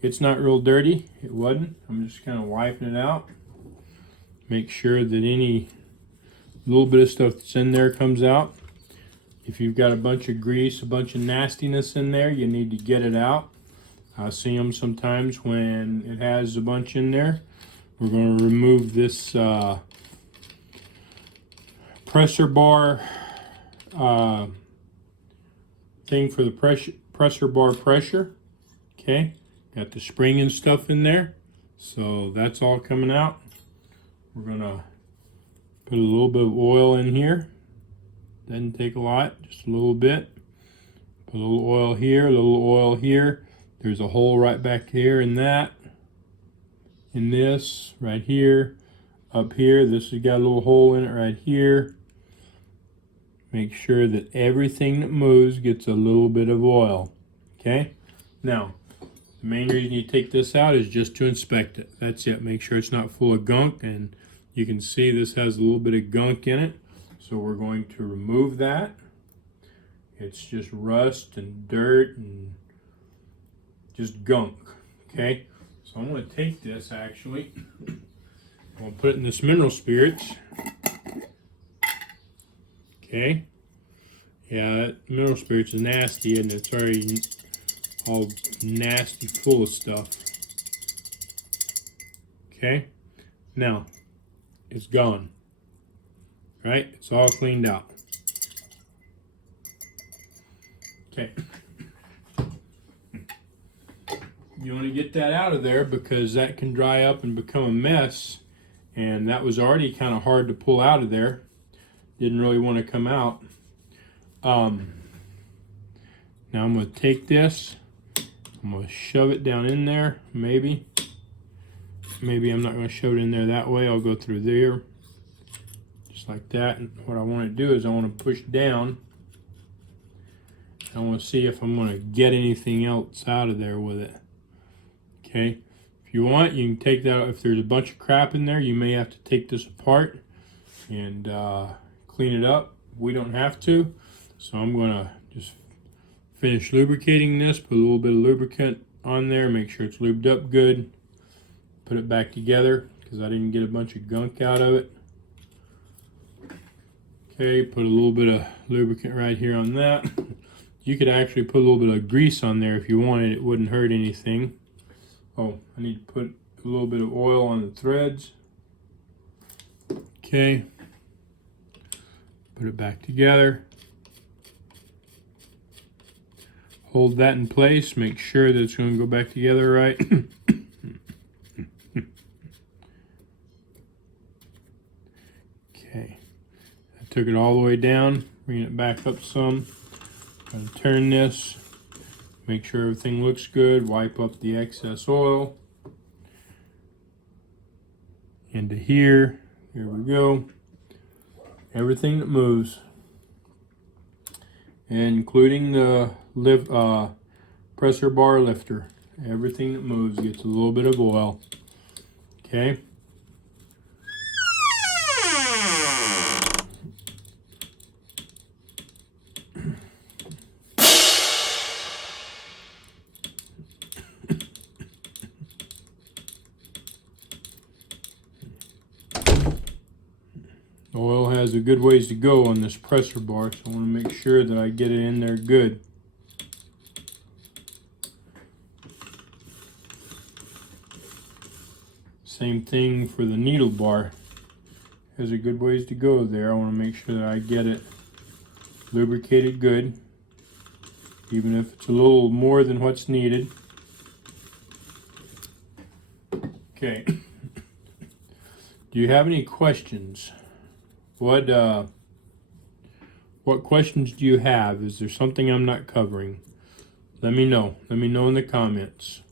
it's not real dirty. It wasn't. I'm just kind of wiping it out. Make sure that any little bit of stuff that's in there comes out. If you've got a bunch of grease, a bunch of nastiness in there, you need to get it out. I see them sometimes when it has a bunch in there. We're going to remove this pressure bar thing for the pressure bar pressure. Okay, got the spring and stuff in there. So that's all coming out. We're gonna put a little bit of oil in here. Doesn't take a lot, just a little bit. Put a little oil here, a little oil here. There's a hole right back here in that. In this, right here. Up here, this has got a little hole in it right here. Make sure that everything that moves gets a little bit of oil. Okay? Now, the main reason you take this out is just to inspect it. That's it. Make sure it's not full of gunk, and you can see this has a little bit of gunk in it. So we're going to remove that. It's just rust and dirt and just gunk. Okay? So I'm going to take this actually. I'm going to put it in this mineral spirits. Okay? Yeah, that mineral spirits is nasty, and it's already all nasty, full of stuff. Okay? Now, it's gone. Right? It's all cleaned out. Okay. You want to get that out of there because that can dry up and become a mess. And that was already kind of hard to pull out of there. Didn't really want to come out. Now I'm going to take this. I'm going to shove it down in there. Maybe I'm not going to shove it in there that way. I'll go through there. Just like that. And what I want to do is I want to push down. I want to see if I'm going to get anything else out of there with it. Okay. If you want, you can take that. If there's a bunch of crap in there, you may have to take this apart and clean it up. We don't have to. So I'm going to just finish lubricating this. Put a little bit of lubricant on there. Make sure it's lubed up good. Put it back together because I didn't get a bunch of gunk out of it. Okay, put a little bit of lubricant right here on that. You could actually put a little bit of grease on there if you wanted. It wouldn't hurt anything. Oh, I need to put a little bit of oil on the threads. Okay. Put it back together. Hold that in place. Make sure that it's going to go back together right. Okay. I took it all the way down. Bring it back up some. I'm going to turn this. Make sure everything looks good. Wipe up the excess oil. Into here. Here we go. Everything that moves, including the pressure bar lifter. Everything that moves gets a little bit of oil. Okay. Oil has a good ways to go on this pressure bar, so I want to make sure that I get it in there good. Same thing for the needle bar. Has a good ways to go there. I want to make sure that I get it lubricated good, even if it's a little more than what's needed. Okay. Do you have any questions? What questions do you have? Is there something I'm not covering? Let me know. Let me know in the comments.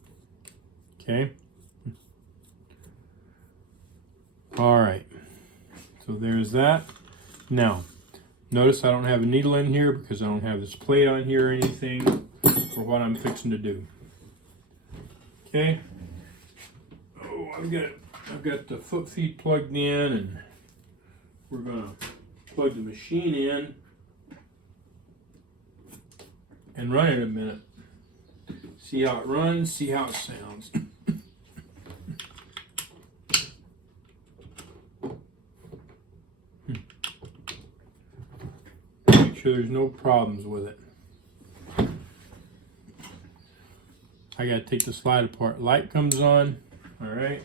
Okay? All right. So there's that. Now, notice I don't have a needle in here because I don't have this plate on here or anything for what I'm fixing to do. Okay? Oh, I've got the foot feed plugged in, and we're going to plug the machine in and run it a minute. See how it runs, see how it sounds. Make sure there's no problems with it. I got to take the slide apart. Light comes on. All right.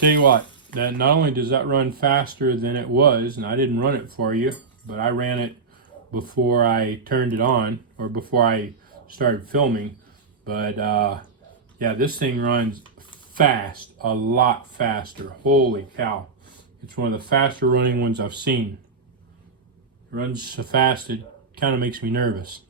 Tell you what, that not only does that run faster than it was, and I didn't run it for you, but I ran it before I turned it on, or before I started filming. But yeah, this thing runs fast, a lot faster. Holy cow. It's one of the faster running ones I've seen. It runs so fast it kind of makes me nervous.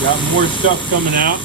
Got more stuff coming out.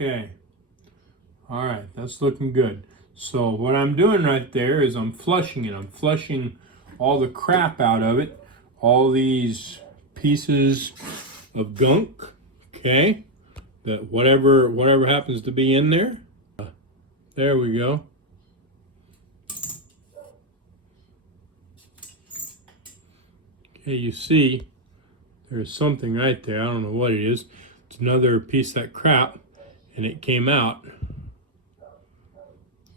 Okay. All right, that's looking good. So what I'm doing right there is I'm flushing it. I'm flushing all the crap out of it, all these pieces of gunk, okay? That whatever happens to be in there. There we go. Okay, you see there's something right there. I don't know what it is. It's another piece of that crap, and it came out.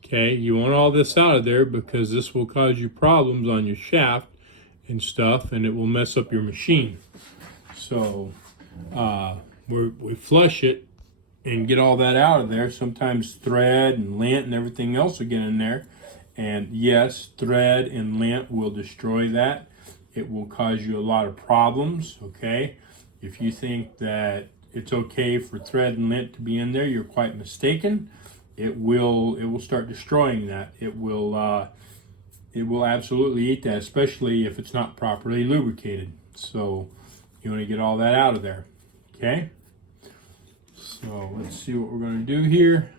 Okay, you want all this out of there because this will cause you problems on your shaft and stuff, and it will mess up your machine. So we flush it and get all that out of there. Sometimes thread and lint and everything else will get in there. And yes, thread and lint will destroy that. It will cause you a lot of problems, okay? If you think that it's okay for thread and lint to be in there, you're quite mistaken. It will start destroying that. It will absolutely eat that, especially if it's not properly lubricated. So you want to get all that out of there, okay? So let's see what we're going to do here.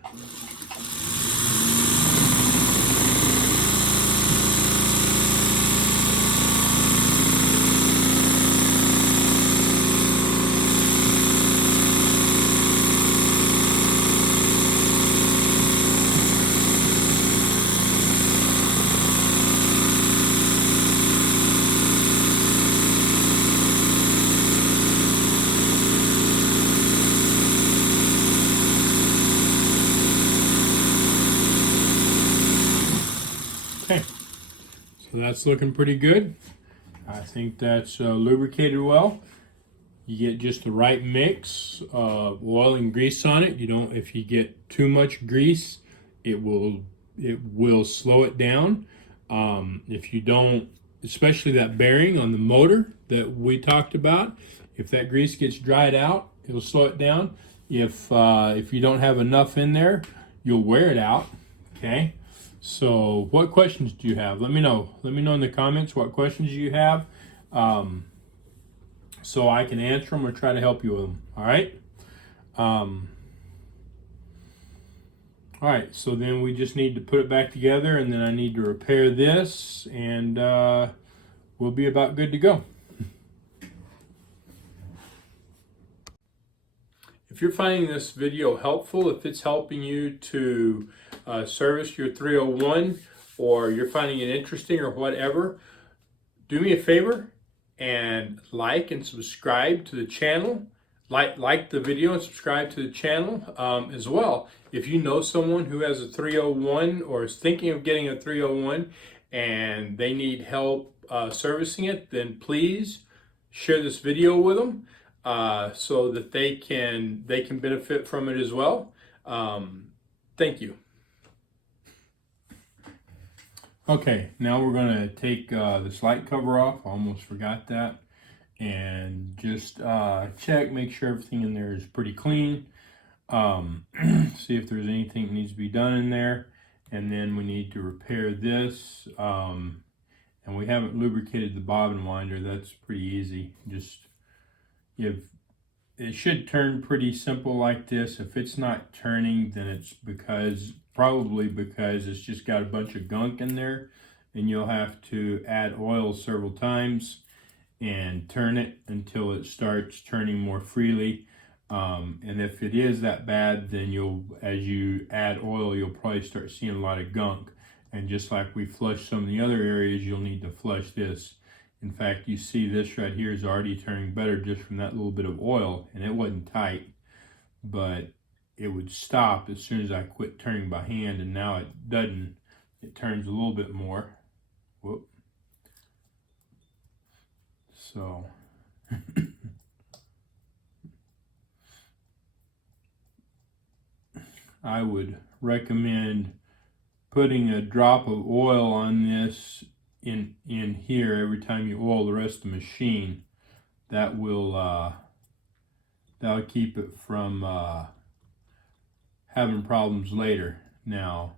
Okay, so that's looking pretty good. I think that's lubricated well. You get just the right mix of oil and grease on it. You don't, if you get too much grease, it will slow it down. If you don't, especially that bearing on the motor that we talked about, if that grease gets dried out, it'll slow it down. If you don't have enough in there, you'll wear it out. Okay. So what questions do you have? Let me know. Let me know in the comments what questions you have, so I can answer them or try to help you with them. All right. All right. So then we just need to put it back together, and then I need to repair this, and we'll be about good to go. If you're finding this video helpful, if it's helping you to service your 301, or you're finding it interesting or whatever, do me a favor and like and subscribe to the channel. like the video and subscribe to the channel as well. If you know someone who has a 301 or is thinking of getting a 301 and they need help servicing it, then please share this video with them so that they can benefit from it as well. Thank you. Okay, now we're going to take this light cover off. I almost forgot that. And just check, make sure everything in there is pretty clean. See if there's anything that needs to be done in there. And then we need to repair this. And we haven't lubricated the bobbin winder. That's pretty easy. Just it should turn pretty simple like this. If it's not turning, then it's probably because it's just got a bunch of gunk in there, and you'll have to add oil several times and turn it until it starts turning more freely. And if it is that bad, then as you add oil, you'll probably start seeing a lot of gunk. And just like we flushed some of the other areas, you'll need to flush this. In fact, you see this right here is already turning better just from that little bit of oil, and it wasn't tight, but it would stop as soon as I quit turning by hand, and now it doesn't. It turns a little bit more. Whoop. So I would recommend putting a drop of oil on this in here every time you oil the rest of the machine. That will that'll keep it from having problems later. Now,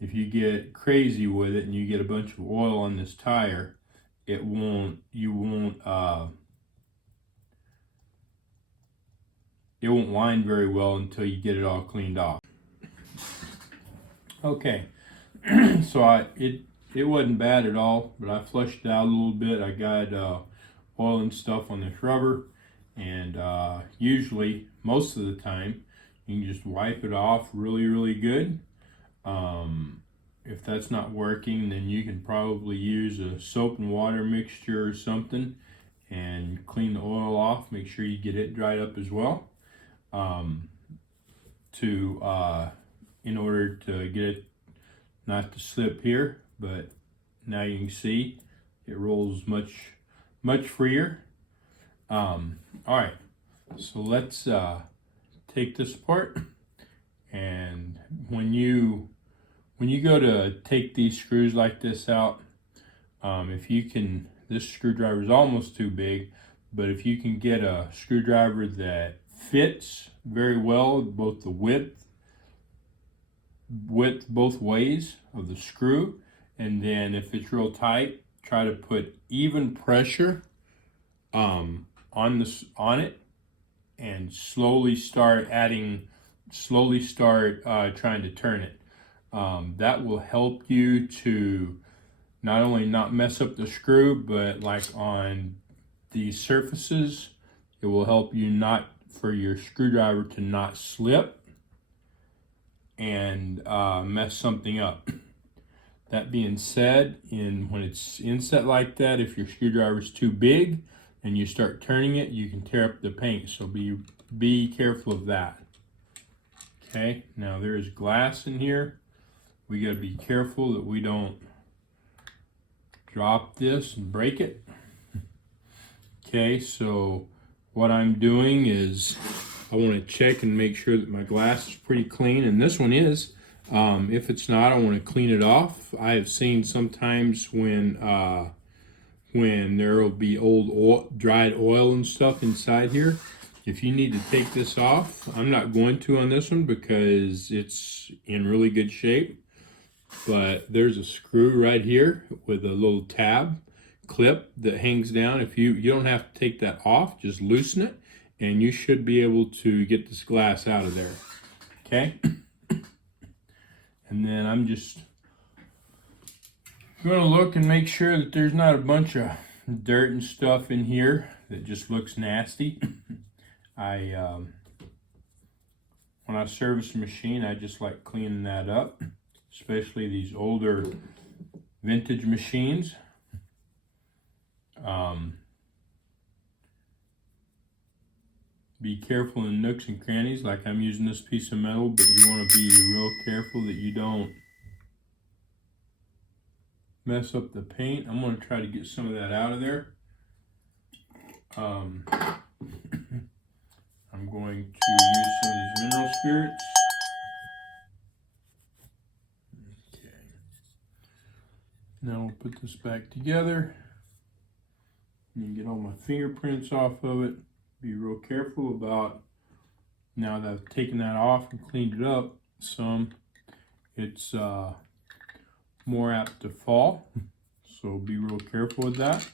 if you get crazy with it and you get a bunch of oil on this tire, you won't wind very well until you get it all cleaned off. Okay, so it wasn't bad at all, but I flushed it out a little bit. I got oil and stuff on this rubber, and usually, most of the time, you can just wipe it off really good. If that's not working, then you can probably use a soap and water mixture or something and clean the oil off. Make sure you get it dried up as well, in order to get it not to slip here. But now you can see it rolls much freer. All right, so let's take this apart. And when you go to take these screws like this out, if you can, this screwdriver is almost too big, but if you can get a screwdriver that fits very well, both the width both ways of the screw, and then if it's real tight, try to put even pressure on it, and slowly start trying to turn it. That will help you to not only not mess up the screw, but like on these surfaces, it will help you for your screwdriver to not slip and mess something up. That being said, when it's inset like that, if your screwdriver is too big and you start turning it, you can tear up the paint. So be careful of that. Okay, now there is glass in here. We got to be careful that we don't drop this and break it. Okay, so what I'm doing is I want to check and make sure that my glass is pretty clean, and this one is. If it's not, I want to clean it off. I have seen sometimes when there will be old dried oil and stuff inside here. If you need to take this off, I'm not going to on this one because it's in really good shape. But there's a screw right here with a little tab clip that hangs down. If you don't have to take that off, just loosen it, and you should be able to get this glass out of there. Okay? And then I'm just going to look and make sure that there's not a bunch of dirt and stuff in here that just looks nasty. When I service a machine, I just like cleaning that up, especially these older vintage machines. Be careful in nooks and crannies, like I'm using this piece of metal, but you want to be real careful that you don't mess up the paint. I'm going to try to get some of that out of there. I'm going to use some of these mineral spirits. Okay. Now we'll put this back together. And get all my fingerprints off of it. Be real careful about, now that I've taken that off and cleaned it up some, it's more apt to fall. So be real careful with that.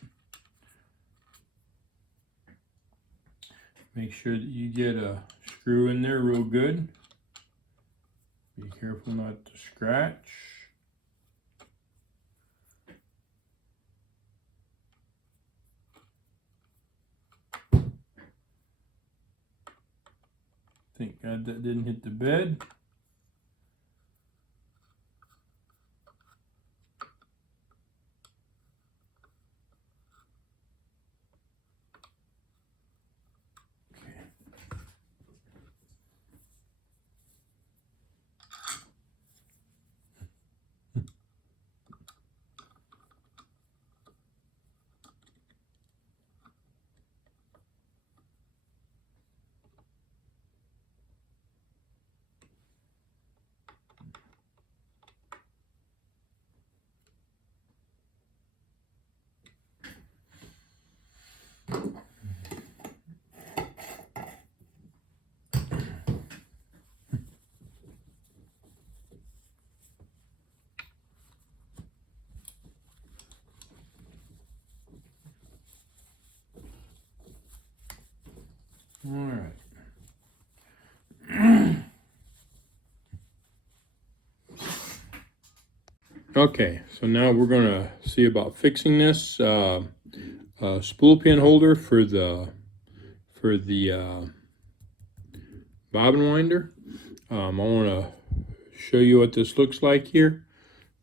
Make sure that you get a screw in there real good. Be careful not to scratch. Thank God that didn't hit the bed. All right. Okay, so now we're going to see about fixing this spool pin holder for the bobbin winder. I want to show you what this looks like here.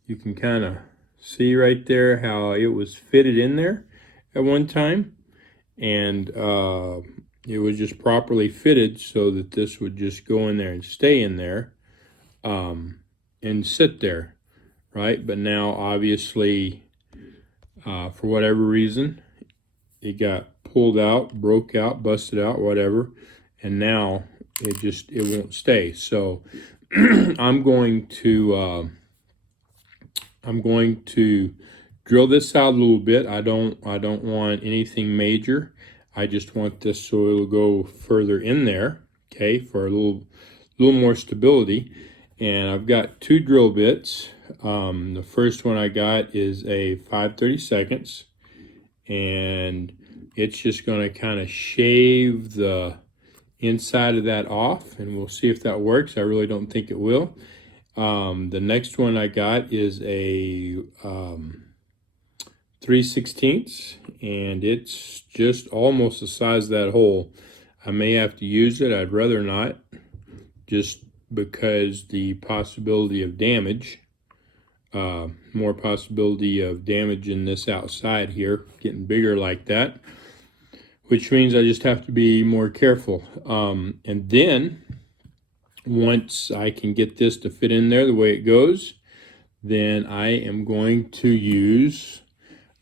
You can kind of see right there how it was fitted in there at one time, and it was just properly fitted so that this would just go in there and stay in there and sit there, right? But now obviously for whatever reason it got pulled out, broke out, busted out, whatever, and now it won't stay. So I'm going to drill this out a little bit. I don't want anything major. I just want this so it'll go further in there, okay, for a little more stability. And I've got two drill bits. The first one I got is a 5/32, and it's just going to kind of shave the inside of that off, and we'll see if that works. I really don't think it will. The next one I got is a 3/16, and it's just almost the size of that hole. I may have to use it. I'd rather not, just because the possibility of damage, more possibility of damage in this outside here, getting bigger like that, which means I just have to be more careful. And then once I can get this to fit in there the way it goes, then I am going to use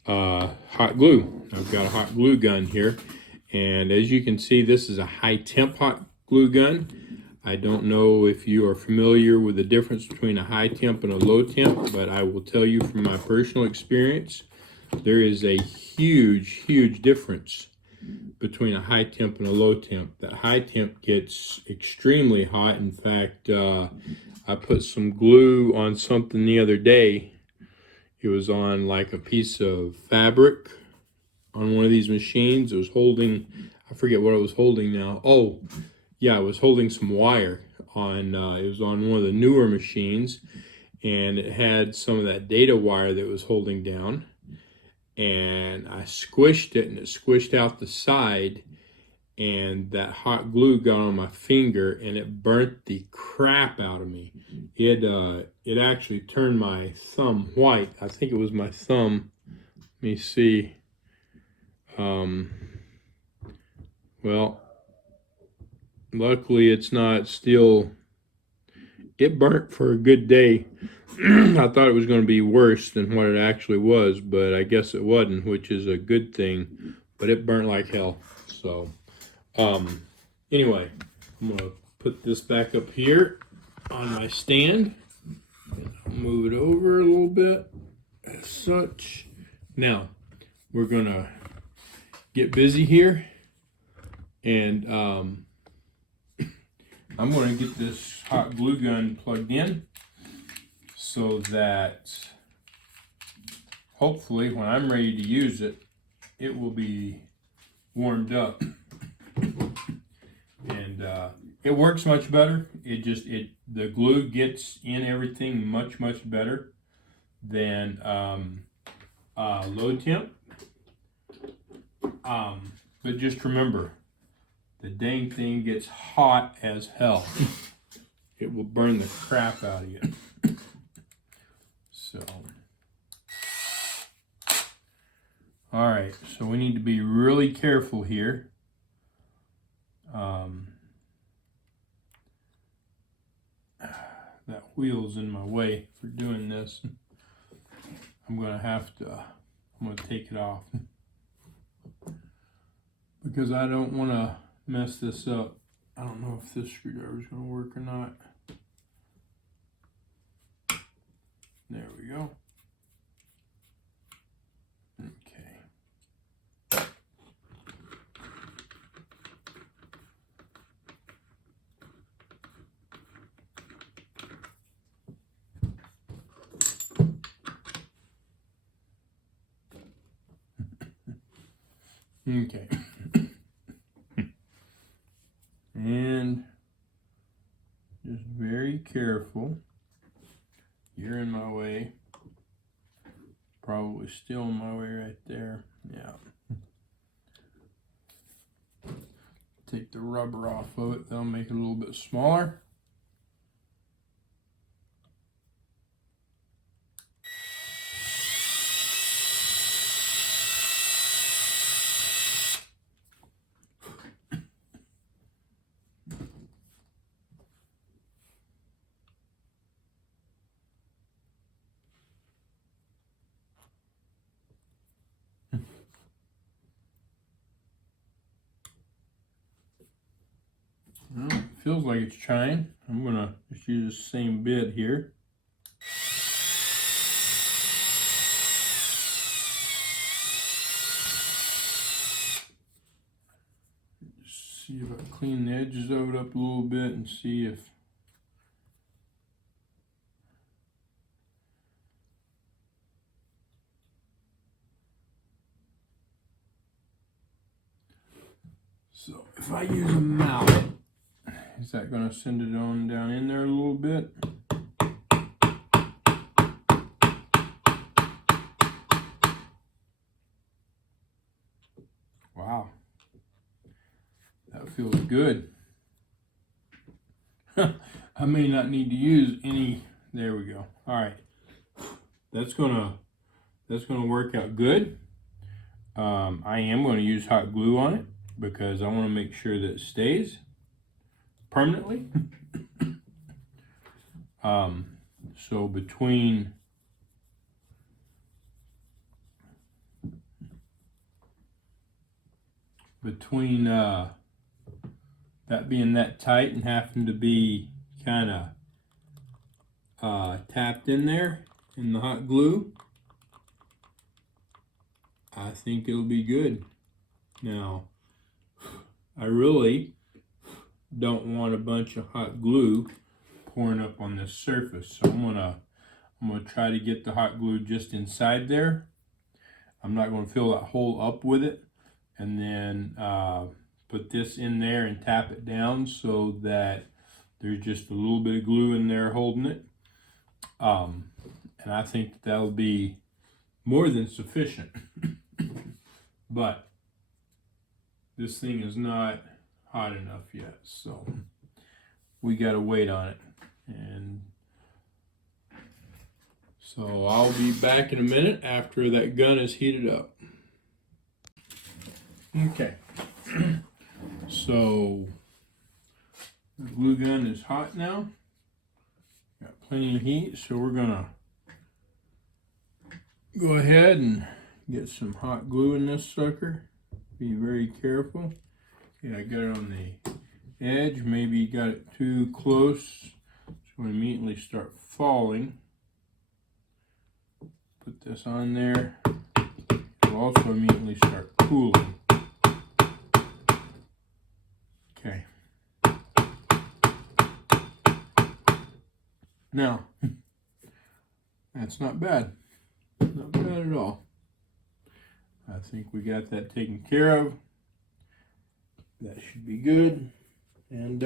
hot glue. I've got a hot glue gun here, and as you can see, this is a high temp hot glue gun. I don't know if you are familiar with the difference between a high temp and a low temp, but I will tell you from my personal experience, there is a huge difference between a high temp and a low temp. That high temp gets extremely hot. In fact, I put some glue on something the other day. It was on like a piece of fabric on one of these machines. It was holding, I forget what it was holding now. Oh, yeah, it was holding some wire on, it was on one of the newer machines, and it had some of that data wire that was holding down. And I squished it, and it squished out the side, and that hot glue got on my finger, and it burnt the crap out of me. It actually turned my thumb white. I think it was my thumb. Let me see. Well, luckily it's not still, it burnt for a good day. I thought it was going to be worse than what it actually was, but I guess it wasn't, which is a good thing. But it burnt like hell. So, anyway, I'm going to put this back up here on my stand. Move it over a little bit, as such. Now, we're going to get busy here, and I'm going to get this hot glue gun plugged in so that hopefully when I'm ready to use it, it will be warmed up. And it works much better. The glue gets in everything much better than low temp. But just remember, the dang thing gets hot as hell. It will burn the crap out of you. So, all right, so we need to be really careful here. That wheel's in my way for doing this. I'm gonna take it off because I don't want to mess this up. I don't know if this screwdriver is going to work or not. There we go. Okay. Okay. And just very careful. You're in my way. Probably still in my way right there. Yeah. Take the rubber off of it. That'll make it a little bit smaller. Well, it feels like it's trying. I'm gonna just use the same bit here. Just see if I clean the edges of it up a little bit and see if if I use a mallet, is that going to send it on down in there a little bit? Wow, that feels good. I may not need to use any. There we go. All right, that's gonna work out good. I am going to use hot glue on it because I want to make sure that it stays permanently. So between that being that tight and having to be kind of tapped in there in the hot glue, I think it'll be good. Now, I really don't want a bunch of hot glue pouring up on this surface, so I'm gonna try to get the hot glue just inside there. I'm not going to fill that hole up with it, and then put this in there and tap it down so that there's just a little bit of glue in there holding it. And I think that'll be more than sufficient. But this thing is not hot enough yet, so we got to wait on it. And so I'll be back in a minute after that gun is heated up. Okay. So The glue gun is hot now. Got plenty of heat, so we're gonna go ahead and get some hot glue in this sucker. Be very careful. Okay, I got it on the edge. Maybe you got it too close. It's going to immediately start falling. Put this on there. It'll also immediately start cooling. Okay. Now, that's not bad. Not bad at all. I think we got that taken care of. That should be good. And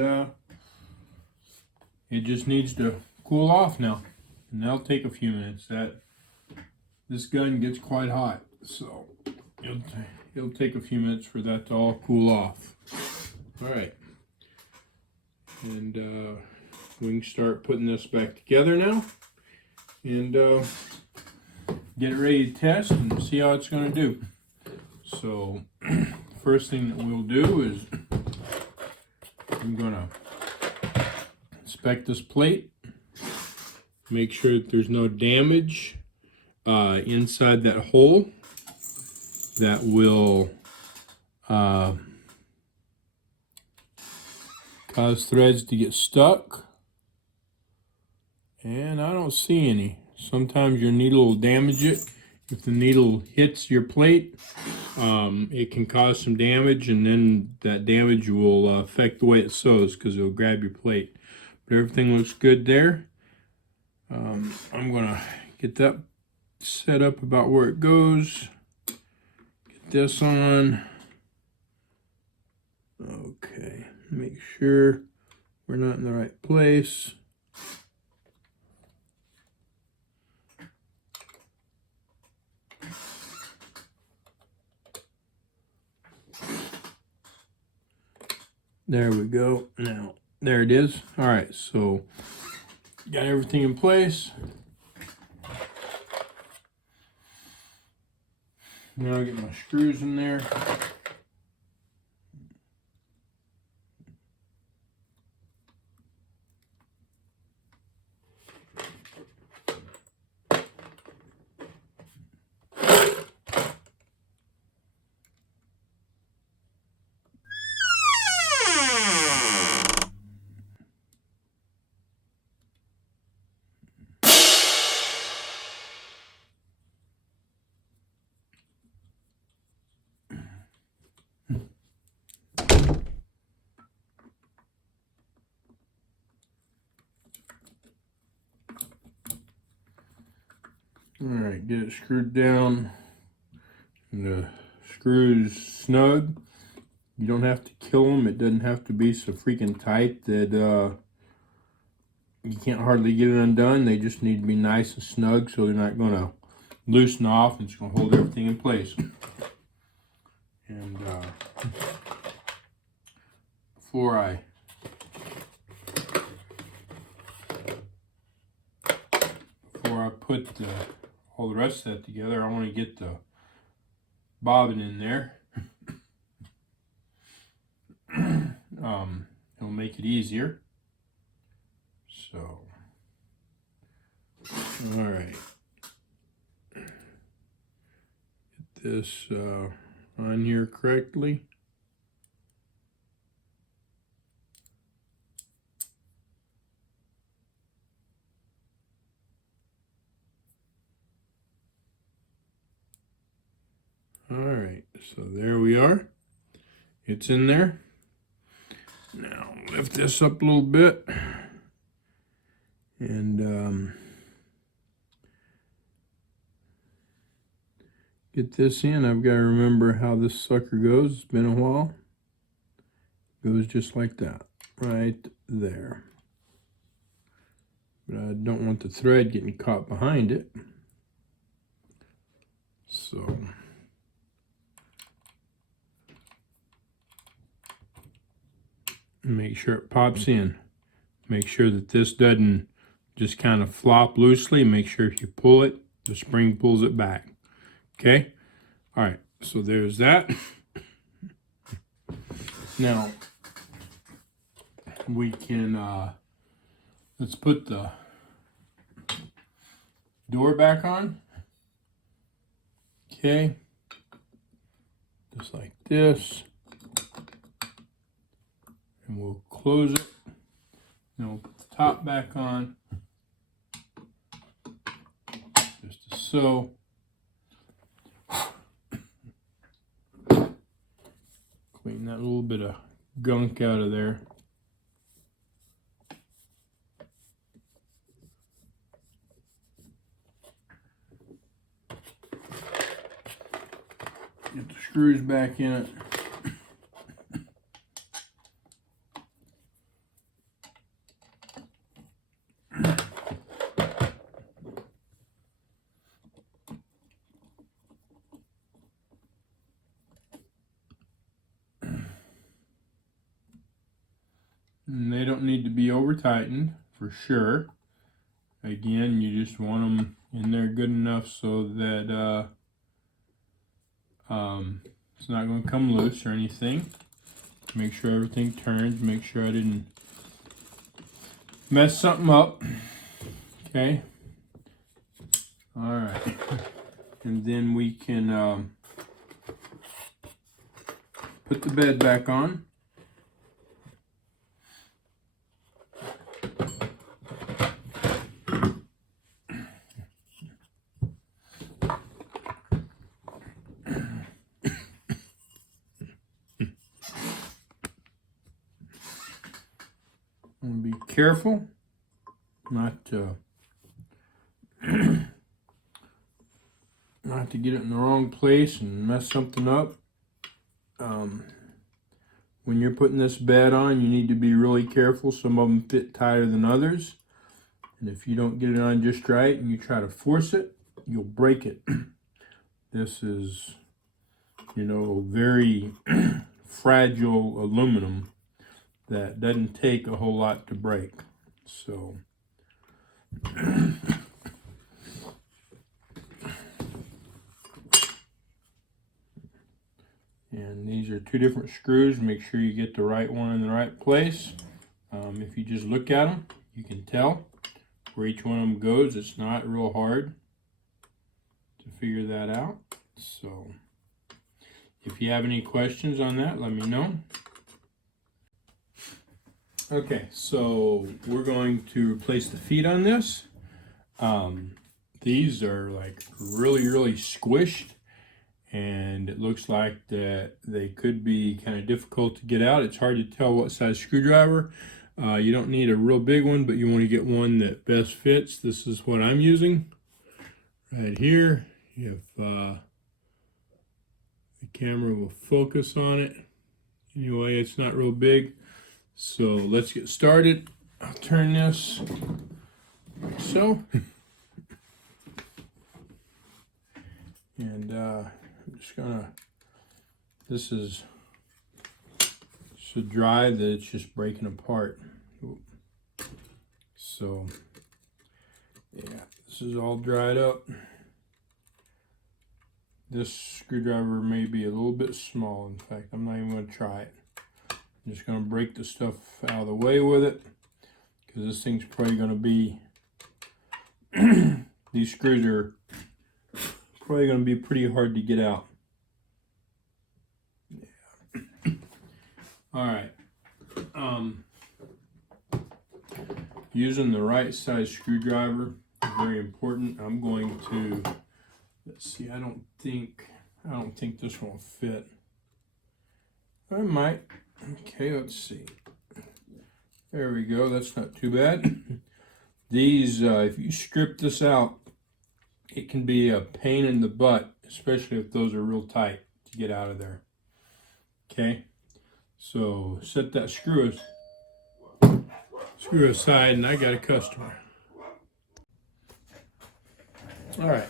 it just needs to cool off now. And that'll take a few minutes. This gun gets quite hot, so it'll take a few minutes for that to all cool off. All right. And we can start putting this back together now. And get it ready to test and see how it's going to do. So, first thing that we'll do is I'm going to inspect this plate, make sure that there's no damage inside that hole that will cause threads to get stuck. And I don't see any. Sometimes your needle will damage it. If the needle hits your plate, it can cause some damage, and then that damage will affect the way it sews because it'll grab your plate. But everything looks good there. I'm going to get that set up about where it goes. Get this on. Okay, make sure we're not in the right place. There we go. Now, there it is. All right, so got everything in place. Now I get my screws in there. All right, get it screwed down. And the screws snug. You don't have to kill them. It doesn't have to be so freaking tight that you can't hardly get it undone. They just need to be nice and snug so they're not going to loosen off, and it's going to hold everything in place. And before I put all the rest of that together, I want to get the bobbin in there. It'll make it easier. So, all right. Get this on here correctly. All right, so there we are. It's in there. Now lift this up a little bit and get this in. I've got to remember how this sucker goes. It's been a while. It goes just like that, right there. But I don't want the thread getting caught behind it. So make sure it pops in. Make sure that this doesn't just kind of flop loosely. Make sure if you pull it, the spring pulls it back. Okay? All right, so there's that. Now, we can, let's put the door back on. Okay, just like this. And we'll close it. Then we'll put the top back on. Just as so. Clean that little bit of gunk out of there. Get the screws back in it. And they don't need to be over tightened for sure. Again, you just want them in there good enough so that it's not going to come loose or anything. Make sure everything turns. Make sure I didn't mess something up. Okay. All right. And then we can put the bed back on. And be careful not to not to get it in the wrong place and mess something up. When you're putting this bed on, you need to be really careful. Some of them fit tighter than others, and if you don't get it on just right and you try to force it, you'll break it. This is, you know, very fragile aluminum that doesn't take a whole lot to break. So and these are two different screws. Make sure you get the right one in the right place. If you just look at them, you can tell where each one of them goes. It's not real hard to figure that out. So if you have any questions on that, let me know. Okay, so we're going to replace the feet on this. These are like really squished, and it looks like that they could be kind of difficult to get out. It's hard to tell what size screwdriver. You don't need a real big one, but you want to get one that best fits. This is what I'm using right here. If the camera will focus on it. Anyway, it's not real big. So let's get started. I'll turn this like so. And I'm just gonna, this is so dry that it's just breaking apart. So yeah, this is all dried up. This screwdriver may be a little bit small. In fact, I'm not even going to try it. I'm just going to break the stuff out of the way with it, because this thing's probably going to be, these screws are probably going to be pretty hard to get out. Yeah. All right. Using the right size screwdriver is very important. I'm going to, let's see, I don't think this one will fit. I might. Okay, let's see. There we go. That's not too bad. These, if you strip this out, it can be a pain in the butt, especially if those are real tight to get out of there. Okay, so set that screw aside, and I got a customer. All right.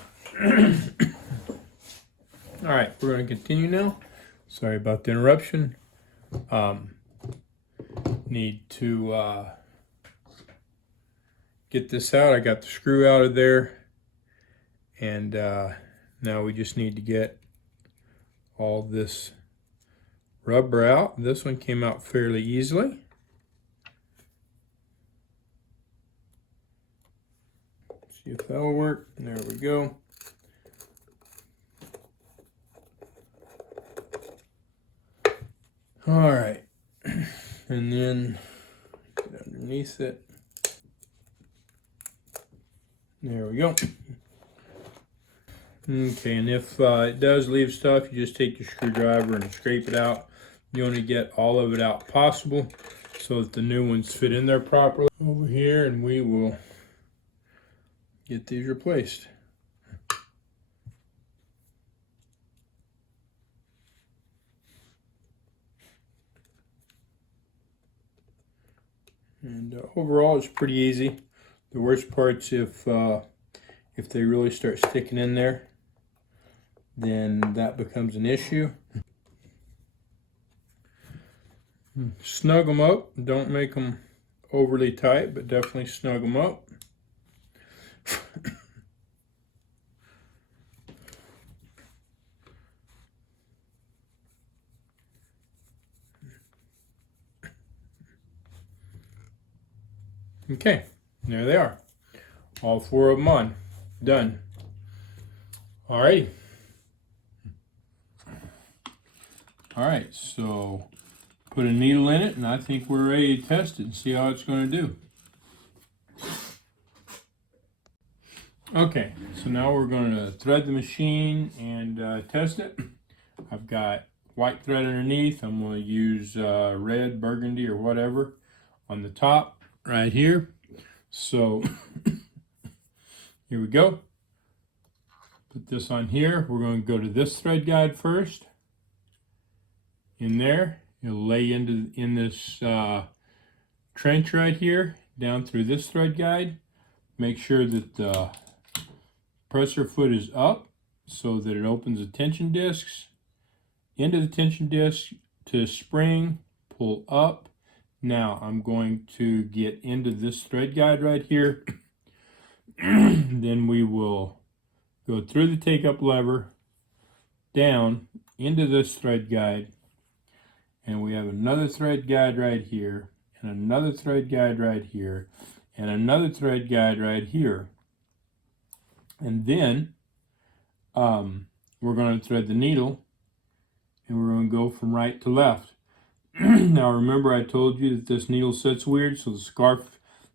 All right, we're going to continue now. Sorry about the interruption. Need to get this out. I got the screw out of there, and now we just need to get all this rubber out. This one came out fairly easily. See if that'll work. There we go. All right, and then get underneath it. There we go. Okay, and if it does leave stuff, you just take your screwdriver and scrape it out. You want to get all of it out possible so that the new ones fit in there properly. Over here, and we will get these replaced. And overall, it's pretty easy. The worst part's if they really start sticking in there, then that becomes an issue. Snug them up. Don't make them overly tight, but definitely snug them up. Okay, there they are. All 4 of them on. Done. Alrighty. Alright, so put a needle in it, and I think we're ready to test it and see how it's going to do. Okay, so now we're going to thread the machine and test it. I've got white thread underneath. I'm going to use red, burgundy, or whatever on the top right here. So here we go. Put this on here. We're going to go to this thread guide first. In there, you'll lay in this trench right here, down through this thread guide. Make sure that the presser foot is up so that it opens the tension discs. Into the tension disc to spring, pull up. Now I'm going to get into this thread guide right here. Then we will go through the take-up lever, down into this thread guide, and we have another thread guide right here, and another thread guide right here, and another thread guide right here. And then we're going to thread the needle, and we're going to go from right to left. Now remember, I told you that this needle sits weird, so the scarf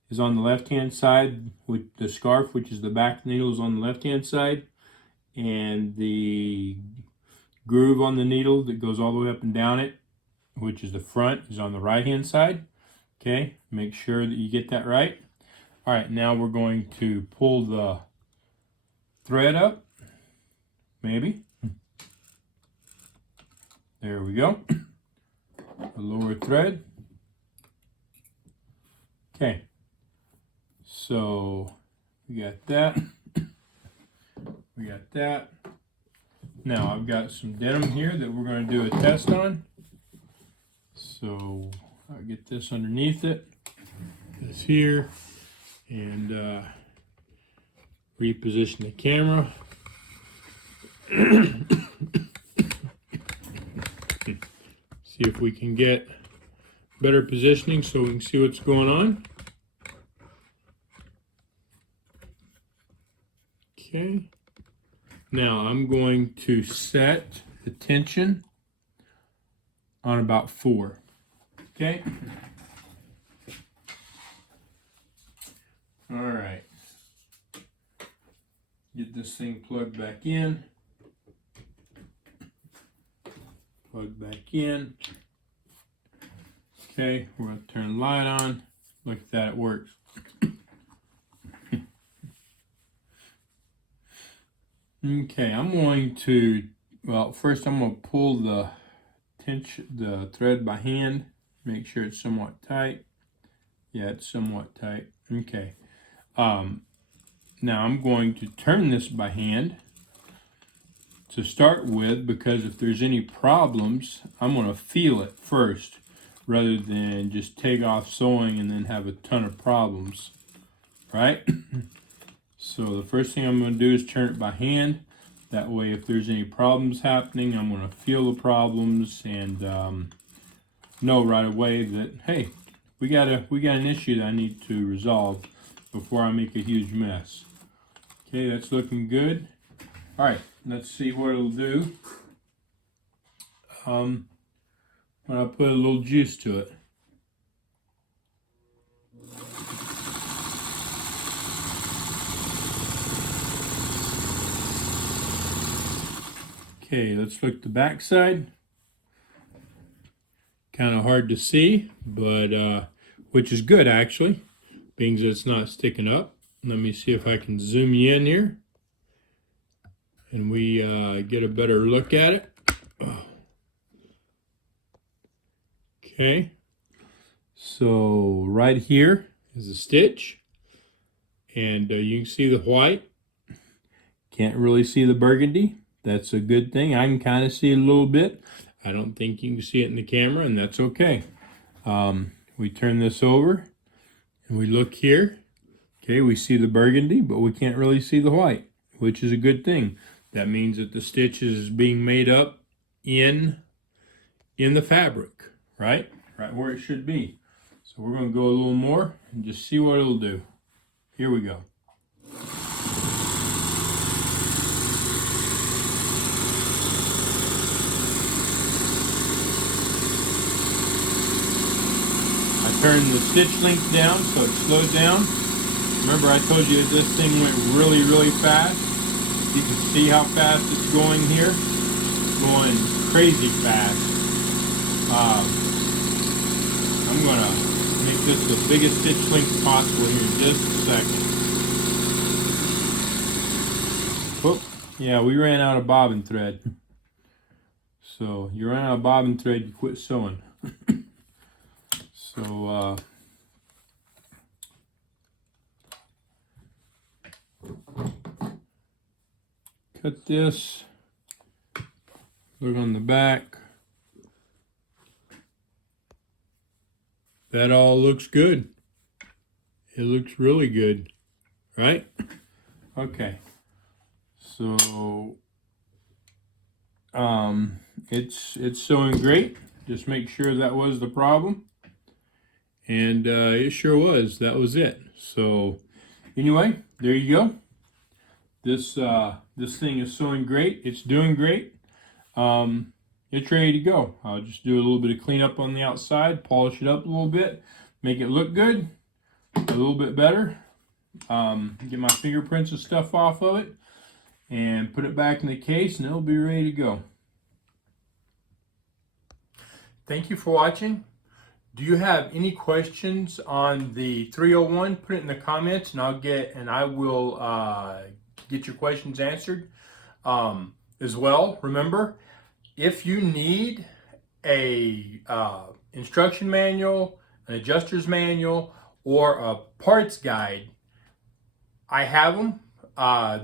is on the left-hand side, with the scarf, which is the back needle, is on the left-hand side, and the groove on the needle that goes all the way up and down it, which is the front, is on the right-hand side. Okay, make sure that you get that right. All right, now we're going to pull the thread up, maybe. There we go. The lower thread. Okay, so we got that. We got that. Now I've got some denim here that we're going to do a test on. So I'll get this underneath it, this here, and reposition the camera. See if we can get better positioning so we can see what's going on. Okay. Now I'm going to set the tension on about 4. Okay. All right. Get this thing plugged back in. Plug back in. Okay, we're going to turn the light on. Look at that, it works. Okay, I'm going to, well, first I'm going to pull the thread by hand. Make sure it's somewhat tight. Yeah, it's somewhat tight. Okay. Now I'm going to turn this by hand to start with, because if there's any problems, I'm going to feel it first rather than just take off sewing and then have a ton of problems, right? So the first thing I'm going to do is turn it by hand. That way, if there's any problems happening, I'm going to feel the problems and know right away that, hey, we got an issue that I need to resolve before I make a huge mess. Okay, that's looking good. All right, let's see what it'll do when I put a little juice to it. Okay, let's look at the back side. Kind of hard to see, but which is good actually, being that it's not sticking up. Let me see if I can zoom you in here and we get a better look at it. Okay, so right here is a stitch, and you can see the white. Can't really see the burgundy. That's a good thing. I can kind of see it a little bit. I don't think you can see it in the camera, and that's okay. We turn this over and we look here. Okay, we see the burgundy, but we can't really see the white, which is a good thing. That means that the stitch is being made up in the fabric, right? Right where it should be. So we're going to go a little more and just see what it'll do. Here we go. Turn the stitch length down so it slowed down. Remember I told you this thing went really, really fast. You can see how fast it's going here. It's going crazy fast. I'm going to make this the biggest stitch length possible here in just a second. Oh, yeah, we ran out of bobbin thread. So you ran out of bobbin thread, you quit sewing. So cut this, look on the back. That all looks good. It looks really good, right? Okay, so it's sewing great. Just make sure that was the problem. And it sure was. That was it. So anyway, there you go. This thing is sewing great. It's doing great. It's ready to go. I'll just do a little bit of cleanup on the outside, polish it up a little bit, make it look good, a little bit better. Get my fingerprints and stuff off of it, and put it back in the case, and it'll be ready to go. Thank you for watching. Do you have any questions on the 301? Put it in the comments, and I will get your questions answered. As well, remember, if you need a instruction manual, an adjuster's manual, or a parts guide, I have them.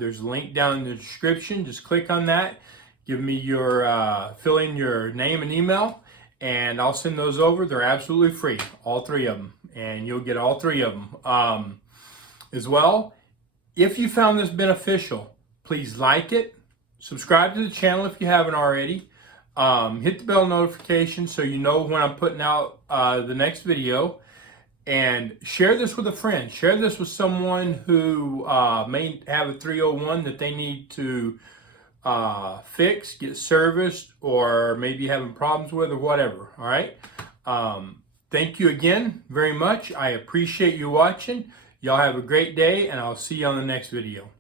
There's a link down in the description. Just click on that. Give me your fill in your name and email, and I'll send those over. They're absolutely free, all three of them, and you'll get all three of them. As well, if you found this beneficial, please like it, subscribe to the channel if you haven't already, hit the bell notification so you know when I'm putting out the next video, and share this with a friend. Share this with someone who may have a 301 that they need to fix, get serviced, or maybe having problems with, or whatever. All right. Thank you again very much. I appreciate you watching. Y'all have a great day, and I'll see you on the next video.